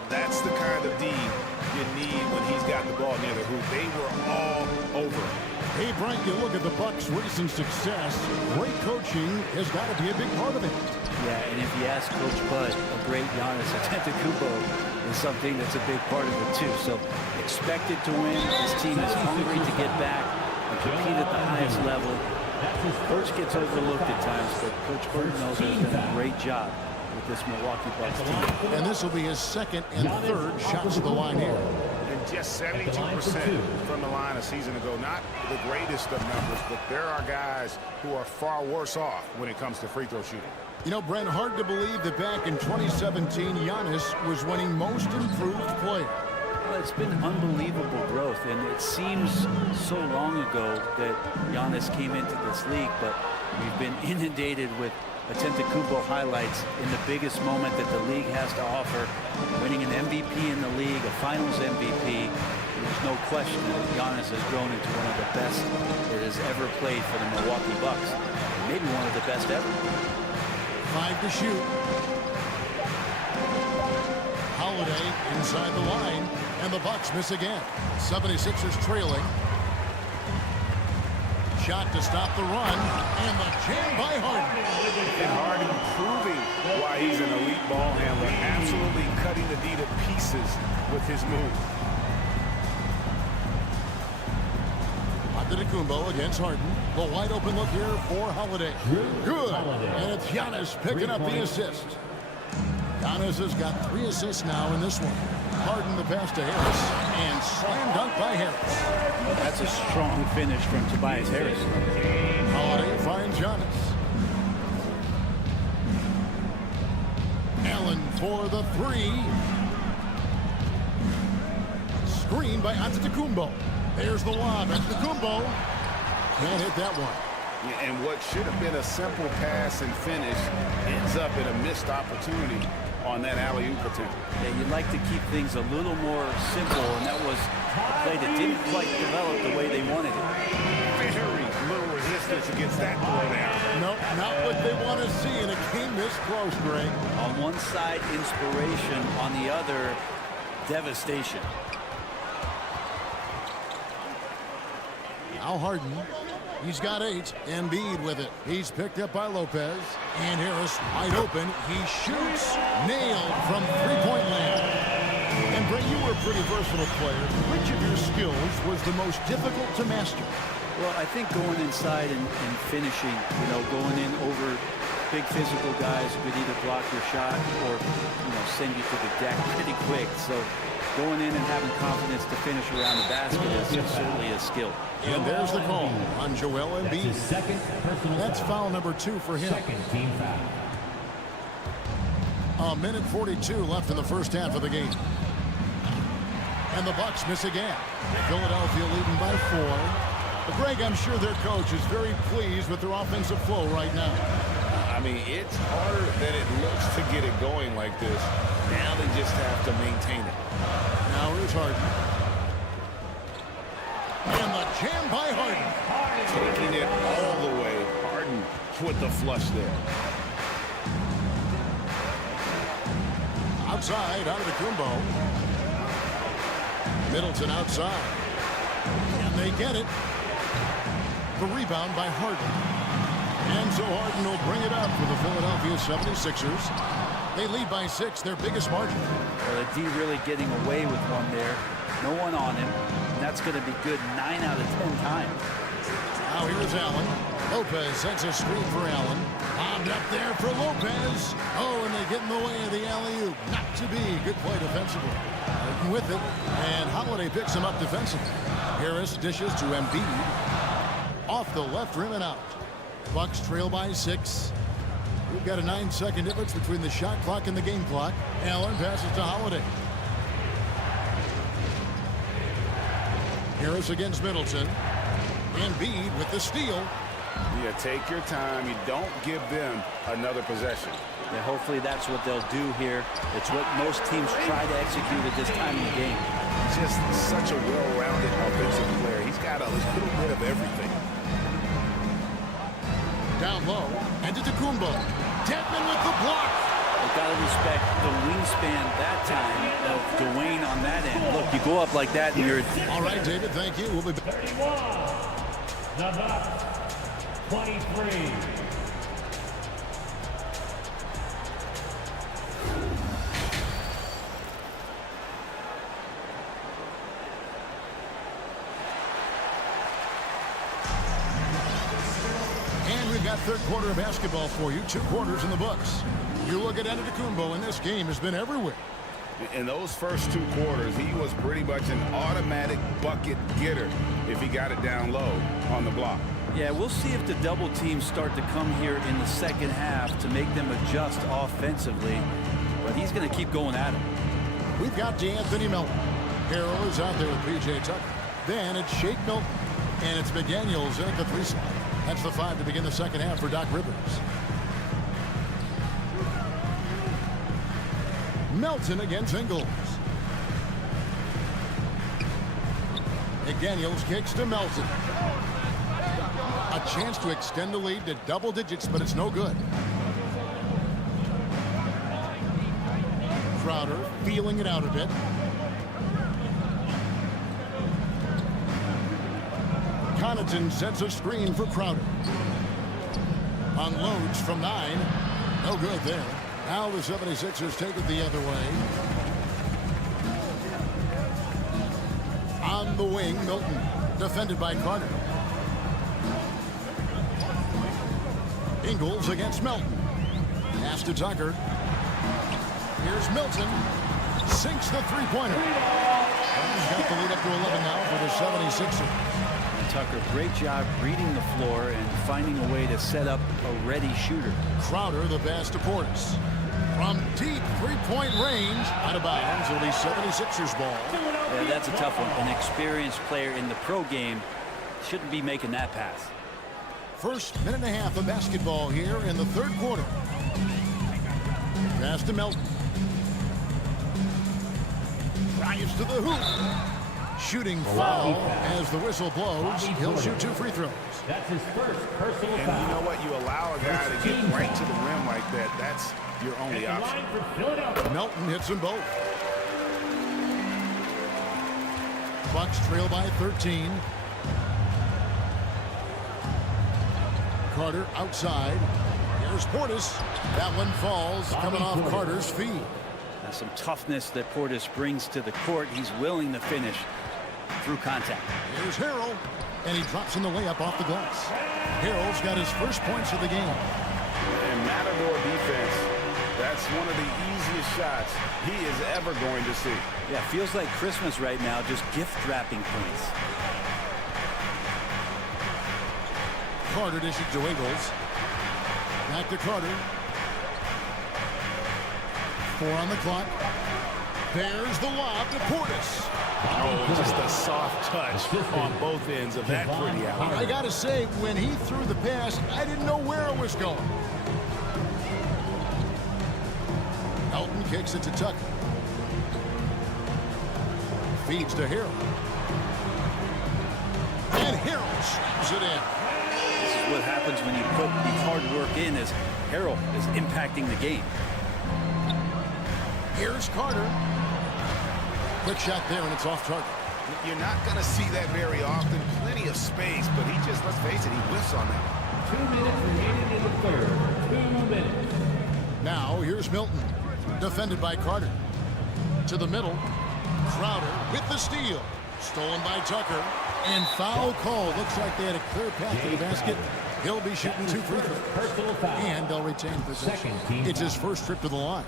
That's the kind of D you need when he's got the ball near the hoop. They were all over. Hey, Brian, you look at the Bucks' recent success. Great coaching has got to be a big part of it. Yeah, and if you ask Coach Bud, a great Giannis Antetokounmpo is something that's a big part of it too. So expected to win. This team is hungry to get back and compete at the highest level. Coach gets overlooked at times, but Coach Bud knows he's done a great job with this Milwaukee Bucks team. And this will be his second and third shots at the line here. And just 72% from the line a season ago. Not the greatest of numbers, but there are guys who are far worse off when it comes to free throw shooting. You know, Brent, hard to believe that back in 2017, Giannis was winning most improved player. Well, it's been unbelievable growth, and it seems so long ago that Giannis came into this league, but we've been inundated with Antetokounmpo highlights in the biggest moment that the league has to offer, winning an MVP in the league, a Finals MVP. There's no question that Giannis has grown into one of the best that has ever played for the Milwaukee Bucks, maybe one of the best ever. 5 to shoot. Holiday inside the line, and the Bucks miss again. 76ers trailing. Shot to stop the run, and the jam by Harden. And Harden proving why he's an elite ball handler, absolutely cutting the D to pieces with his move. Antetokounmpo against Harden. The wide open look here for Holiday. Good. And it's Giannis picking up the assist. Giannis has got 3 assists now in this one. Harden the pass to Harris, and slam dunk by Harris. That's a strong finish from Tobias Harris. Holiday finds Giannis. Allen for the 3. Screen by Antetokounmpo. There's the lob. Antetokounmpo can't hit that one. And what should have been a simple pass and finish ends up in a missed opportunity on that alley-oop attempt. Yeah, you'd like to keep things a little more simple, and that was a play that didn't quite develop the way they wanted it. Very little resistance against that throwdown. No, not what they want to see in a game this close, Greg. On one side, inspiration. On the other, devastation. Now Harden. He's got 8. Embiid with it. He's picked up by Lopez. And Harris wide open. He shoots. Nailed from three-point land. And Bray, you were a pretty versatile player. Which of your skills was the most difficult to master? Well, I think going inside and finishing, going in over big physical guys who could either block your shot or, send you to the deck pretty quick. So going in and having confidence to finish around the basket is certainly a skill. And there's the call on Joel Embiid. That's foul number 2 for him. Second team foul. A minute 42 left in the first half of the game. And the Bucks miss again. Philadelphia leading by 4. But Greg, I'm sure their coach is very pleased with their offensive flow right now. I mean, it's harder than it looks to get it going like this. Now they just have to maintain it. Now here's Harden. And the jam by Harden. Taking it all the way. Harden with the flush there. Outside, out of the Kumbo. Middleton outside. And they get it. The rebound by Harden. And so Harden will bring it up for the Philadelphia 76ers. They lead by 6, their biggest margin. Well, the D really getting away with one there. No one on him. And that's going to be good 9 out of 10 times. Now here's Allen. Lopez sends a screen for Allen. Bombed up there for Lopez. Oh, and they get in the way of the alley-oop. Not to be. Good play defensively. Harden with it. And Holiday picks him up defensively. Harris dishes to Embiid. Off the left rim and out. Bucks trail by 6. We've got a 9-second difference between the shot clock and the game clock. Allen passes to Holiday. Harris against Middleton. Embiid with the steal. Yeah, take your time. You don't give them another possession. Yeah, hopefully that's what they'll do here. It's what most teams try to execute at this time in the game. Just such a well-rounded offensive player. He's got a little bit of everything. Down low, and to Kumbo. Dedmon with the block. You've got to respect the wingspan that time of Dwayne on that end. Look, you go up like that and you're... All right, David, thank you. We'll be back. 31. The Bucks. 23. Third quarter of basketball for you. 2 quarters in the books. You look at Antetokounmpo, and this game has been everywhere. In those first 2 quarters, he was pretty much an automatic bucket getter if he got it down low on the block. Yeah, we'll see if the double teams start to come here in the second half to make them adjust offensively. But he's going to keep going at it. We've got DeAnthony Melton. Harrell is out there with P.J. Tucker. Then it's Shake Milton. And it's McDaniels in at the 3 slot. That's the 5 to begin the second half for Doc Rivers. Melton against Ingles. McDaniels kicks to Melton. A chance to extend the lead to double digits, but it's no good. Crowder feeling it out a bit. Connaughton sets a screen for Crowder. Unloads from 9. No good there. Now the 76ers take it the other way. On the wing, Milton. Defended by Carter. Ingles against Melton. Pass to Tucker. Here's Milton. Sinks the three-pointer. He's got the lead up to 11 now for the 76ers. Tucker, great job reading the floor and finding a way to set up a ready shooter. Crowder, the pass to Portis. From deep three-point range, out of bounds, it'll be 76ers ball. Yeah, that's a tough one. An experienced player in the pro game shouldn't be making that pass. First minute and a half of basketball here in the third quarter. Pass to Melton. Drives to the hoop. Shooting foul as the whistle blows. He'll shoot 2 free throws. That's his first personal foul. And you know what? You allow a guy to get right to the rim like that. That's your only option. Melton hits them both. Bucks trail by 13. Carter outside. Here's Portis. That one falls, coming off Carter's feet. Now some toughness that Portis brings to the court. He's willing to finish through contact. Here's Harrell, and he drops in the layup off the glass. Harrell's got his first points of the game. And Matador defense, that's one of the easiest shots he is ever going to see. Yeah, feels like Christmas right now, just gift wrapping points. Carter dishes to Ingles. Back to Carter. 4 on the clock. There's the lob to Portis. Oh, just a soft touch on both ends of that pretty alley. I got to say, when he threw the pass, I didn't know where it was going. Elton kicks it to Tucker. Feeds to Harrell. And Harrell slams it in. This is what happens when you put the hard work in, as Harrell is impacting the game. Here's Carter. Quick shot there, and it's off target. You're not going to see that very often. Plenty of space, but he just, let's face it, he whiffs on that. 2 minutes remaining in the third. 2 minutes. Now, here's Milton. Defended by Carter. To the middle. Crowder with the steal. Stolen by Tucker. And foul call. Looks like they had a clear path to the basket. He'll be shooting 2 free throws. And they'll retain possession. It's his first trip to the line.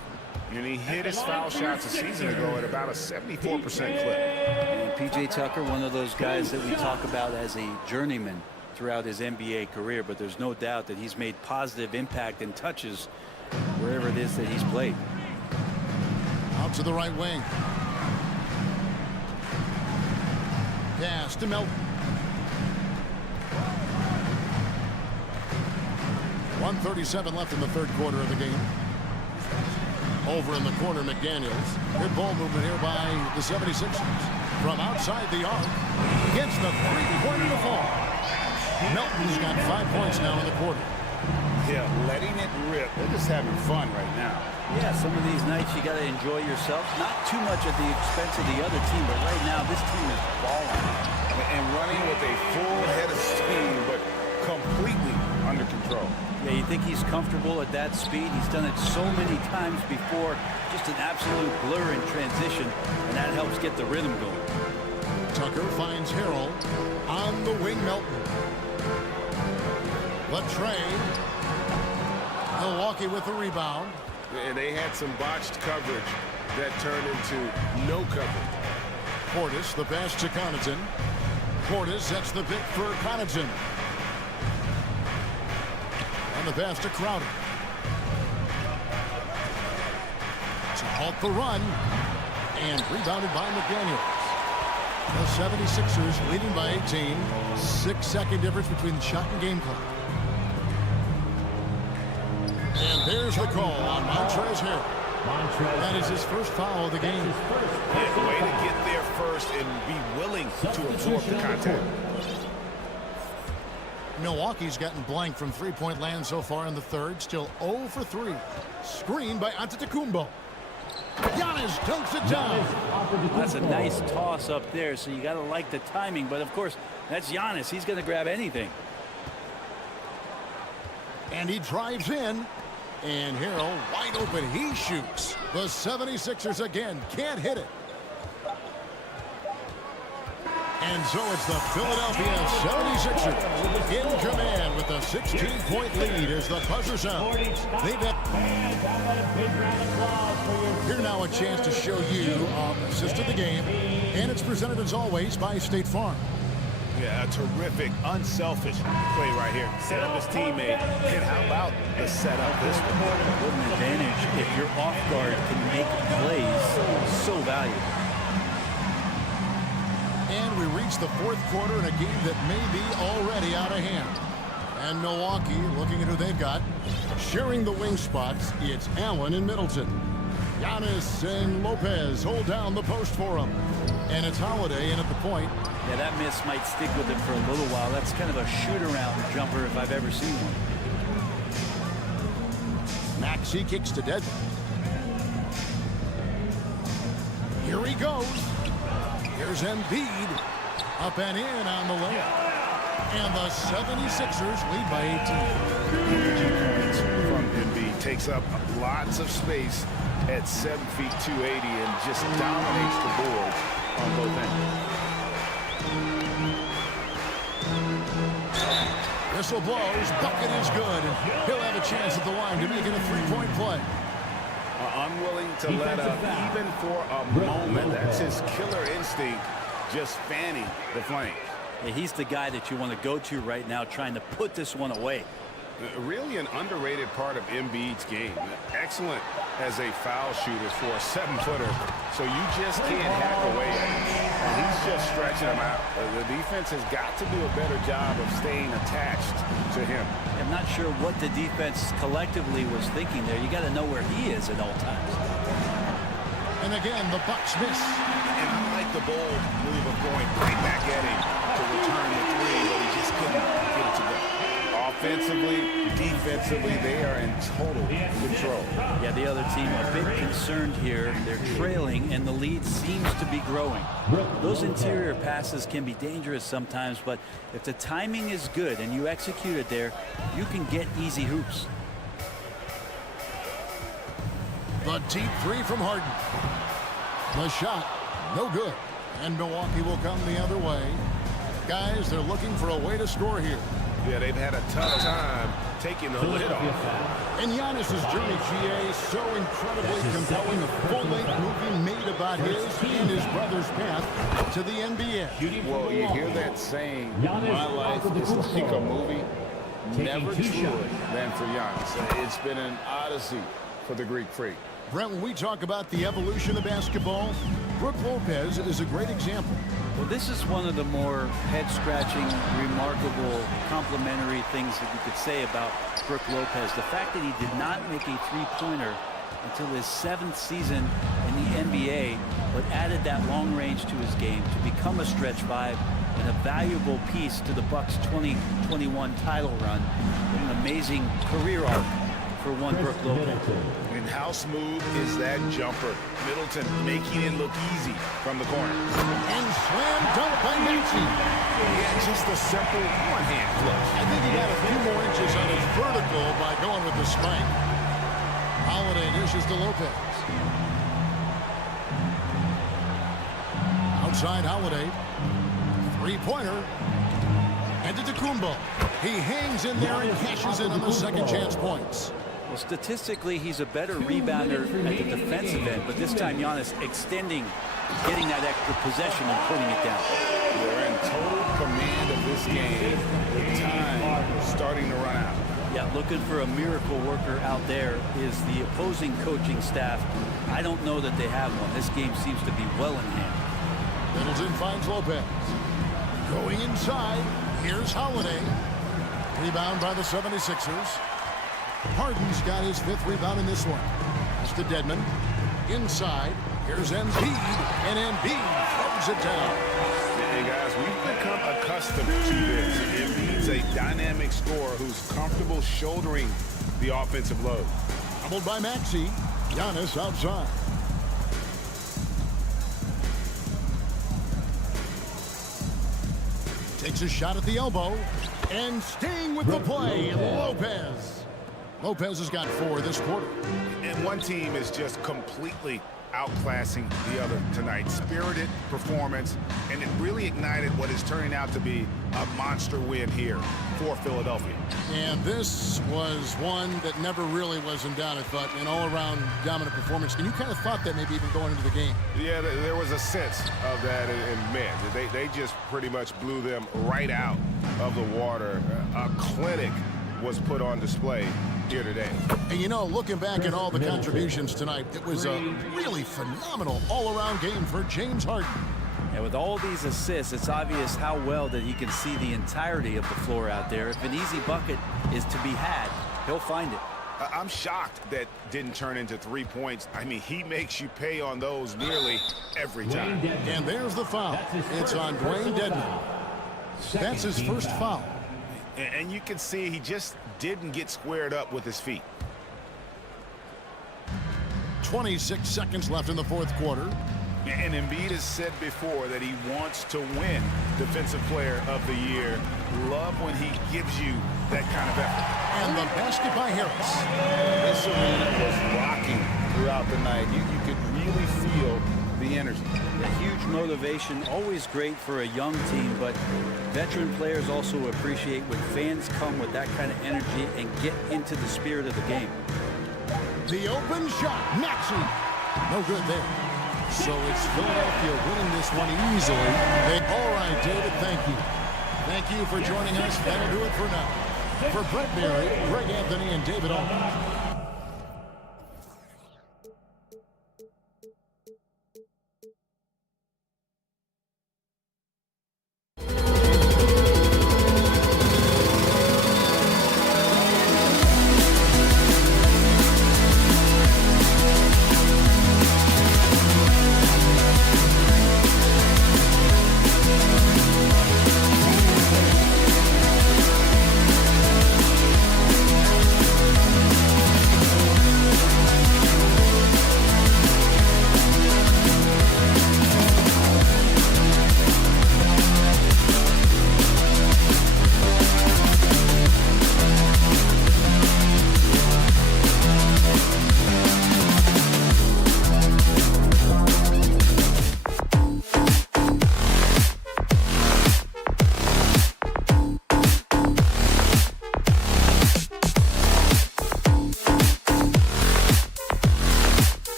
And he hit his foul shots a season ago at about a 74% clip. And P.J. Tucker, one of those guys that we talk about as a journeyman throughout his NBA career, but there's no doubt that he's made positive impact and touches wherever it is that he's played. Out to the right wing. Pass to Melton. 1:37 left in the third quarter of the game. Over in the corner, McDaniels. Good ball movement here by the 76ers. From outside the arc. Gets the three-pointer to fall. Melton's got 5 points now in the quarter. Yeah, letting it rip. They're just having fun right now. Yeah, some of these nights you got to enjoy yourself. Not too much at the expense of the other team, but right now this team is balling. And running with a full head of steam, but completely under control. Yeah, you think he's comfortable at that speed. He's done it so many times before. Just an absolute blur in transition, and that helps get the rhythm going. Tucker finds Harrell on the wing. Melton. Latrey. Milwaukee with the rebound. And they had some botched coverage that turned into no coverage. Portis, the pass to Connaughton. Portis sets the pick for Connaughton. And the pass to Crowder. To halt the run. And rebounded by McDaniels. The 76ers leading by 18. 6-second difference between the shot and game clock. And there's the call on Montrezl Harrell. That is his first foul of the game. Yeah, way to get there first and be willing to absorb the contact. Milwaukee's gotten blank from three-point land so far in the third. Still 0 for 3. Screen by Antetokounmpo. Giannis dunks it down. That's a nice toss up there, so you got to like the timing. But, of course, that's Giannis. He's going to grab anything. And he drives in. And Harrell wide open. He shoots. The 76ers again can't hit it. And so it's the Philadelphia 76ers in command with a 16-point lead as the buzzer sounds. They've got here now a chance to show you assist of the game, and it's presented as always by State Farm. Yeah, a terrific, unselfish play right here. Set up his teammate, and how about the setup this one? What an advantage if your off guard can make plays so valuable. And we reach the fourth quarter in a game that may be already out of hand. And Milwaukee, looking at who they've got, sharing the wing spots, it's Allen and Middleton. Giannis and Lopez hold down the post for him. And it's Holiday in at the point. Yeah, that miss might stick with him for a little while. That's kind of a shoot-around jumper if I've ever seen one. Maxey kicks to Dead. Here he goes. Here's Embiid. Up and in on the layup. And the 76ers lead by 18. Energy points from Embiid. Takes up lots of space at 7 feet 280 and just dominates the boards on both ends. Whistle blows, bucket is good, and he'll have a chance at the line to make it a three-point play. Unwilling to let up even for a moment. That's his killer instinct, just fanning the flames. Yeah, he's the guy that you want to go to right now, trying to put this one away. Really an underrated part of Embiid's game. Excellent as a foul shooter for a 7-footer, so you just can't hack away at him. And he's just stretching him out. The defense has got to do a better job of staying attached to him. I'm not sure what the defense collectively was thinking there. You got to know where he is at all times. And again, the Bucks miss. And I like the bold move of going right back at him to return the three, but he just couldn't get it to go. Offensively, defensively, they are in total control. Yeah, the other team a bit concerned here. They're trailing, and the lead seems to be growing. Those interior passes can be dangerous sometimes, but if the timing is good and you execute it there, you can get easy hoops. The deep three from Harden. The shot, no good. And Milwaukee will come the other way. Guys, they're looking for a way to score here. Yeah, they've had a tough time taking the lid off. And Giannis's journey, GA, so incredibly compelling. A full-length movie made about his and his brother's path to the NBA. Well, you hear that saying, my life is like a movie. Never truer than for Giannis. It's been an odyssey for the Greek freak. Brent, when we talk about the evolution of basketball, Brook Lopez is a great example. Well, this is one of the more head-scratching, remarkable, complimentary things that you could say about Brook Lopez. The fact that he did not make a three-pointer until his 7th season in the NBA, but added that long range to his game to become a stretch 5 and a valuable piece to the Bucks' 2021 title run. An amazing career arc for one Brook Lopez. And how smooth is that jumper? Middleton making it look easy from the corner. And slam dunk by Maxey. Yeah, just a simple one-hand flush. I think he got a few more inches on his vertical by going with the spike. Holiday dishes to Lopez. Outside Holiday. Three-pointer. And to Kumbo. He hangs in there and cashes in on the second chance points. Well, statistically, he's a better rebounder at the defensive end, but this time Giannis extending, getting that extra possession and putting it down. They're in total command of this game. The time starting to run out. Yeah, looking for a miracle worker out there is the opposing coaching staff. I don't know that they have one. This game seems to be well in hand. Middleton finds Lopez. Going inside, here's Holiday. Rebound by the 76ers. Harden's got his 5th rebound in this one. That's to Dedmon. Inside, here's Embiid, and Embiid throws it down. Hey, guys, we've become accustomed to this. Embiid's a dynamic scorer who's comfortable shouldering the offensive load. Doubled by Maxey. Giannis outside. Takes a shot at the elbow. And staying with the play, Lopez. Lopez has got 4 this quarter. And one team is just completely outclassing the other tonight. Spirited performance, and it really ignited what is turning out to be a monster win here for Philadelphia. And this was one that never really was in doubt, I thought, an all-around dominant performance. And you kind of thought that maybe even going into the game. Yeah, there was a sense of that in men. They just pretty much blew them right out of the water. A clinic was put on display here today. And you know, looking back at all the contributions tonight, it was a really phenomenal all-around game for James Harden. And with all these assists, it's obvious how well that he can see the entirety of the floor out there. If an easy bucket is to be had, he'll find it. I'm shocked that didn't turn into 3 points. I mean, he makes you pay on those nearly every time. And there's the foul. It's on Dwayne Dedmon. That's his first foul. And you can see he just didn't get squared up with his feet. 26 seconds left in the 4th quarter. And Embiid has said before that he wants to win Defensive Player of the Year. Love when he gives you that kind of effort. And the basket by Harris. This arena was rocking throughout the night. You could really feel the energy. A huge motivation, always great for a young team, but veteran players also appreciate when fans come with that kind of energy and get into the spirit of the game. The open shot, Maxey. No good there. So it's Philadelphia winning this one easily. All right, David, thank you. Thank you for joining us. That'll do it for now. For Brett Berry, Greg Anthony, and David Allman.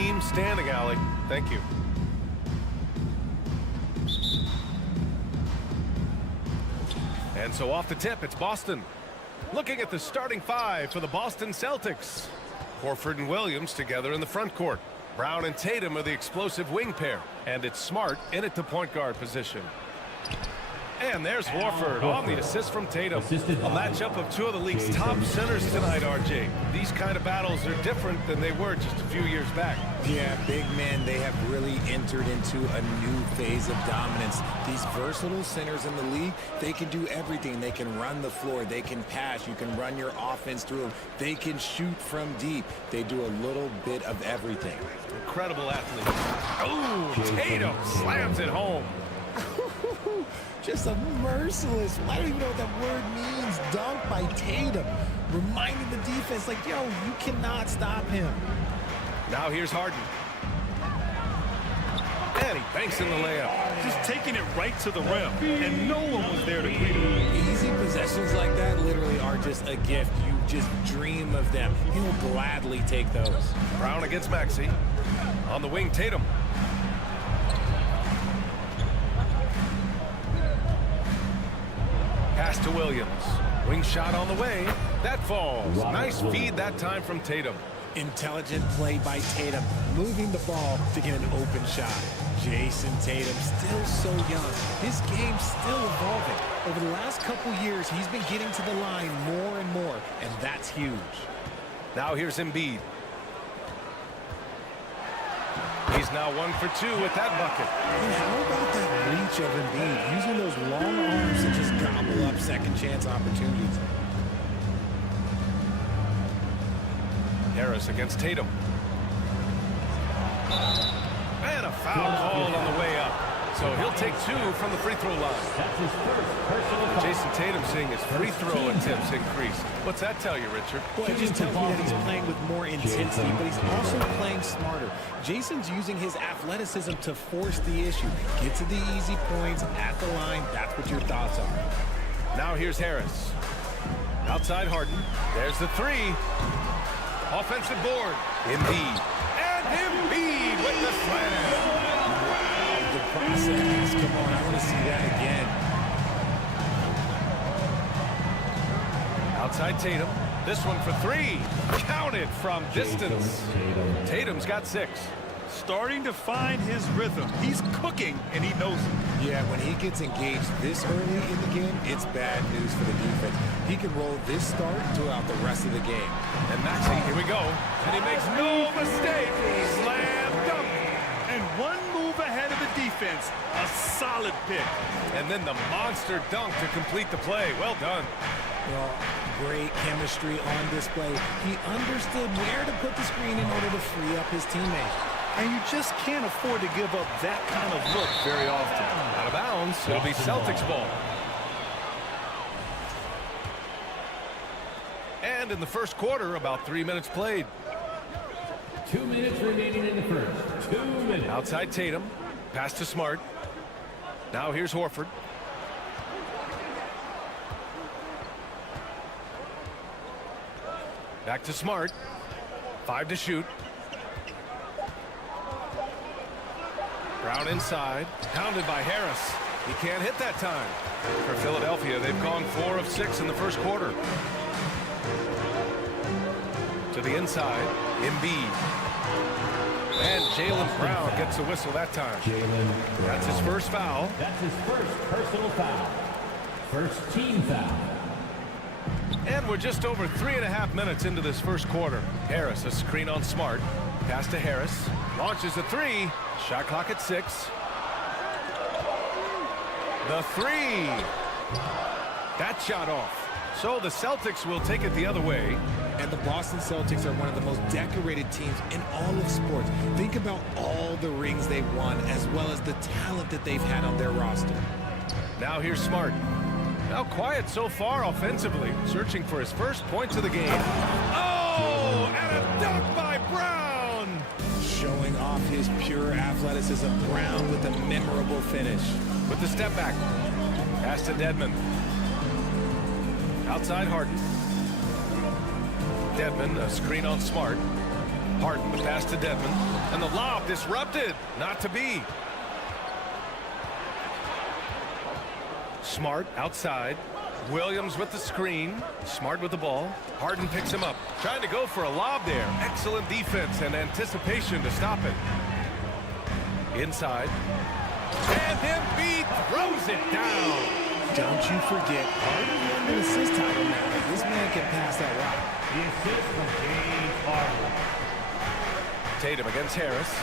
team standing, Allie. Thank you. And so off the tip, it's Boston. Looking at the starting five for the Boston Celtics. Horford and Williams together in the front court. Brown and Tatum are the explosive wing pair. And it's Smart in at the point guard position. And there's Horford on the assist from Tatum. A matchup of two of the league's top centers tonight, RJ. These kind of battles are different than they were just a few years back. Yeah, big men, they have really entered into a new phase of dominance. These versatile centers in the league, they can do everything. They can run the floor. They can pass. You can run your offense through them. They can shoot from deep. They do a little bit of everything. Incredible athlete. Oh, Tatum slams it home. Just a merciless, I don't even know what that word means, dunk by Tatum. Reminding the defense, like, yo, you cannot stop him. Now here's Harden. And he banks in the layup. Just taking it right to the rim, and no one was there to greet him. Easy possessions like that literally are just a gift. You just dream of them. He'll gladly take those. Brown against Maxey. On the wing, Tatum. Pass to Williams. Wing shot on the way. That falls. Nice feed that time from Tatum. Intelligent play by Tatum, moving the ball to get an open shot. Jason Tatum, still so young. His game's still evolving. Over the last couple years, he's been getting to the line more and more, and that's huge. Now here's Embiid. now 1 for 2 with that bucket. And how about that reach of Embiid, using those long arms to just gobble up second chance opportunities. Harris against Tatum. And a foul called on the way up. So he'll take 2 from the free throw line. That's his first personal foul. Jason Tatum seeing his free throw attempts increase. What's that tell you, Richard? Well, it just tells me that he's playing with more intensity, but he's also playing smarter. Jason's using his athleticism to force the issue. Get to the easy points at the line. That's what your thoughts are. Now here's Harris. Outside Harden. There's the 3. Offensive board. Embiid. And Embiid with the slam. Wow, the process. Come on, I want to see that again. Outside Tatum. This one for 3. Counted from distance. Tatum's got 6. Starting to find his rhythm. He's cooking, and he knows it. Yeah, when he gets engaged this early in the game, it's bad news for the defense. He can roll this start throughout the rest of the game. And Maxey, here we go. And he makes no mistake. Slam dunk. And one move ahead of the defense. A solid pick. And then the monster dunk to complete the play. Well done. Well, great chemistry on display. He understood where to put the screen in order to free up his teammate. And you just can't afford to give up that kind of look very often. Out of bounds. It'll be Celtics ball. And in the first quarter, about 3 minutes played. 2 minutes remaining in the first. 2 minutes. Outside Tatum. Pass to Smart. Now here's Horford. Back to Smart. 5 to shoot. Brown inside. Pounded by Harris. He can't hit that time. For Philadelphia, they've gone 4 of 6 in the first quarter. To the inside. Embiid. And Jaylen Brown gets a whistle that time. That's his first foul. That's his first personal foul. First team foul. And we're just over 3.5 minutes into this first quarter. Harris, a screen on Smart. Pass to Harris. Launches a 3. Shot clock at 6. The 3. That shot off. So the Celtics will take it the other way. And the Boston Celtics are one of the most decorated teams in all of sports. Think about all the rings they've won, as well as the talent that they've had on their roster. Now here's Smart. Now quiet so far offensively, searching for his first points of the game. Oh, and a dunk by Brown! Showing off his pure athleticism. Brown with a memorable finish. With the step back. Pass to Dedmon. Outside Harden. Dedmon, a screen on Smart. Harden, the pass to Dedmon. And the lob disrupted. Not to be. Smart outside. Williams with the screen. Smart with the ball. Harden picks him up. Trying to go for a lob there. Excellent defense and anticipation to stop it. Inside. And Embiid throws it down. Don't you forget, Harden won the assist title now. This man can pass that rock. The assist from James Harden. Tatum against Harris.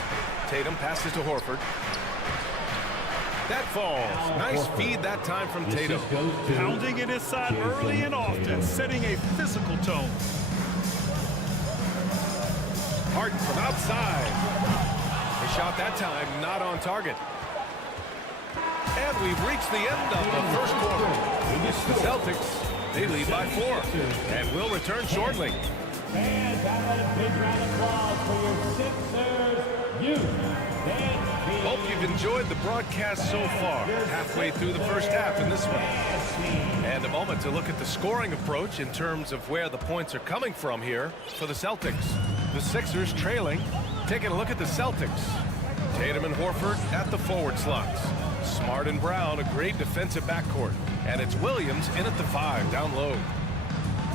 Tatum passes to Horford. That falls. Nice feed that time from Tatum. Pounding it inside early and often, setting a physical tone. Harden from outside. He shot that time, not on target. And we've reached the end of the first quarter. The Celtics, they lead by 4. And will return shortly. Fans, have a big round of applause for your Sixers youth. Hope you've enjoyed the broadcast so far. Halfway through the first half in this one. And a moment to look at the scoring approach in terms of where the points are coming from here for the Celtics. The Sixers trailing. Taking a look at the Celtics. Tatum and Horford at the forward slots. Smart and Brown, a great defensive backcourt. And it's Williams in at the 5, down low.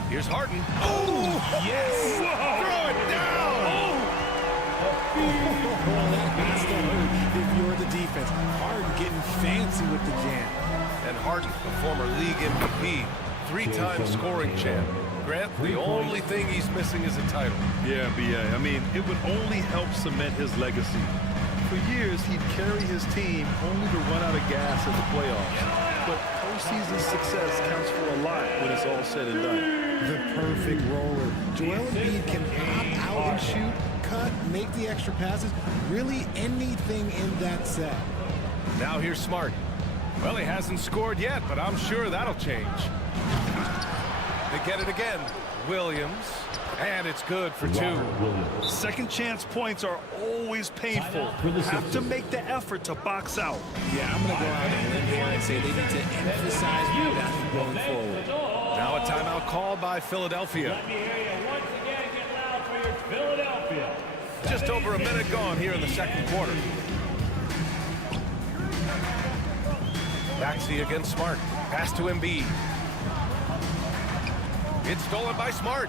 Here's Harden. Oh, yes! Throw it down! Well, that has to hurt if you're the defense. Harden getting fancy with the jam. And Harden, a former league MVP, 3-time scoring champ. Grant, the only thing he's missing is a title. Yeah, B.I. I mean, it would only help cement his legacy. For years, he'd carry his team only to run out of gas in the playoffs. But postseason success counts for a lot when it's all said and done. The perfect roller. Joel Embiid can pop out and shoot, cut, make the extra passes, really anything in that set. Now here's Smart. Well, he hasn't scored yet, but I'm sure that'll change. They get it again. Williams. And it's good for 2. Second chance points are always painful. Have to make the effort to box out. Yeah, I'm going to go out on a limb here and say they need to emphasize rebounding going forward. Now a timeout called by Philadelphia. Let me hear you once again. Get loud for your Philadelphia. Just over a minute gone here in the second quarter. Maxey against Smart. Pass to Embiid. It's stolen by Smart.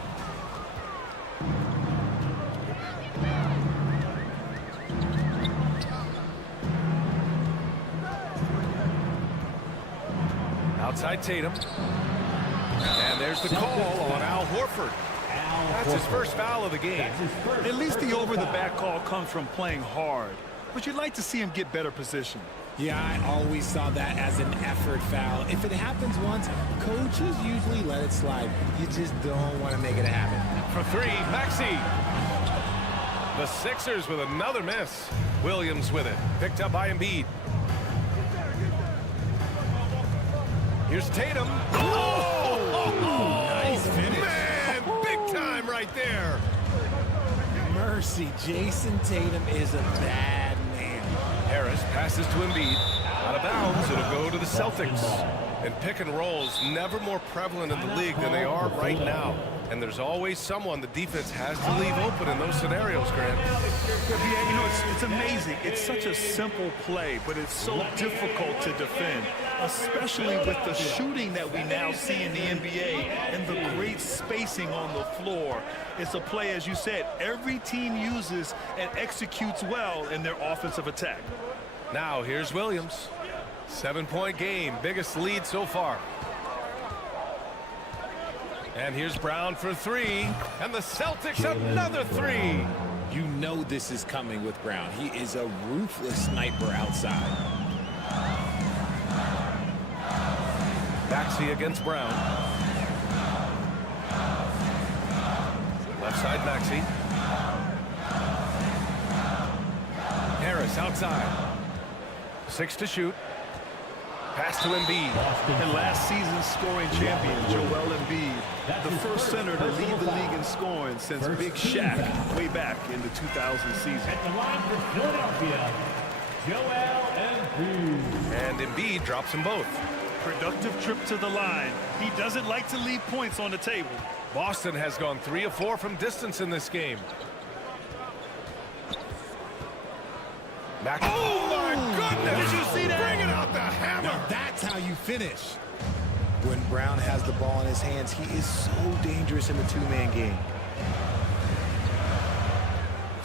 Outside Tatum. And there's the call on Al Horford. That's his first foul of the game. At least the over-the-back call comes from playing hard. But you'd like to see him get better position. Yeah, I always saw that as an effort foul. If it happens once, coaches usually let it slide. You just don't want to make it happen. For 3, Maxey. The Sixers with another miss. Williams with it. Picked up by Embiid. Here's Tatum. Oh! Nice finish. Man, big time right there. Mercy, Jason Tatum is a bad man. Harris passes to Embiid. Out of bounds, it'll go to the Celtics. And pick and rolls never more prevalent in the league than they are right now. And there's always someone the defense has to leave open in those scenarios, Grant. Yeah, you know, it's amazing. It's such a simple play, but it's so difficult to defend, especially with the shooting that we now see in the NBA and the great spacing on the floor. It's a play, as you said, every team uses and executes well in their offensive attack. Now, here's Williams. 7-point game, biggest lead so far. And here's Brown for 3, and the Celtics another 3. You know this is coming with Brown. He is a ruthless sniper outside. Maxey against Brown. Left side Maxey. Harris outside. 6 to shoot. Pass to Embiid. And last season's scoring champion, Joel Embiid, the first center to lead the league in scoring since Big Shaq way back in the 2000 season. At the line for Philadelphia, Joel Embiid. And Embiid drops them both. Productive trip to the line. He doesn't like to leave points on the table. Boston has gone 3 of 4 from distance in this game. Oh my goodness! Did you see that? Bringing out the hammer! Now that's how you finish. When Brown has the ball in his hands, he is so dangerous in the two-man game.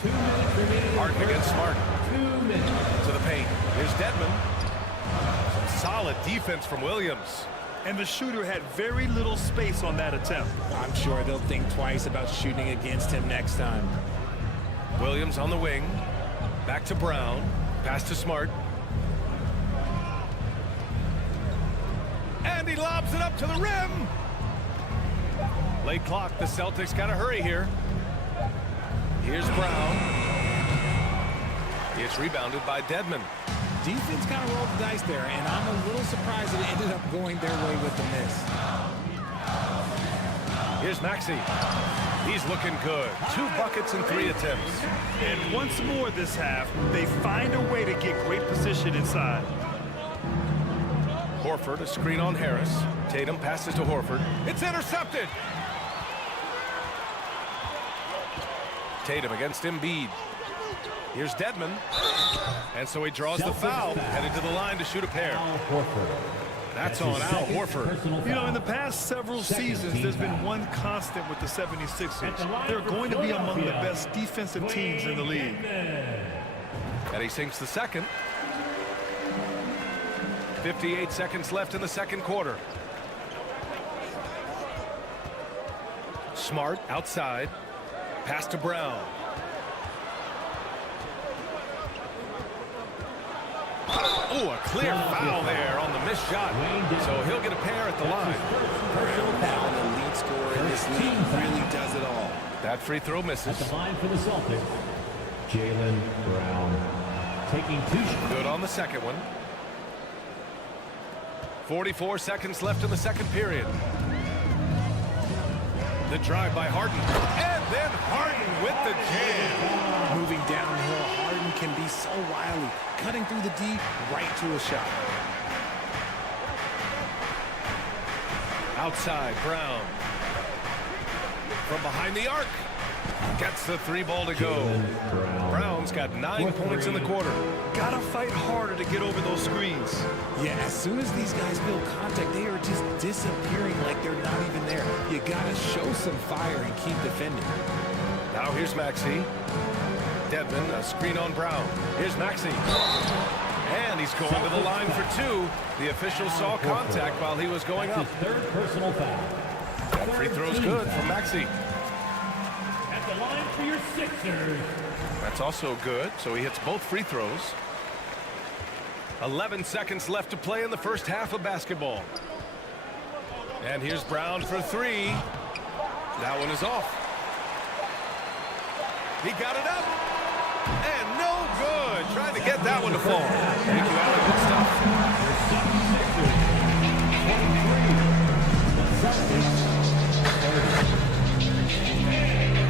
2 minutes remaining. Harden against Smart. 2 minutes. To the paint. Here's Dedmon. Some solid defense from Williams. And the shooter had very little space on that attempt. I'm sure they'll think twice about shooting against him next time. Williams on the wing. Back to Brown. Pass to Smart. And he lobs it up to the rim. Late clock. The Celtics got to hurry here. Here's Brown. It's rebounded by Dedmon. Defense kind of rolled the dice there, and I'm a little surprised that it ended up going their way with the miss. Here's Maxey. He's looking good. 2 buckets and 3 attempts. And once more this half, they find a way to get great position inside. Horford, a screen on Harris. Tatum passes to Horford. It's intercepted. Tatum against Embiid. Here's Dedmon. And so he draws the foul, headed to the line to shoot a pair. That's on Al Horford. You know, in the past several seasons, there's been one constant with the 76ers. They're going to be among the best defensive teams in the league. And he sinks the second. 58 seconds left in the second quarter. Smart outside. Pass to Brown. Ooh, a clear foul there on the missed shot. So he'll get a pair at the line. Brown now the lead scorer in this league, really does it all. That free throw misses. At the line for the Celtics, Jaylen Brown. Taking 2 shots. Good on the second one. 44 seconds left in the second period. The drive by Harden. And then Harden with the jam. Moving downhill, Harden can be so wily. Cutting through the D, right to a shot. Outside, Brown. From behind the arc. Gets the 3-ball to go. Brown's got 9 points in the quarter. Gotta fight harder to get over those screens. Yeah, as soon as these guys build contact, they are just disappearing like they're not even there. You gotta show some fire and keep defending. Now here's Maxey. Dedmon, a screen on Brown. Here's Maxey. And he's going to the line for 2. The official saw contact while he was going up. Third personal foul. That free throw's good from Maxey. At the line for your Sixers. That's also good, so he hits both free throws. 11 seconds left to play in the first half of basketball. And here's Brown for 3. That one is off. He got it up. And no good. Trying to get that one to fall. Thank you, Allen. Good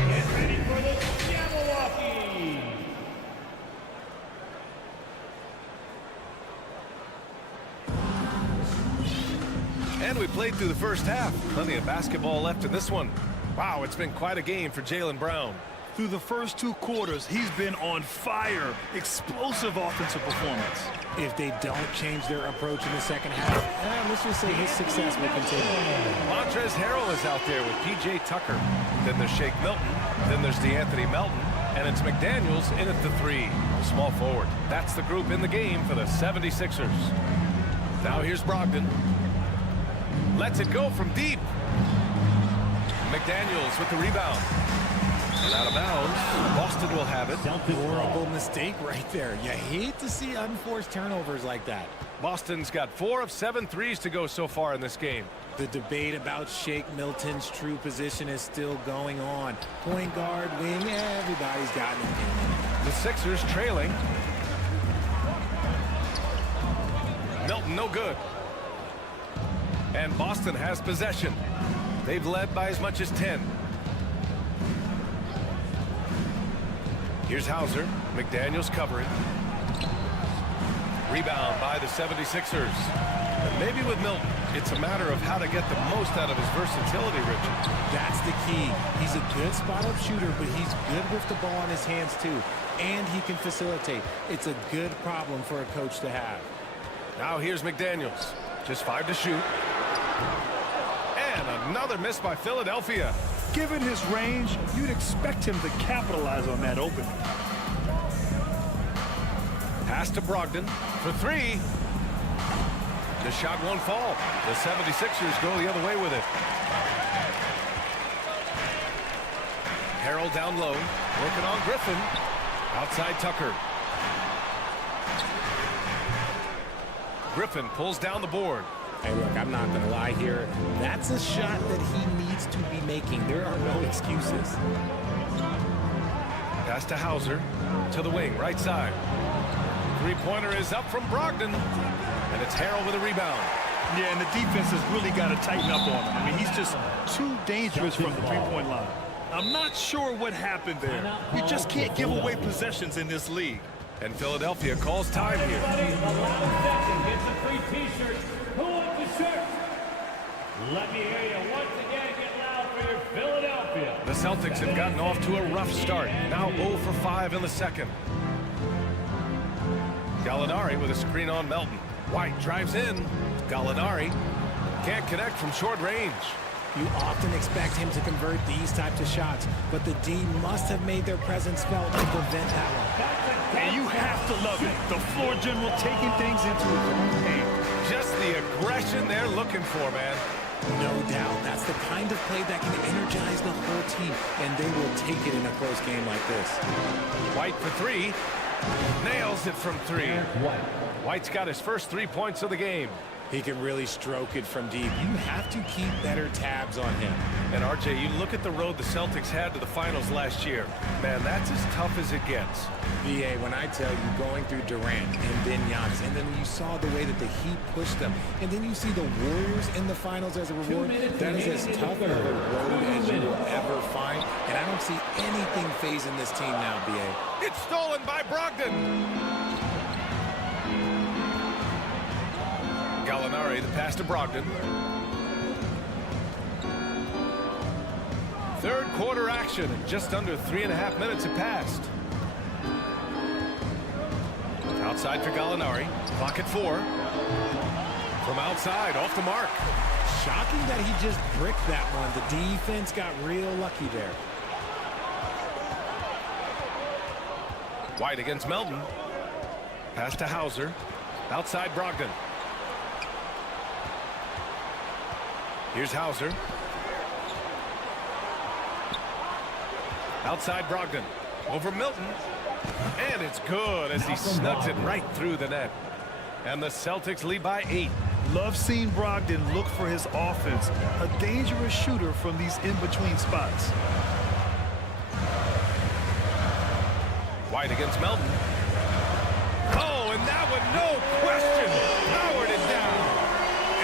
Get ready for the Milwaukee. And we played through the first half. Plenty of basketball left in this one. Wow, it's been quite a game for Jaylen Brown. Through the first 2 quarters, he's been on fire. Explosive offensive performance. If they don't change their approach in the second half, let's just say his success will continue. Montrezl Harrell is out there with P.J. Tucker. Then there's Shake Milton. Then there's DeAnthony Melton. And it's McDaniels in at the 3. Small forward. That's the group in the game for the 76ers. Now here's Brogdon. Lets it go from deep. McDaniels with the rebound. And out of bounds. Boston will have it. Horrible mistake right there. You hate to see unforced turnovers like that. Boston's got 4 of 7 threes to go so far in this game. The debate about Shake Milton's true position is still going on. Point guard, wing, everybody's got an opinion. The Sixers trailing. Milton no good. And Boston has possession. They've led by as much as 10. Here's Hauser. McDaniels covering. Rebound by the 76ers. And maybe with Milton, it's a matter of how to get the most out of his versatility, Richard. That's the key. He's a good spot-up shooter, but he's good with the ball in his hands, too. And he can facilitate. It's a good problem for a coach to have. Now here's McDaniels. Just 5 to shoot. And another miss by Philadelphia. Given his range, you'd expect him to capitalize on that opening. Pass to Brogdon for 3. The shot won't fall. The 76ers go the other way with it. Harrell down low, working on Griffin. Outside Tucker. Griffin pulls down the board. Hey, look, I'm not going to lie here. That's a shot that he needs to be making. There are no excuses. Pass to Hauser. To the wing, right side. Three-pointer is up from Brogdon. And it's Harrell with a rebound. Yeah, and the defense has really got to tighten up on him. I mean, he's just too dangerous from the three-point line. I'm not sure what happened there. You just can't give away possessions in this league. And Philadelphia calls time here. The last second gets a free T-shirt. Who wants the shirt? Let me hear you once again. Get loud for your Philadelphia. The Celtics have gotten off to a rough start. Now 0 for 5 in the second. Gallinari with a screen on Melton. White drives in. Gallinari can't connect from short range. You often expect him to convert these types of shots, but the D must have made their presence felt to prevent that one. And you have to love it. The floor general taking things into his own hand. Just the aggression they're looking for, man. No doubt. That's the kind of play that can energize the whole team, and they will take it in a close game like this. White for 3. Nails nails it from three. White's got his first 3 points of the game. He can really stroke it from deep. You have to keep better tabs on him. And RJ, you look at the road the Celtics had to the finals last year. Man, that's as tough as it gets. BA, when I tell you going through Durant and then Giannis, and then you saw the way that the Heat pushed them, and then you see the Warriors in the finals as a reward, that is as tough of a road as you will ever find. And I don't see anything phasing this team now, BA. It's stolen by Brogdon. Gallinari, the pass to Brogdon. Third quarter action. Just under 3.5 minutes have passed. Outside for Gallinari. Clock at 4. From outside, off the mark. Shocking that he just bricked that one. The defense got real lucky there. White against Melton. Pass to Hauser. Outside Brogdon. Here's Hauser. Outside Brogdon. Over Milton. And it's good as he snugs it right through the net. And the Celtics lead by 8. Love seeing Brogdon look for his offense. A dangerous shooter from these in-between spots. White against Melton. Oh, and that one, no question, powered it down.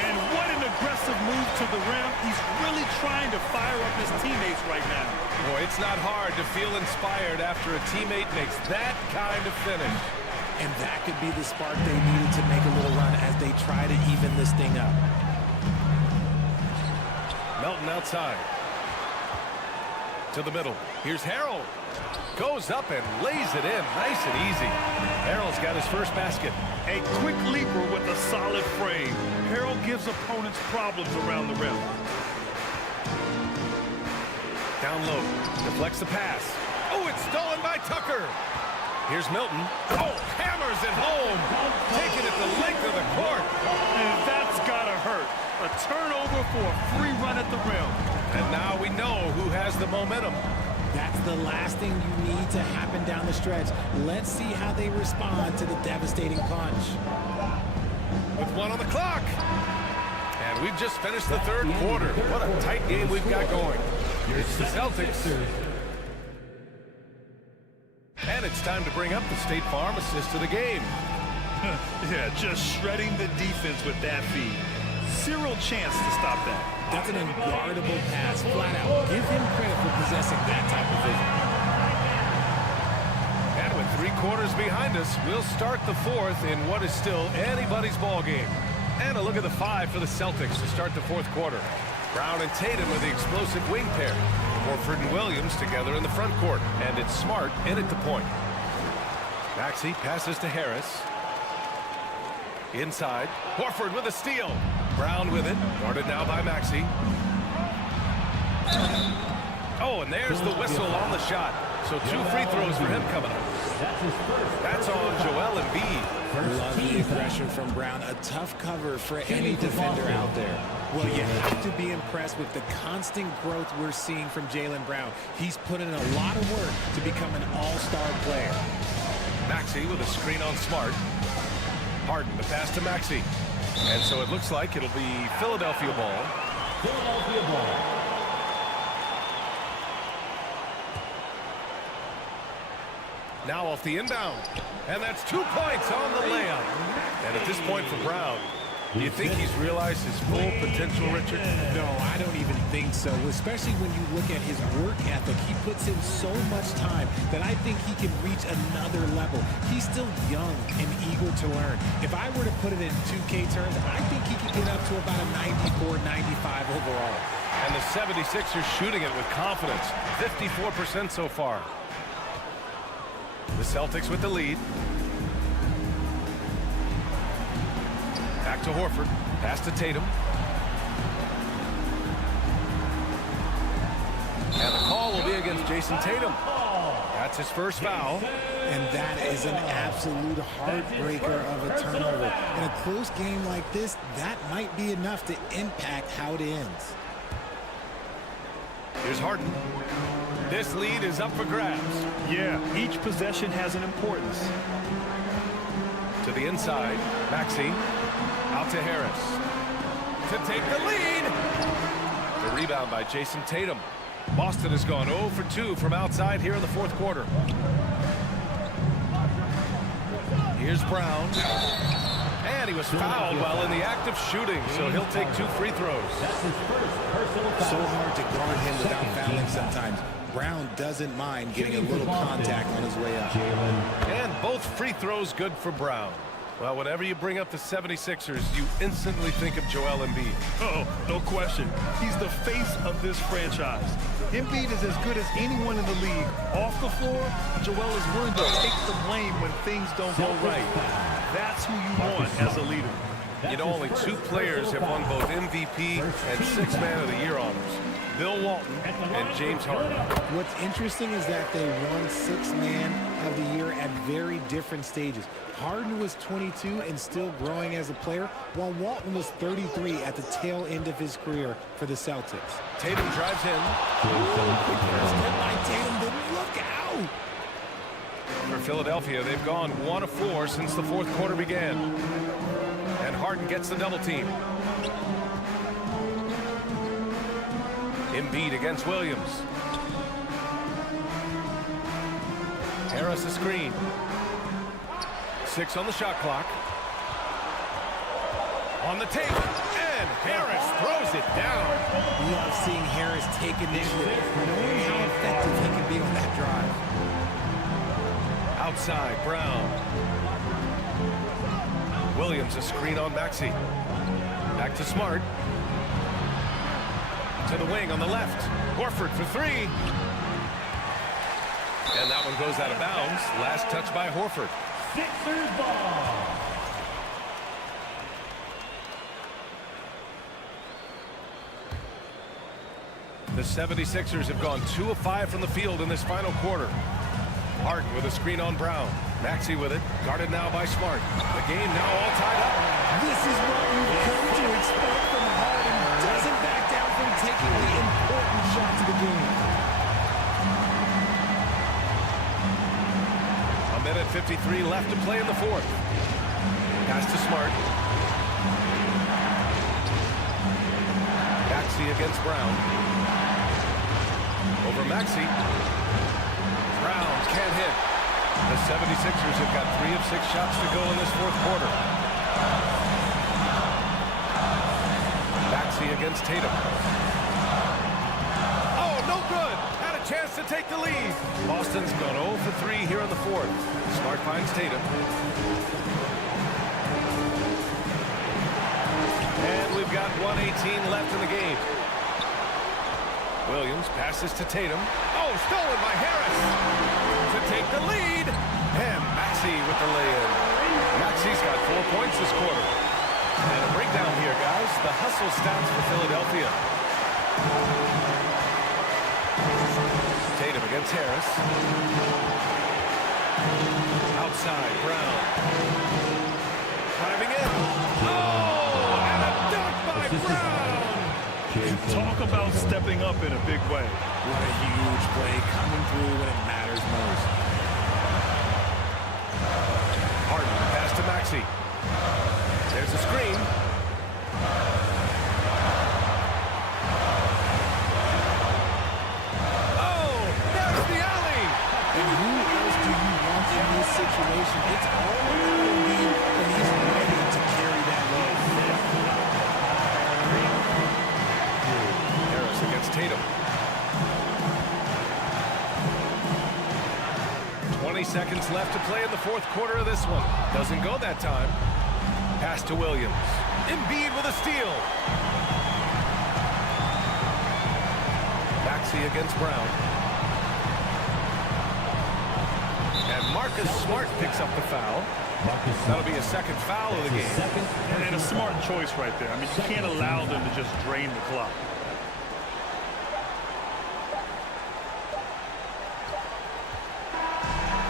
And what an aggressive move to the rim. He's really trying to fire up his teammates right now. Boy, it's not hard to feel inspired after a teammate makes that kind of finish. And that could be the spark they needed to make a little run as they try to even this thing up. Melton outside. To the middle. Here's Harrell. Goes up and lays it in nice and easy. Harrell's got his first basket. A quick leaper with a solid frame. Harrell gives opponents problems around the rim. Down low. Deflects the pass. Oh, it's stolen by Tucker. Here's Milton. Oh, hammers it home. Taking it the length of the court. And that's got to hurt. A turnover for a free run at the rim. And now we know who has the momentum. That's the last thing you need to happen down the stretch. Let's see how they respond to the devastating punch. With 1 on the clock. And we've just finished the third quarter. What a tight game we've got going. It's the Celtics. And it's time to bring up the State Farm assist of the game. Yeah, just shredding the defense with that feed. Zero chance to stop that. That's an unguardable pass, flat out. Give him credit for possessing that type of vision. And with 3 quarters behind us, we'll start the fourth in what is still anybody's ball game. And a look at the 5 for the Celtics to start the fourth quarter. Brown and Tatum are the explosive wing pair. Horford and Williams together in the front court. And it's Smart in at the point. Maxey passes to Harris. Inside. Horford with a steal. Brown with it. Guarded now by Maxey. Oh, and there's the whistle on the shot. So 2 free throws for him coming up. That's on Joel Embiid. Love the aggression from Brown. A tough cover for any defender out there. Well, you have to be impressed with the constant growth we're seeing from Jaylen Brown. He's put in a lot of work to become an all-star player. Maxey with a screen on Smart. Harden, the pass to Maxey. And so it looks like it'll be Philadelphia ball. Philadelphia ball. Now off the inbound. And that's 2 points on the layup. And at this point for Brown, do you think he's realized his full potential, Richard? No, I don't even think so. Especially when you look at his work ethic. He puts in so much time that I think he can reach another level. He's still young and eager to learn. If I were to put it in 2K terms, I think he could get up to about a 94, 95 overall. And the 76ers shooting it with confidence. 54% so far. The Celtics with the lead. Back to Horford. Pass to Tatum. And the call will be against Jason Tatum. That's his first foul. And that is an absolute heartbreaker of a turnover. In a close game like this, that might be enough to impact how it ends. Here's Harden. This lead is up for grabs. Yeah, each possession has an importance. the inside. Maxey out to Harris to take the lead. The rebound by Jason Tatum. Boston has gone 0 for 2 from outside here in the fourth quarter. Here's Brown. And he was fouled while in the act of shooting, so he'll take 2 free throws. So hard to guard him without fouling sometimes. Brown doesn't mind getting a little contact on his way up. And both free throws good for Brown. Well, whenever you bring up the 76ers, you instantly think of Joel Embiid. Oh, no question. He's the face of this franchise. Embiid is as good as anyone in the league. Off the floor, Joel is willing to take the blame when things don't go right. That's who you want as a leader. You know, only 2 players have won both MVP and 6th Man of the Year honors. Bill Walton and James Harden. What's interesting is that they won 6th Man of the Year at very different stages. Harden was 22 and still growing as a player, while Walton was 33 at the tail end of his career for the Celtics. Tatum drives in. Quick first hit by Tatum, then look out! For Philadelphia, they've gone 1 of 4 since the fourth quarter began. And Harden gets the double team. Embiid against Williams. Harris a screen. 6 on the shot clock. On the tape. And Harris throws it down. We love seeing Harris take initiative, knowing how effective he can be on that drive. Outside, Brown. Williams a screen on Maxey. Back to Smart. To the wing on the left. Horford for 3. And that one goes out of bounds. Last touch by Horford. Sixers ball. The 76ers have gone 2 of 5 from the field in this final quarter. Harden with a screen on Brown. Maxey with it. Guarded now by Smart. The game now all tied up. This is what you've come to expect from Harden. Doesn't back down from taking the important shots of the game. A minute 53 left to play in the fourth. Pass to Smart. Maxey against Brown. Over Maxey. Brown can't hit. The 76ers have got 3 of 6 shots to go in this fourth quarter. Maxey against Tatum. Oh, no good. Had a chance to take the lead. Boston's gone 0 for 3 here in the fourth. Smart finds Tatum. And we've got 1:18 left in the game. Williams passes to Tatum. Oh, stolen by Harris to take the lead. And Maxey with the lay-in. Maxey's got 4 points this quarter. And a breakdown here, guys. The hustle stats for Philadelphia. Tatum against Harris. Outside, Brown. Driving in. Oh, and a dunk by Brown. Talk about stepping up in a big way. What a huge play coming through when it matters most. Harden pass to Maxey. There's a screen. Oh, there's the alley. And who else do you want in this situation? It's all about Embiid, and he's ready to carry that load. Harris against Tatum. 20 seconds left to play in the fourth quarter of this one. Doesn't go that time. Pass to Williams. Embiid with a steal. Maxey against Brown. And Marcus Smart picks up the foul. That'll be a second foul of the game. And a smart choice right there. I mean, you can't allow them to just drain the clock.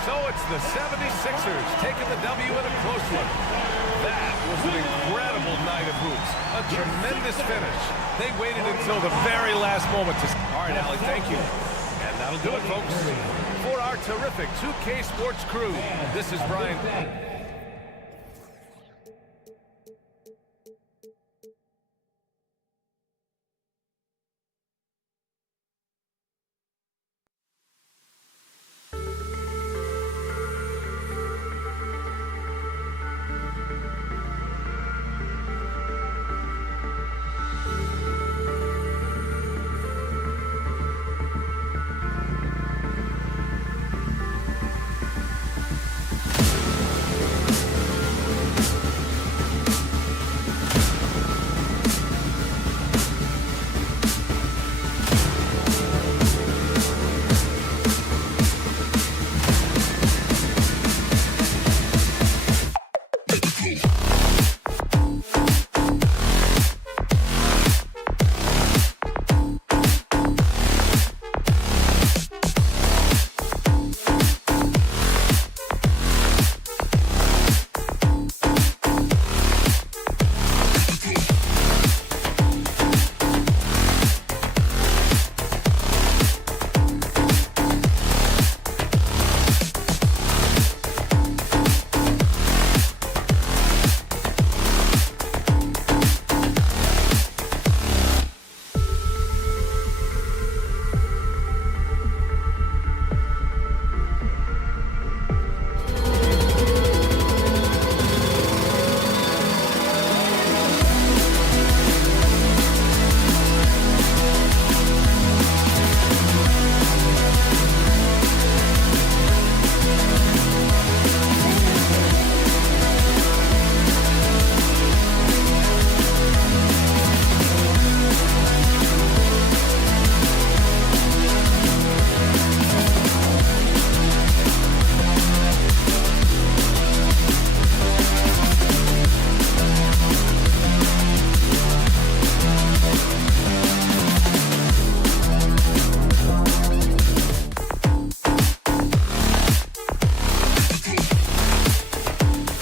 So it's the 76ers taking the W in a close one. That was an incredible night of hoops. A tremendous finish. They waited until the very last moment to... All right, Allie, thank you. And that'll do it, folks. For our terrific 2K Sports crew, this is Brian.